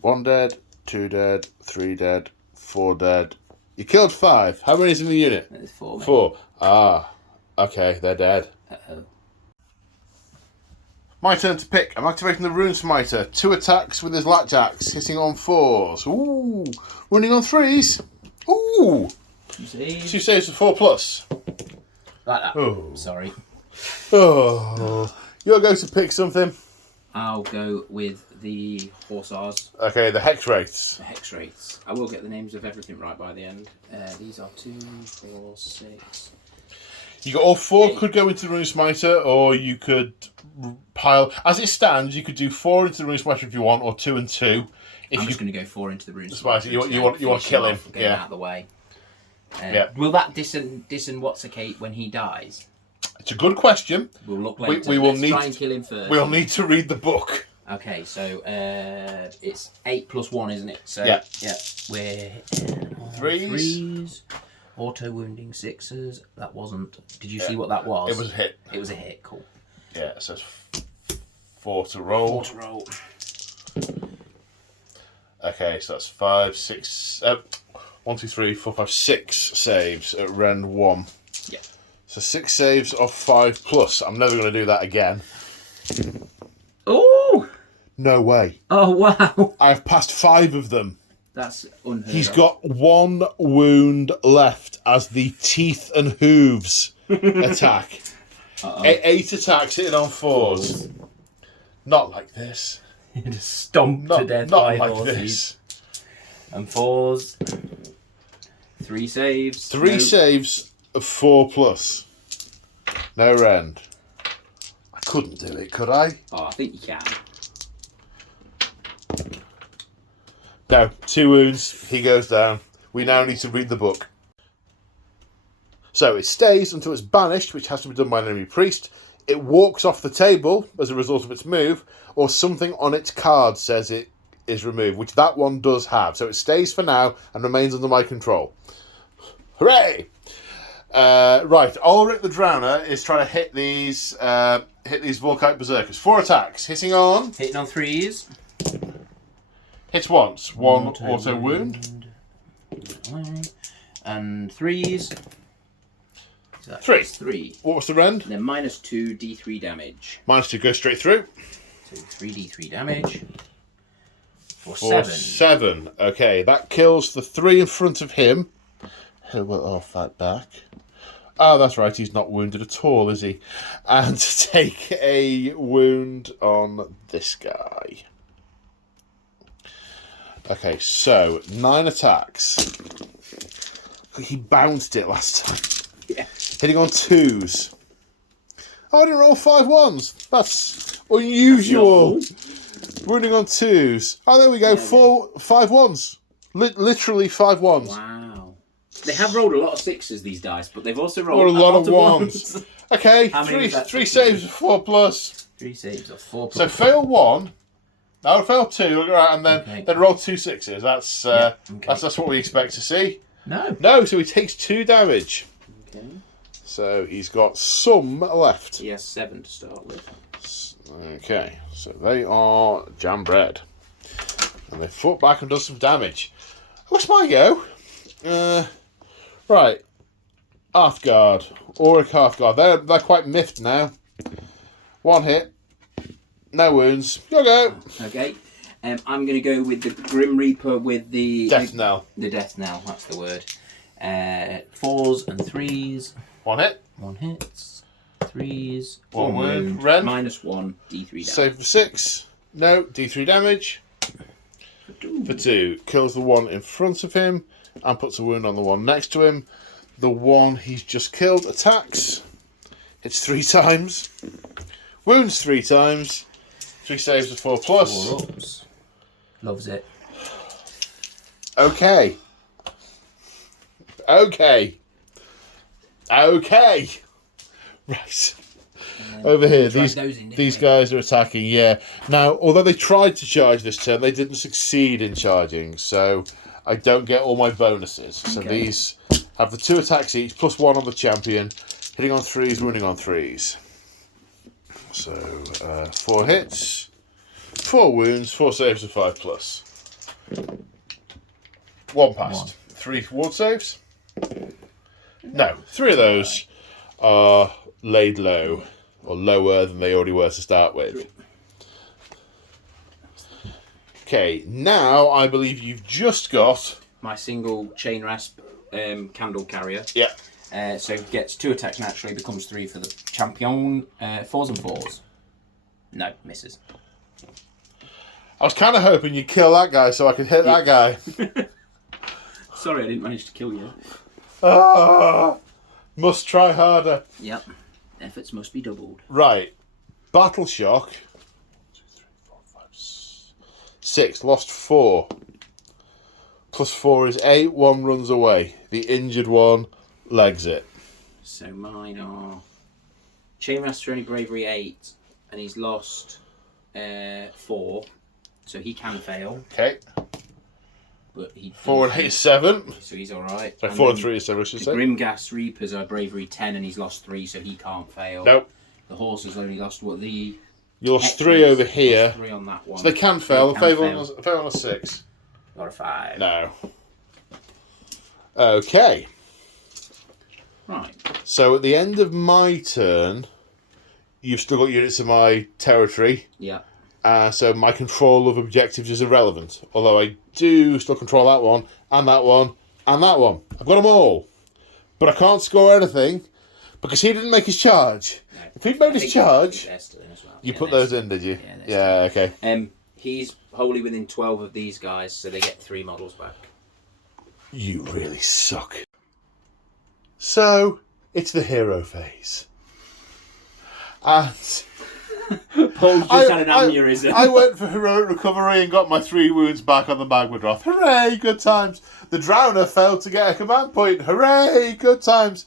1 dead, 2 dead, 3 dead, 4 dead. You killed 5. How many is in the unit? There's 4. 4. Ah, okay, they're dead. Uh-oh. My turn to pick. I'm activating the Rune Smiter. 2 attacks with his Latch Axe, hitting on 4s. Ooh, running on 3s. Ooh, 2 saves for 4+. Like that. Oh. Sorry. Oh, you're going to pick something. I'll go with the Horsars. Okay, the Hex Wraiths. The Hex Wraiths. I will get the names of everything right by the end. These are 2, 4, 6. You got all 4 could go into the Rune Smiter, or you could pile. As it stands, you could do 4 into the Rune Smiter if you want, or 2 and 2. I'm just going to go 4 into the Rune Smiter. Smiter. You want to kill him. Get him out of the way. Yeah. Will that dissen what's a Kate when he dies? It's a good question. We'll look later. We will Let's need try and kill him first. We'll need to read the book. Okay, so it's 8 + 1, isn't it? So Yeah. We're 3s. Auto wounding 6s. That wasn't. Did you see what that was? It was a hit. It was a hit. Cool. Yeah, so it's 4 to roll. 4 to roll. Okay, so that's 5, 6, 1, 2, 3, 4, 5, 6 saves at rend 1. Yeah. So 6 saves of 5 plus. I'm never going to do that again. Oh! No way. Oh, wow. I've passed 5 of them. That's unheard He's of. got 1 wound left as the teeth and hooves attack. 8 attacks hitting on 4s. Not like this. Just stomped to death by like horses. this. And 4s. 3 saves. 3 saves of 4 plus. No rend. I couldn't do it, could I? Oh, I think you can. No, 2 wounds. He goes down. We now need to read the book. So it stays until it's banished, which has to be done by an enemy priest. It walks off the table as a result of its move, or something on its card says it is removed, which that one does have. So it stays for now and remains under my control. Hooray! Right, Ulrich the Drowner is trying to hit these Volkite Berserkers. 4 attacks. Hitting on 3s. Hits once. 1 auto wound. And 3s. So 3. 3. What was the rend? And then -2 d3 damage. -2 goes straight through. So 3d3 damage. For 7. 7. 7. Okay, that kills the 3 in front of him. Who will all fight back? Oh, that's right, he's not wounded at all, is he? And take a wound on this guy. Okay, so 9 attacks. He bounced it last time. Yeah. Hitting on 2s. Oh, I didn't roll 5 1s. That's unusual. Wounding on 2s. Oh, there we go. 5 1s. Literally 5 1s. Wow. They have rolled a lot of 6s, these dice, but they've also rolled a lot of 1s. Okay, How many was that? 3 saves of 4 plus. 3 saves of 4 plus. So fail 1. No, fail 2. Right, and then roll 2 6s. That's that's what we expect to see. No. So he takes 2 damage. Okay. So he's got some left. He has 7 to start with. Okay, so they are jam bread. And they fought back and done some damage. What's my go? Right. Hearthguard. Auric Hearthguard. They're quite miffed now. 1 hit. No wounds. Your go. Okay. I'm going to go with the Grim Reaper with the... Death Knell. The Death Knell, that's the word. 4s and 3s. 1 hit. 1 hits. 3s. 1 wound. Ren. -1 d3 damage. Save for 6. No. D3 damage. For 2. Kills the one in front of him and puts a wound on the one next to him. The one he's just killed attacks. Hits 3 times. Wounds 3 times. 3 saves of 4 plus. 4 ups. Loves it. Okay. Right. Over here, these guys are attacking, yeah. Now, although they tried to charge this turn, they didn't succeed in charging, so I don't get all my bonuses. So these have the 2 attacks each, plus 1 on the champion, hitting on 3s, wounding on 3s. So, 4 hits, 4 wounds, 4 saves of 5 plus. 1 passed. 3 ward saves? No, 3 of those are laid low, or lower than they already were to start with. Okay, now I believe you've just got... My single chain rasp candle carrier. Yeah. So gets 2 attacks naturally, becomes 3 for the champion. 4s and 4s. No, misses. I was kind of hoping you'd kill that guy so I could hit that guy. Sorry, I didn't manage to kill you. Must try harder. Yep. Efforts must be doubled. Right. Battle Shock. 1, 2, 3, 4, 5, 6. Lost 4. Plus 4 is 8. 1 runs away. The injured one legs it. So mine are... Chainmaster only bravery 8. And he's lost 4. So he can fail. Okay. But he 4 and 8 is 7. So he's alright. So 4 and 3 is 7, I should say. Grimgas Reapers are bravery 10 and he's lost 3, so he can't fail. Nope. The horse has only lost what the... You lost 3 over here. 3 on that one. So they can fail. They can fail on a 6. Got a 5. No. Okay. Right. So at the end of my turn, you've still got units in my territory. Yeah. So my control of objectives is irrelevant. Although I do still control that one, and that one, and that one. I've got them all. But I can't score anything because he didn't make his charge. No. If he'd made his charge, you put those in, did you? Yeah, okay. He's wholly within 12 of these guys, so they get 3 models back. You really suck. So, it's the hero phase. And Paul's just had an aneurysm. I went for heroic recovery and got my 3 wounds back on the Magmadroth. Hooray, good times. The Drowner failed to get a command point. Hooray, good times.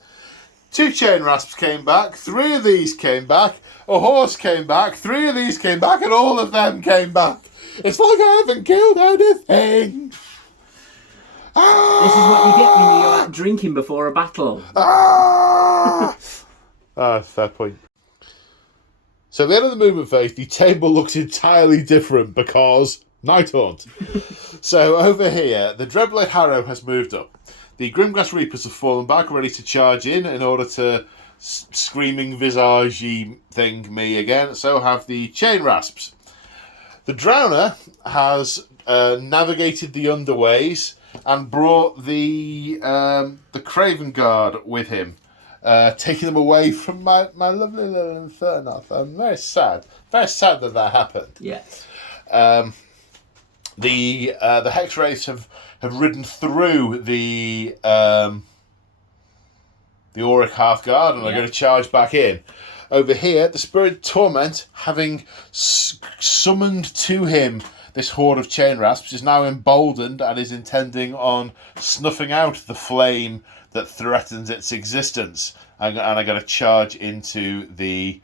2 chain rasps came back. 3 of these came back. A horse came back. 3 of these came back, and all of them came back. It's like I haven't killed anything. This is what you get when you go out drinking before a battle. Fair point. So at the end of the movement phase, the table looks entirely different because Nighthaunt. So over here, the Dreadblade Harrow has moved up. The Grimgrass Reapers have fallen back, ready to charge in order to screaming visage-y thing me again. So have the Chain Rasps. The Drowner has navigated the underways and brought the Craven Guard with him, taking them away from my lovely little Inferno. I'm very sad. Very sad that happened. Yes. The Hex Wraiths have ridden through the Auric Halfguard and are going to charge back in. Over here, the Spirit Torment, having summoned to him this horde of Chain Rasps, is now emboldened and is intending on snuffing out the flame that threatens its existence, and are going to charge into the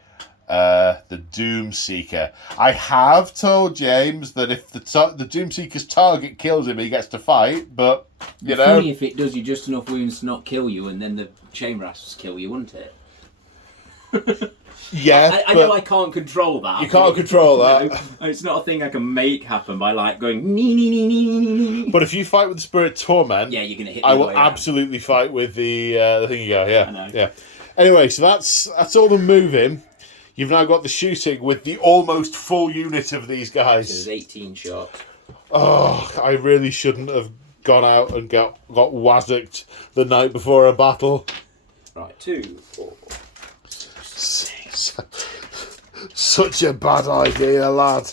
Doom Seeker. I have told James that if the Doom Seeker's target kills him, he gets to fight, but you know. Funny if it does you just enough wounds to not kill you, and then the Chain Rasps kill you, wouldn't it? Yeah, I know I can't control that. You can't control that. No, it's not a thing I can make happen by like going nee nee nee nee nee nee. But if you fight with the Spirit Torment, yeah, you're gonna hit. I will absolutely fight with the thing you go. Yeah, I know. Yeah. Anyway, so that's all the moving. You've now got the shooting with the almost full unit of these guys. So there's 18 shots. Oh, I really shouldn't have gone out and got wazzicked the night before a battle. Right, 2, 4, 6. Such a bad idea, lad.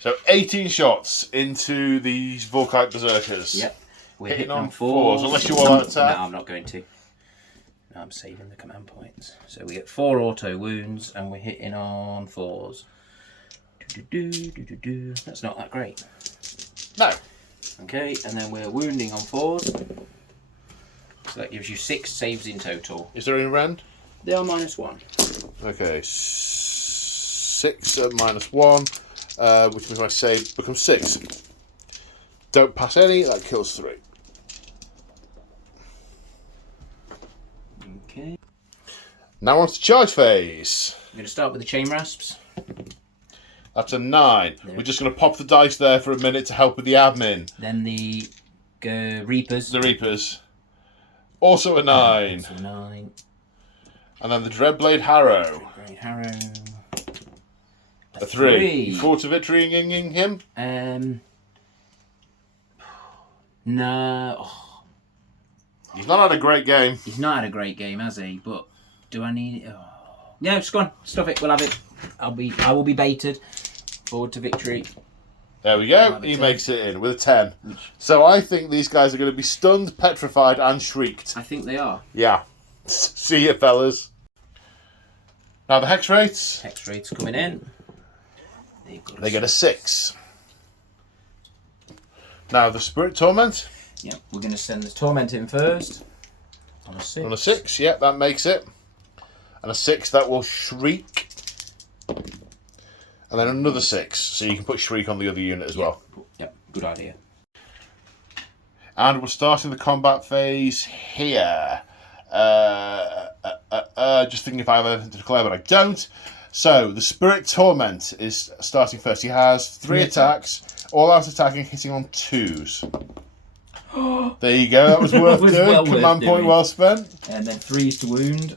So 18 shots into these Volkite Berserkers. Yep. We're hitting on 4s, unless you want to attack. No, I'm not going to. No, I'm saving the command points. So we get 4 auto wounds and we're hitting on 4s. That's not that great. No. Okay, and then we're wounding on 4s. So that gives you 6 saves in total. Is there any rend? They are -1. Okay, 6 at -1, which means my save becomes 6. Don't pass any, that kills 3. Okay. Now on to charge phase. I'm going to start with the Chain Rasps. That's a 9. We're just going to pop the dice there for a minute to help with the admin. Then the Reapers. The Reapers. Also a 9. Also a 9. And then the Dreadblade Harrow. Dreadblade Harrow. A 3. You forward to victory in him? No. Oh. He's not had a great game. He's not had a great game, has he? But do I need it? Oh. Yeah, just go on. Stuff it. We'll have it. I will be baited. Forward to victory. There we go. He makes it in with a 10. So I think these guys are going to be stunned, petrified, and shrieked. I think they are. Yeah. See you, fellas. Now the Hex Wraiths. Hex Wraiths coming in. They get a 6. Now the Spirit Torment. Yep, we're going to send the Torment in first. On a 6. On a 6, yep, that makes it. And a 6, that will Shriek. And then another 6, so you can put Shriek on the other unit as well. Yep, good idea. And we're starting the combat phase here. Just thinking if I have anything to declare, but I don't. So, the Spirit Torment is starting first. He has 3 attacks. All out attacking, hitting on 2s. There you go. That was worth was doing. well Command worth point doing. well spent. And then 3s to wound.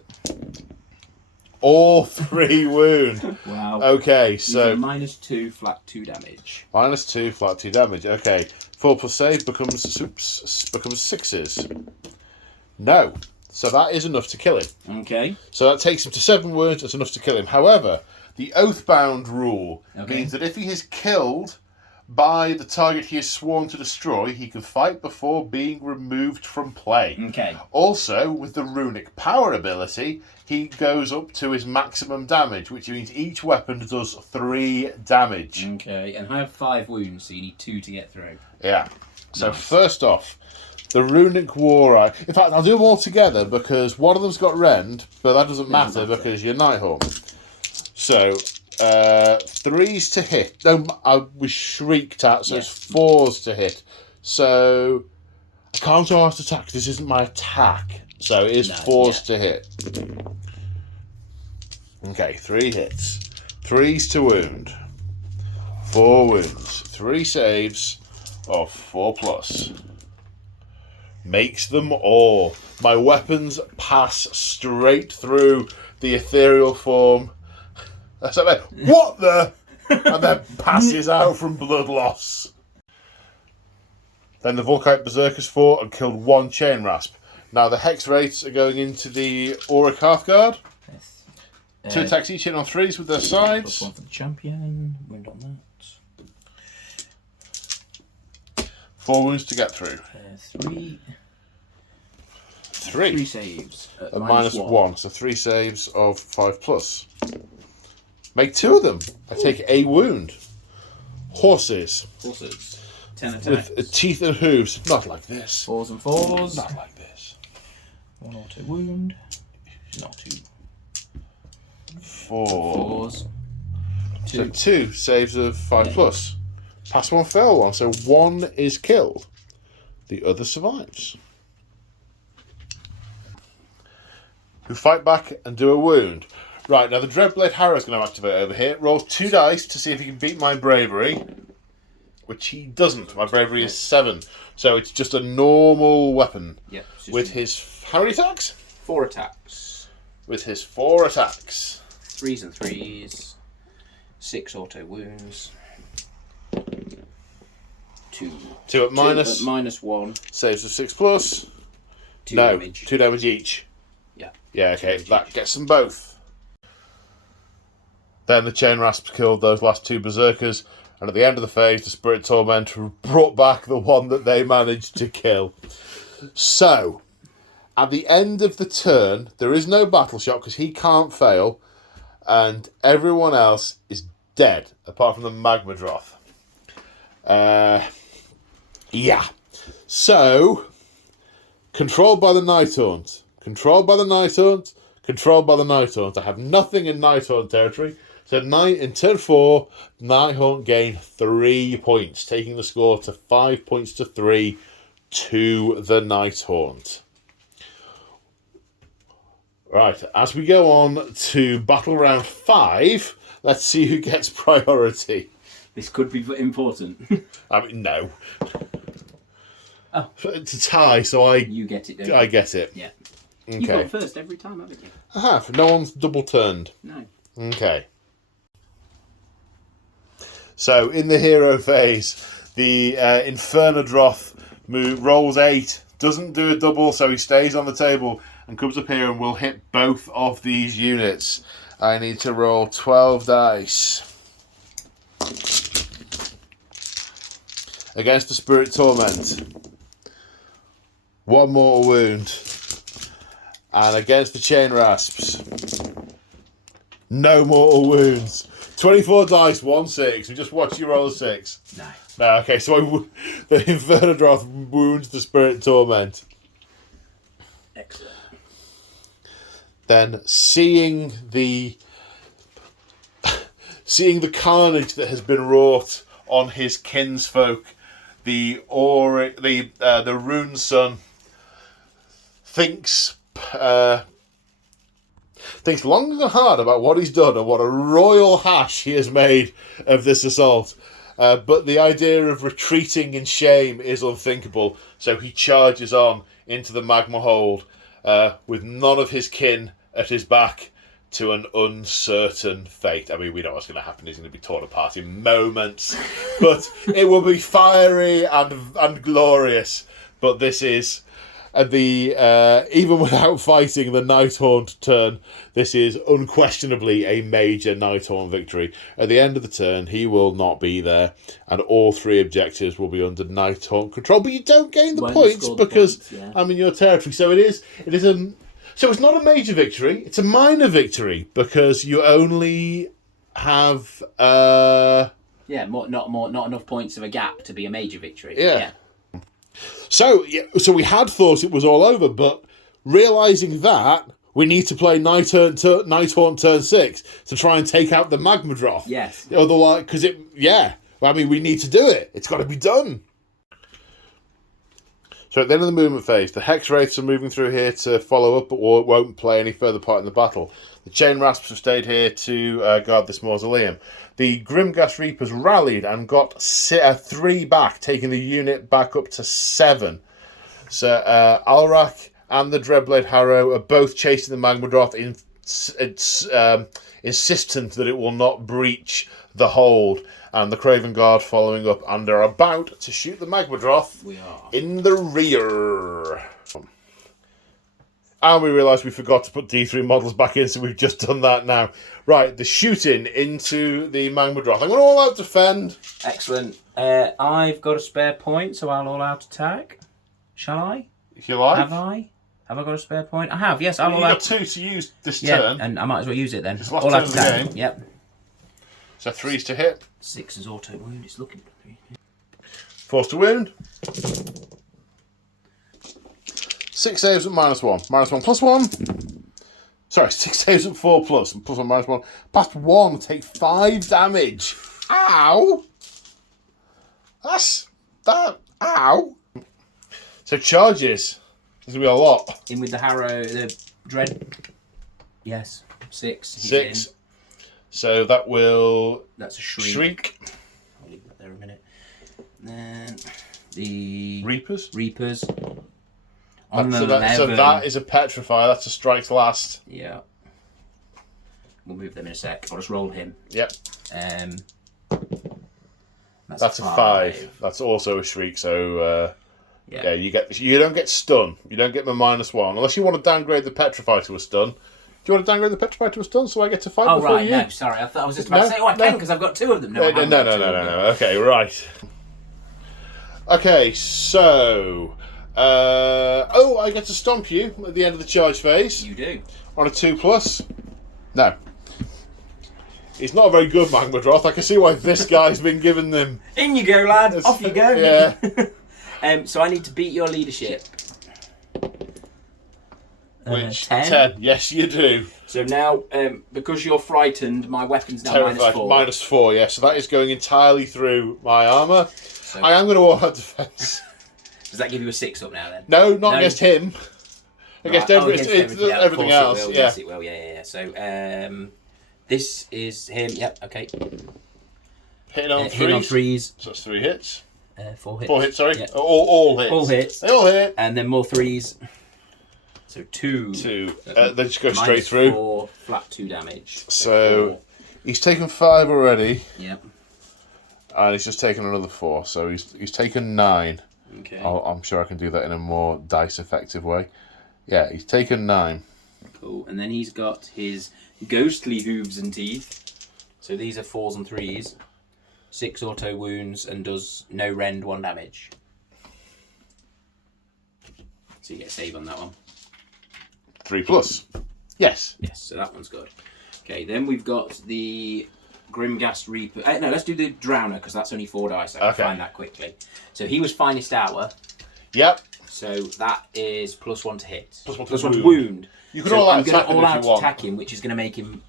All 3 wound. Wow. Okay, These so are -2 flat 2 damage. -2 flat 2 damage. Okay, 4 plus save becomes 6s. No, so that is enough to kill him. Okay. So that takes him to 7 wounds. That's enough to kill him. However, the Oathbound rule means that if he is killed by the target he is sworn to destroy, he can fight before being removed from play. Okay. Also, with the runic power ability, he goes up to his maximum damage, which means each weapon does 3 damage. Okay. And I have 5 wounds, so you need 2 to get through. Yeah. So first off, the runic war eye. In fact, I'll do them all together because one of them's got rend, but that doesn't matter because you're Nighthaunt. So 3s to hit. No, I was shrieked at, so it's 4s to hit. So I can't ask attack. This isn't my attack, so it is 4s to hit. Okay, 3 hits, 3s to wound, 4 wounds, 3 saves of 4+. Makes them all. My weapons pass straight through the ethereal form. So like, what the? And then passes out from blood loss. Then the Volkite Berserkers fought and killed 1 Chain Rasp. Now the Hex Wraiths are going into the Auric Hearthguard. Yes. 2 attacks each in on 3s with their sides. +1 for the champion. Wound on that. 4 wounds to get through. 3. 3. 3 saves. And -1. So 3 saves of 5+. Make 2 of them. I take a wound. Horses. Horses. 10 attacks. With teeth and hooves. Not like this. 4s and 4s. Not like this. 1 auto wound. Not 2. 4. 4s. So 2. 2 saves of 5+. Pass 1, fail 1. So 1 is killed. The other survives. Who fight back and do a wound. Right, now the Dreadblade Harrow is going to activate over here. Roll 2 dice to see if he can beat my bravery. Which he doesn't. My bravery is 7. So it's just a normal weapon. Yeah. With his... How many attacks? 4 attacks. With his 4 attacks. 3s and 3s. 6 auto wounds. 2. 2 at minus. -1. Saves of 6+. 2 No, damage. 2 damage each. Yeah. Yeah, okay. That gets them both. Then the Chain Rasps killed those last 2 Berserkers. And at the end of the phase, the Spirit Torment brought back the one that they managed to kill. So, at the end of the turn, there is no battle shot because he can't fail. And everyone else is dead, apart from the Magmadroth. Yeah. So, controlled by the Nighthaunt. Controlled by the Nighthaunt. Controlled by the Nighthaunt. I have nothing in Nighthaunt territory. So in turn 4, Nighthaunt gained 3 points, taking the score to 5 points to 3 to the Nighthaunt. Right, as we go on to Battle Round 5, let's see who gets priority. This could be important. I mean, no. Oh. It's a tie, so You get it, don't you? I get it. Yeah. Okay. You've got first every time, haven't you? I have. No one's double turned. No. Okay. So, in the hero phase, the Infernadroth rolls 8, doesn't do a double, so he stays on the table and comes up here and will hit both of these units. I need to roll 12 dice. Against the Spirit Torment. 1 mortal wound. And against the Chain Rasps. No mortal wounds. 24 dice, 1 6. We just watch you roll a 6. No, okay, so the Infernadroth wounds the Spirit Torment. Excellent. Then seeing the carnage that has been wrought on his kinsfolk, the Rune Son thinks long and hard about what he's done and what a royal hash he has made of this assault. But the idea of retreating in shame is unthinkable, so he charges on into the magma hold with none of his kin at his back to an uncertain fate. I mean, we know what's going to happen. He's going to be torn apart in moments, but it will be fiery and glorious. But this is even without fighting the Nighthaunt turn, this is unquestionably a major Nighthaunt victory. At the end of the turn, he will not be there, and all 3 objectives will be under Nighthaunt control. But you don't gain the points because I'm in your territory. So so it's not a major victory; it's a minor victory because you only have not enough points of a gap to be a major victory. Yeah. So we had thought it was all over, but realising that, we need to play Nighthaunt turn 6 to try and take out the Magma Droth. Yes. Otherwise, we need to do it. It's got to be done. So at the end of the movement phase, the Hex Wraiths are moving through here to follow up, but won't play any further part in the battle. The Chain Rasps have stayed here to guard this mausoleum. The Grimghast Reapers rallied and got 3 back, taking the unit back up to 7. So Alrak and the Dreadblade Harrow are both chasing the Magma Droth, insistent that it will not breach the hold. And the Craven Guard following up and are about to shoot the Magma Droth in the rear. And we realise we forgot to put D3 models back in, so we've just done that now. Right, the shooting into the Magma Droth. I'm going to all out defend. Excellent. I've got a spare point, so I'll all out attack. Shall I? If you like. Have I? Have I got a spare point? I have, yes. You've got 2 to use this turn. And I might as well use it then. It's all out attack. Game. Yep. So 3's to hit. 6 is auto wound. It's looking. 4's to wound. 6 saves at -1. -1 +1. Sorry, 6 saves at 4 plus. And +1 -1. Past 1, take 5 damage. Ow! Ow! So charges. There's going to be a lot. In with the Harrow, the Dread. Yes. 6. 6. So that will... That's a shriek. I'll leave that there a minute. Then the... Reapers. On the 11. So that is a Petrify. That's a strikes last. Yeah. We'll move them in a sec. I'll just roll him. Yep. That's a 5. That's also a shriek. So you don't get stun. You don't get my -1 unless you want to downgrade the Petrify to a stun. Do you want to downgrade the Petrify to a stun so I get to 5 before right, you? no, sorry. I thought I was just about to say, I can because I've got 2 of them. No. Okay, right. Okay, so... I get to stomp you at the end of the charge phase. You do. On a 2+. No. He's not a very good Magma Droth. I can see why this guy's been given them. In you go, lad. Off you go. Yeah. So I need to beat your leadership. Which 10? 10. Yes, you do. So now, because you're frightened, my weapon's now Terrified. -4. -4, yeah. So that is going entirely through my armour. So I am going to all out defence. Does that give you a 6 up now then? No, not against him. Against everything else. It will. Yeah. Yes, it will. Yeah. So this is him. Yep. Okay. Hitting on 3s. Hitting on 3s. So that's 3 hits. 4 hits. 4 hits. Sorry. Yep. All hits. All hits. They all hit. And then more 3s. So 2. 2. They just go straight through. 4 flat 2 damage. So he's taken 5 already. Yep. And he's just taken another 4. So he's taken 9. Okay. I'm sure I can do that in a more dice effective way. Yeah, he's taken 9. Cool. And then he's got his ghostly hooves and teeth. So these are 4s and 3s. 6 auto wounds and does no rend 1 damage. So you get a save on that one. 3+. Yes. Yes, so that one's good. Okay, then we've got the Grimghast Reaper. No, let's do the Drowner because that's only 4 dice. I can find that quickly. So he was Finest Hour. Yep. So that is +1 to hit. +1 to wound. You can all out attack him if you all-out want. attack him, which is going to make him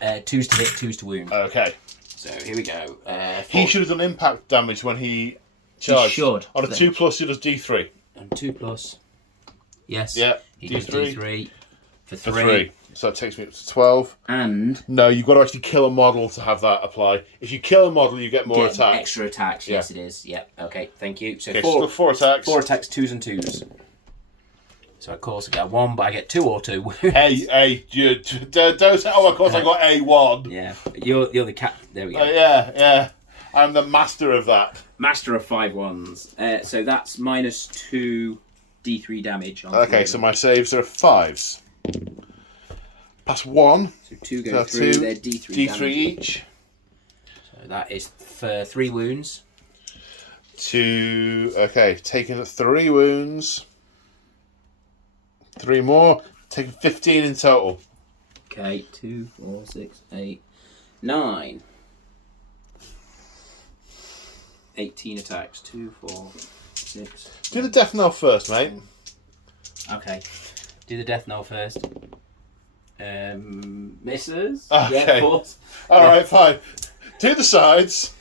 2s to hit, 2s to wound. Okay. So here we go. He should have done impact damage when he charged. He should. On a 2+, he does D3. And 2+. Yes. Yeah. He does D3. D3 for 3. So it takes me up to 12. And No, you've got to actually kill a model to have that apply. If you kill a model, you get more attacks. Extra attacks, yes it is. Yep, okay, thank you. So Okay, four, so 4 attacks. 4 attacks, 2s and 2s. So of course I get 1, but I get 2 auto wounds. Hey, don't say, oh, of course I got A1. Yeah, you're the cat. There we go. Yeah. I'm the master of that. Master of 5 ones. So that's minus 2 D3 damage. On Okay, so my saves are 5s. Pass 1. So 2 go through. They're D3 D3 damage. each. So that is for 3 wounds. Taking 3 wounds. 3 more. Taking 15 in total. Okay, 2, 4, 6, 8, 9. 18 attacks. 2, 4, 6. Do the death knell first, mate. Okay. Do the death knell first. Misses. Okay. Yeah, force. Alright, fine. Do the sides.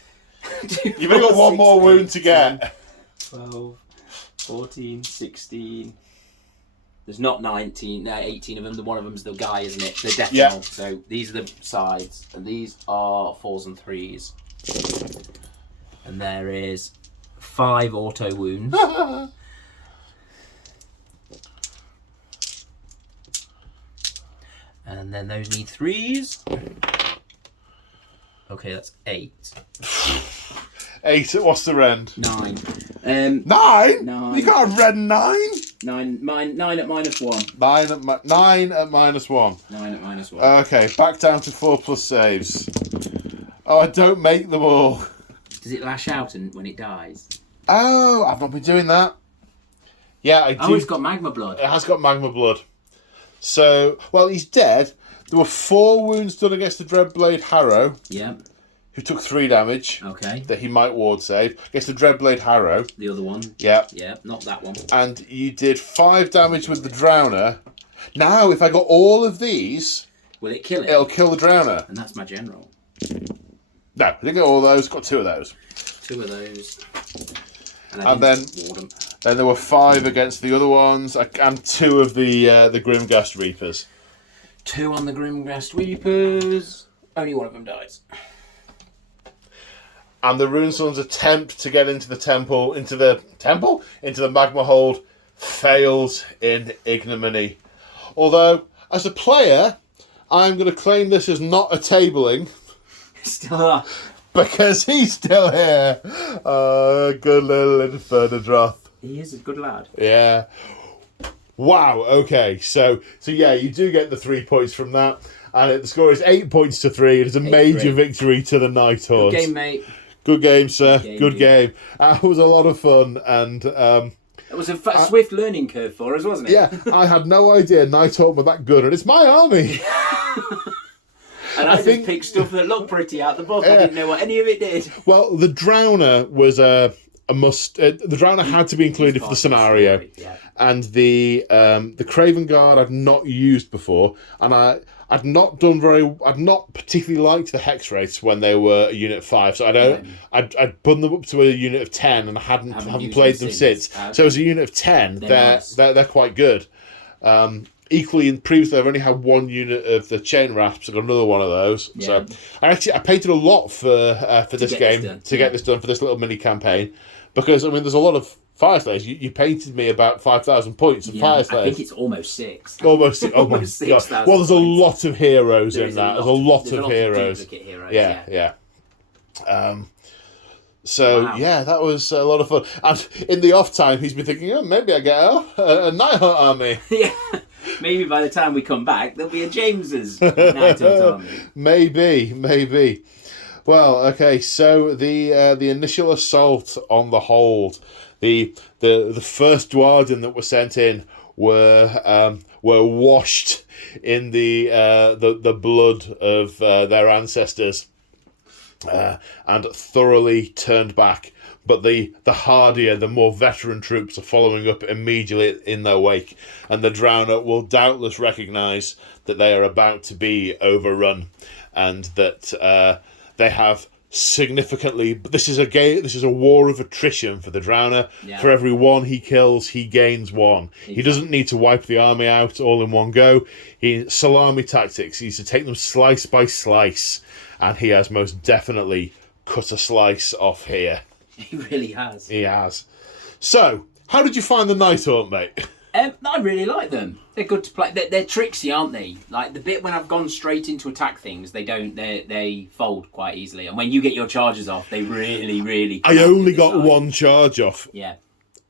You've only got 1 more wound to get. 12, 14, 16. There's not 18 of them. The one of them's the guy, isn't it? They're death knell. So these are the sides. And these are 4s and 3s. And there is 5 auto wounds. And then those need 3s. Okay, that's 8. 8, what's the rend? 9. 9? 9. You got a rend 9? 9 at minus 1. 9 at minus 1. 9 at minus 1. Okay, back down to 4+ saves. Oh, I don't make them all. Does it lash out when it dies? Oh, I've not been doing that. Yeah, I do. Oh, it's got magma blood. It has got magma blood. So, well, he's dead. There were 4 wounds done against the Dreadblade Harrow, Yeah. who took 3 damage. Okay. That he might ward save. Against the Dreadblade Harrow. The other one. Yeah. Yeah, not that one. And you did 5 damage with the Drowner. Now, if I got all of these, Will it kill it? it'll kill the Drowner. And that's my general. No, I didn't get all of those. Got 2 of those. 2 of those. And then ward them. Then there were 5 against the other ones, and 2 of the Grimghast Reapers. 2 on the Grimghast Reapers. Only one of them dies. And the Runesons attempt to get into the magma hold, fails in ignominy. Although, as a player, I'm going to claim this as not a tabling. Still are. Because he's still here. Good little Infernadroth. He is a good lad. Yeah. Wow, okay. So yeah, you do get the 3 points from that. And the score is 8 points to 3. It is a major victory to the Nighthaunt. Good game, mate. Good game, sir. Good game. It was a lot of fun. And it was a swift learning curve for us, wasn't it? Yeah, I had no idea Nighthaunt were that good. And it's my army. And I just picked stuff that looked pretty out the book. I didn't know what any of it did. Well, the Drowner was a must. The Drowner had to be included for the scenario. Yeah. And the Craven Guard I've not used before, and I'd not particularly liked the hex rates when they were a unit 5. So I'd put them up to a unit of 10, and I haven't played them since. So as a unit of 10, they're quite good. Equally, previously I've only had 1 unit of the Chain Rasps. I got another one of those. Yeah. So I painted a lot for this game to get this done for this little mini campaign, because I mean there's a lot of Fyreslayers. You painted me about 5,000 points of Fyreslayers. I think it's almost 6. Almost 6. Oh my god! Well, there's a lot of heroes in that. There's a lot of heroes. Duplicate heroes. Yeah. Yeah, that was a lot of fun. And in the off time, he's been thinking, oh, maybe I get a Nighthaunt army. Yeah. Maybe by the time we come back, there'll be a James's Nighthaunt army. Maybe. Well, okay. So the initial assault on the hold, the first Dwarden that were sent in were washed in the blood of their ancestors, and thoroughly turned back. But the hardier, the more veteran troops are following up immediately in their wake, and the Drowner will doubtless recognise that they are about to be overrun, and that they have significantly. But this is a game. This is a war of attrition for the Drowner. Yeah. For every one he kills, he gains one. He doesn't need to wipe the army out all in one go. He salami tactics. He needs to take them slice by slice, and he has most definitely cut a slice off here. He really has. He has. So, how did you find the Nighthaunt, mate? I really like them. They're good to play. They're tricksy, aren't they? Like the bit when I've gone straight into attack things, they fold quite easily. And when you get your charges off, they really, really. I only got one charge off. Yeah.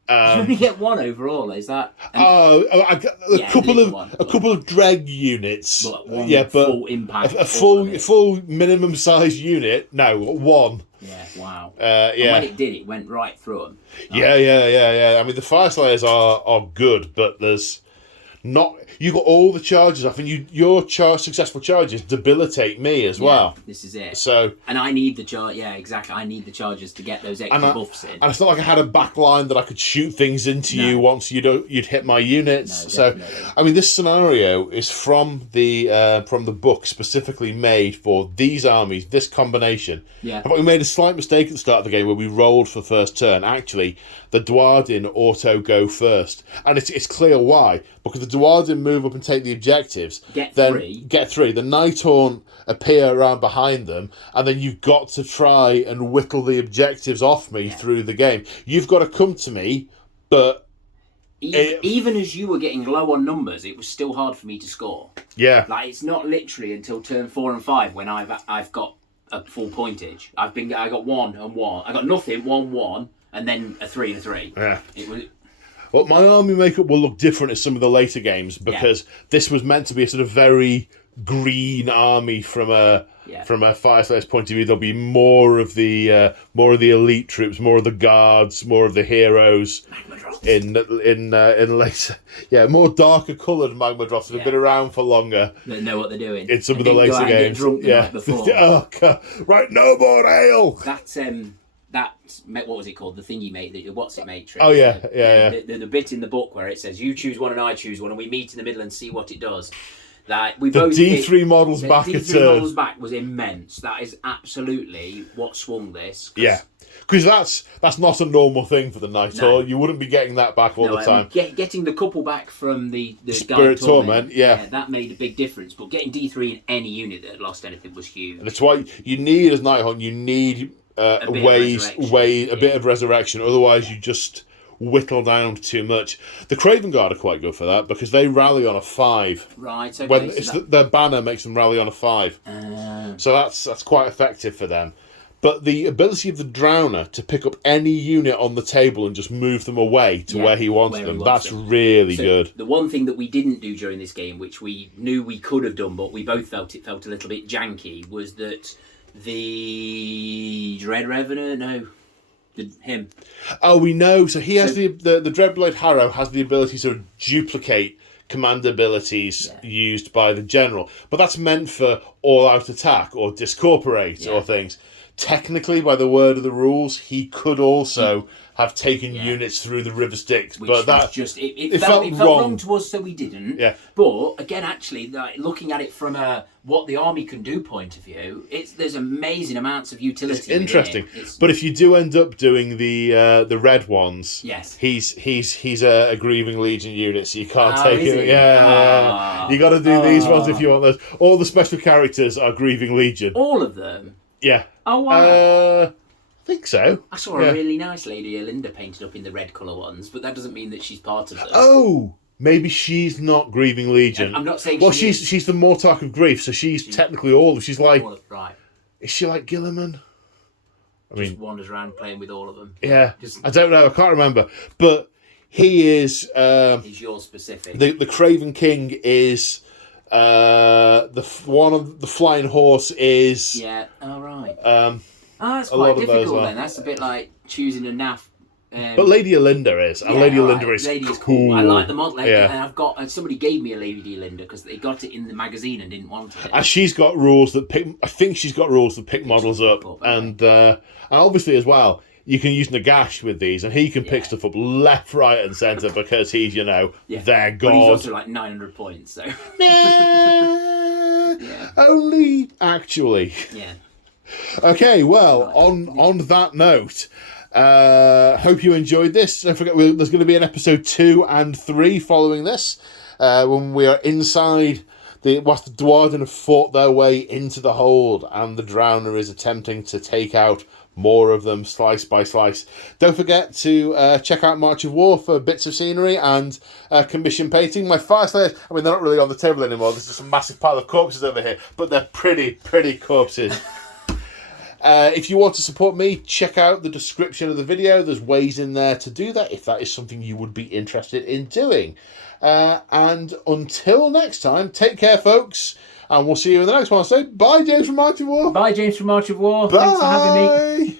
You only get one overall. Is that? I got a couple of dreg units. But one but full impact. A full minimum size unit. No, one. Yeah. Wow. Yeah. And when it did, it went right through them. Yeah. I mean, the Fyreslayers are good, but there's not. You got all the charges off, and your successful charges debilitate me as well. This is it. So, and I need the charge. Yeah, exactly. I need the charges to get those extra buffs in. And it's not like I had a back line that I could shoot things into you once you'd hit my units. No, so, definitely. I mean, this scenario is from the book specifically made for these armies, this combination. Yeah. But we made a slight mistake at the start of the game where we rolled for first turn. Actually, the Dwarden auto go first, and it's clear why, because the Dwarden move up and take the objectives. Get three. The Nighthaunt appear around behind them, and then you've got to try and whittle the objectives off me through the game. You've got to come to me, but even as you were getting low on numbers, it was still hard for me to score. Yeah, like it's not literally until turn 4 and 5 when I've got a full pointage. I got 1 and 1. I got nothing, 1-1, and then a 3 and a 3. Yeah. It was. Well, my army makeup will look different in some of the later games because this was meant to be a sort of very green army from a Fyreslayer's point of view. There'll be more of the elite troops, more of the guards, more of the heroes in later. Yeah, more darker coloured magma drops that have been around for longer. They know what they're doing In some of the later games. Get drunk the night before. Oh God! Right, no more ale. That's what was it called? The thingy mate. What's it matrix? Oh yeah. The bit in the book where it says you choose one and I choose one, and we meet in the middle and see what it does. Like the D3 models back a turn. Models back was immense. That is absolutely what swung this. Yeah, because that's not a normal thing for the Nighthaunt. No. You wouldn't be getting that back all the time. Getting the couple back from the Spirit Torment, that made a big difference. But getting D3 in any unit that had lost anything was huge. And that's why you need, as Nighthaunt, you need a bit of resurrection. Otherwise, you just whittle down too much. The Craven Guard are quite good for that because they rally on a 5. Right. Okay. Their banner makes them rally on a 5. So that's quite effective for them. But the ability of the Drowner to pick up any unit on the table and just move them away to where he wants them, that's really good. The one thing that we didn't do during this game, which we knew we could have done, but we both felt a little bit janky, was that the Dread Revenant, him. Oh, we know. So he has the Dreadblade Harrow has the ability to duplicate command abilities used by the general, but that's meant for all-out attack or discorporate or things. Technically, by the word of the rules, he could also have taken units through the River Styx, but that just it felt wrong to us, so we didn't. Yeah. But again, actually, looking at it from a what the army can do point of view, there's amazing amounts of utility. It's interesting, but if you do end up doing the red ones, he's a grieving legion unit, so you can't take him. Yeah. You got to do these ones if you want those. All the special characters are grieving legion. All of them. Yeah. Oh wow. I think so. I saw a really nice Lady Alinda painted up in the red colour ones, but that doesn't mean that she's part of them. Oh, maybe she's not Grieving Legion. I'm not saying. Well, she's the Mortarch of Grief, so she's technically all. She's like, right. Is she like Gilliman? Just wanders around playing with all of them. Yeah, I don't know. I can't remember, but he is. He's your specific. The Craven King is. One of the Flying Horse is. Yeah. All right. That's quite difficult then. That's a bit like choosing a NAF. But Lady Alinda is, and Lady Alinda is cool. I like the model, and I've got. Somebody gave me a Lady Alinda because they got it in the magazine and didn't want it. And she's got rules that pick. I think she's got rules that pick models up, and obviously as well, you can use Nagash with these, and he can pick stuff up left, right, and centre because he's their god. But he's also like 900 points, so. Only actually. Yeah. Okay, well, on that note, hope you enjoyed this. Don't forget, there's going to be an episode 2 and 3 following this, when we are inside whilst the Dwarden have fought their way into the hold, and the Drowner is attempting to take out more of them slice by slice. Don't forget to check out March of War for bits of scenery and commission painting. My Fyreslayers, I mean, they're not really on the table anymore. There's just a massive pile of corpses over here, but they're pretty corpses. If you want to support me, check out the description of the video. There's ways in there to do that if that is something you would be interested in doing. And until next time, take care, folks. And we'll see you in the next one. So, bye, James from March of War. Bye, James from March of War. Thanks for having me.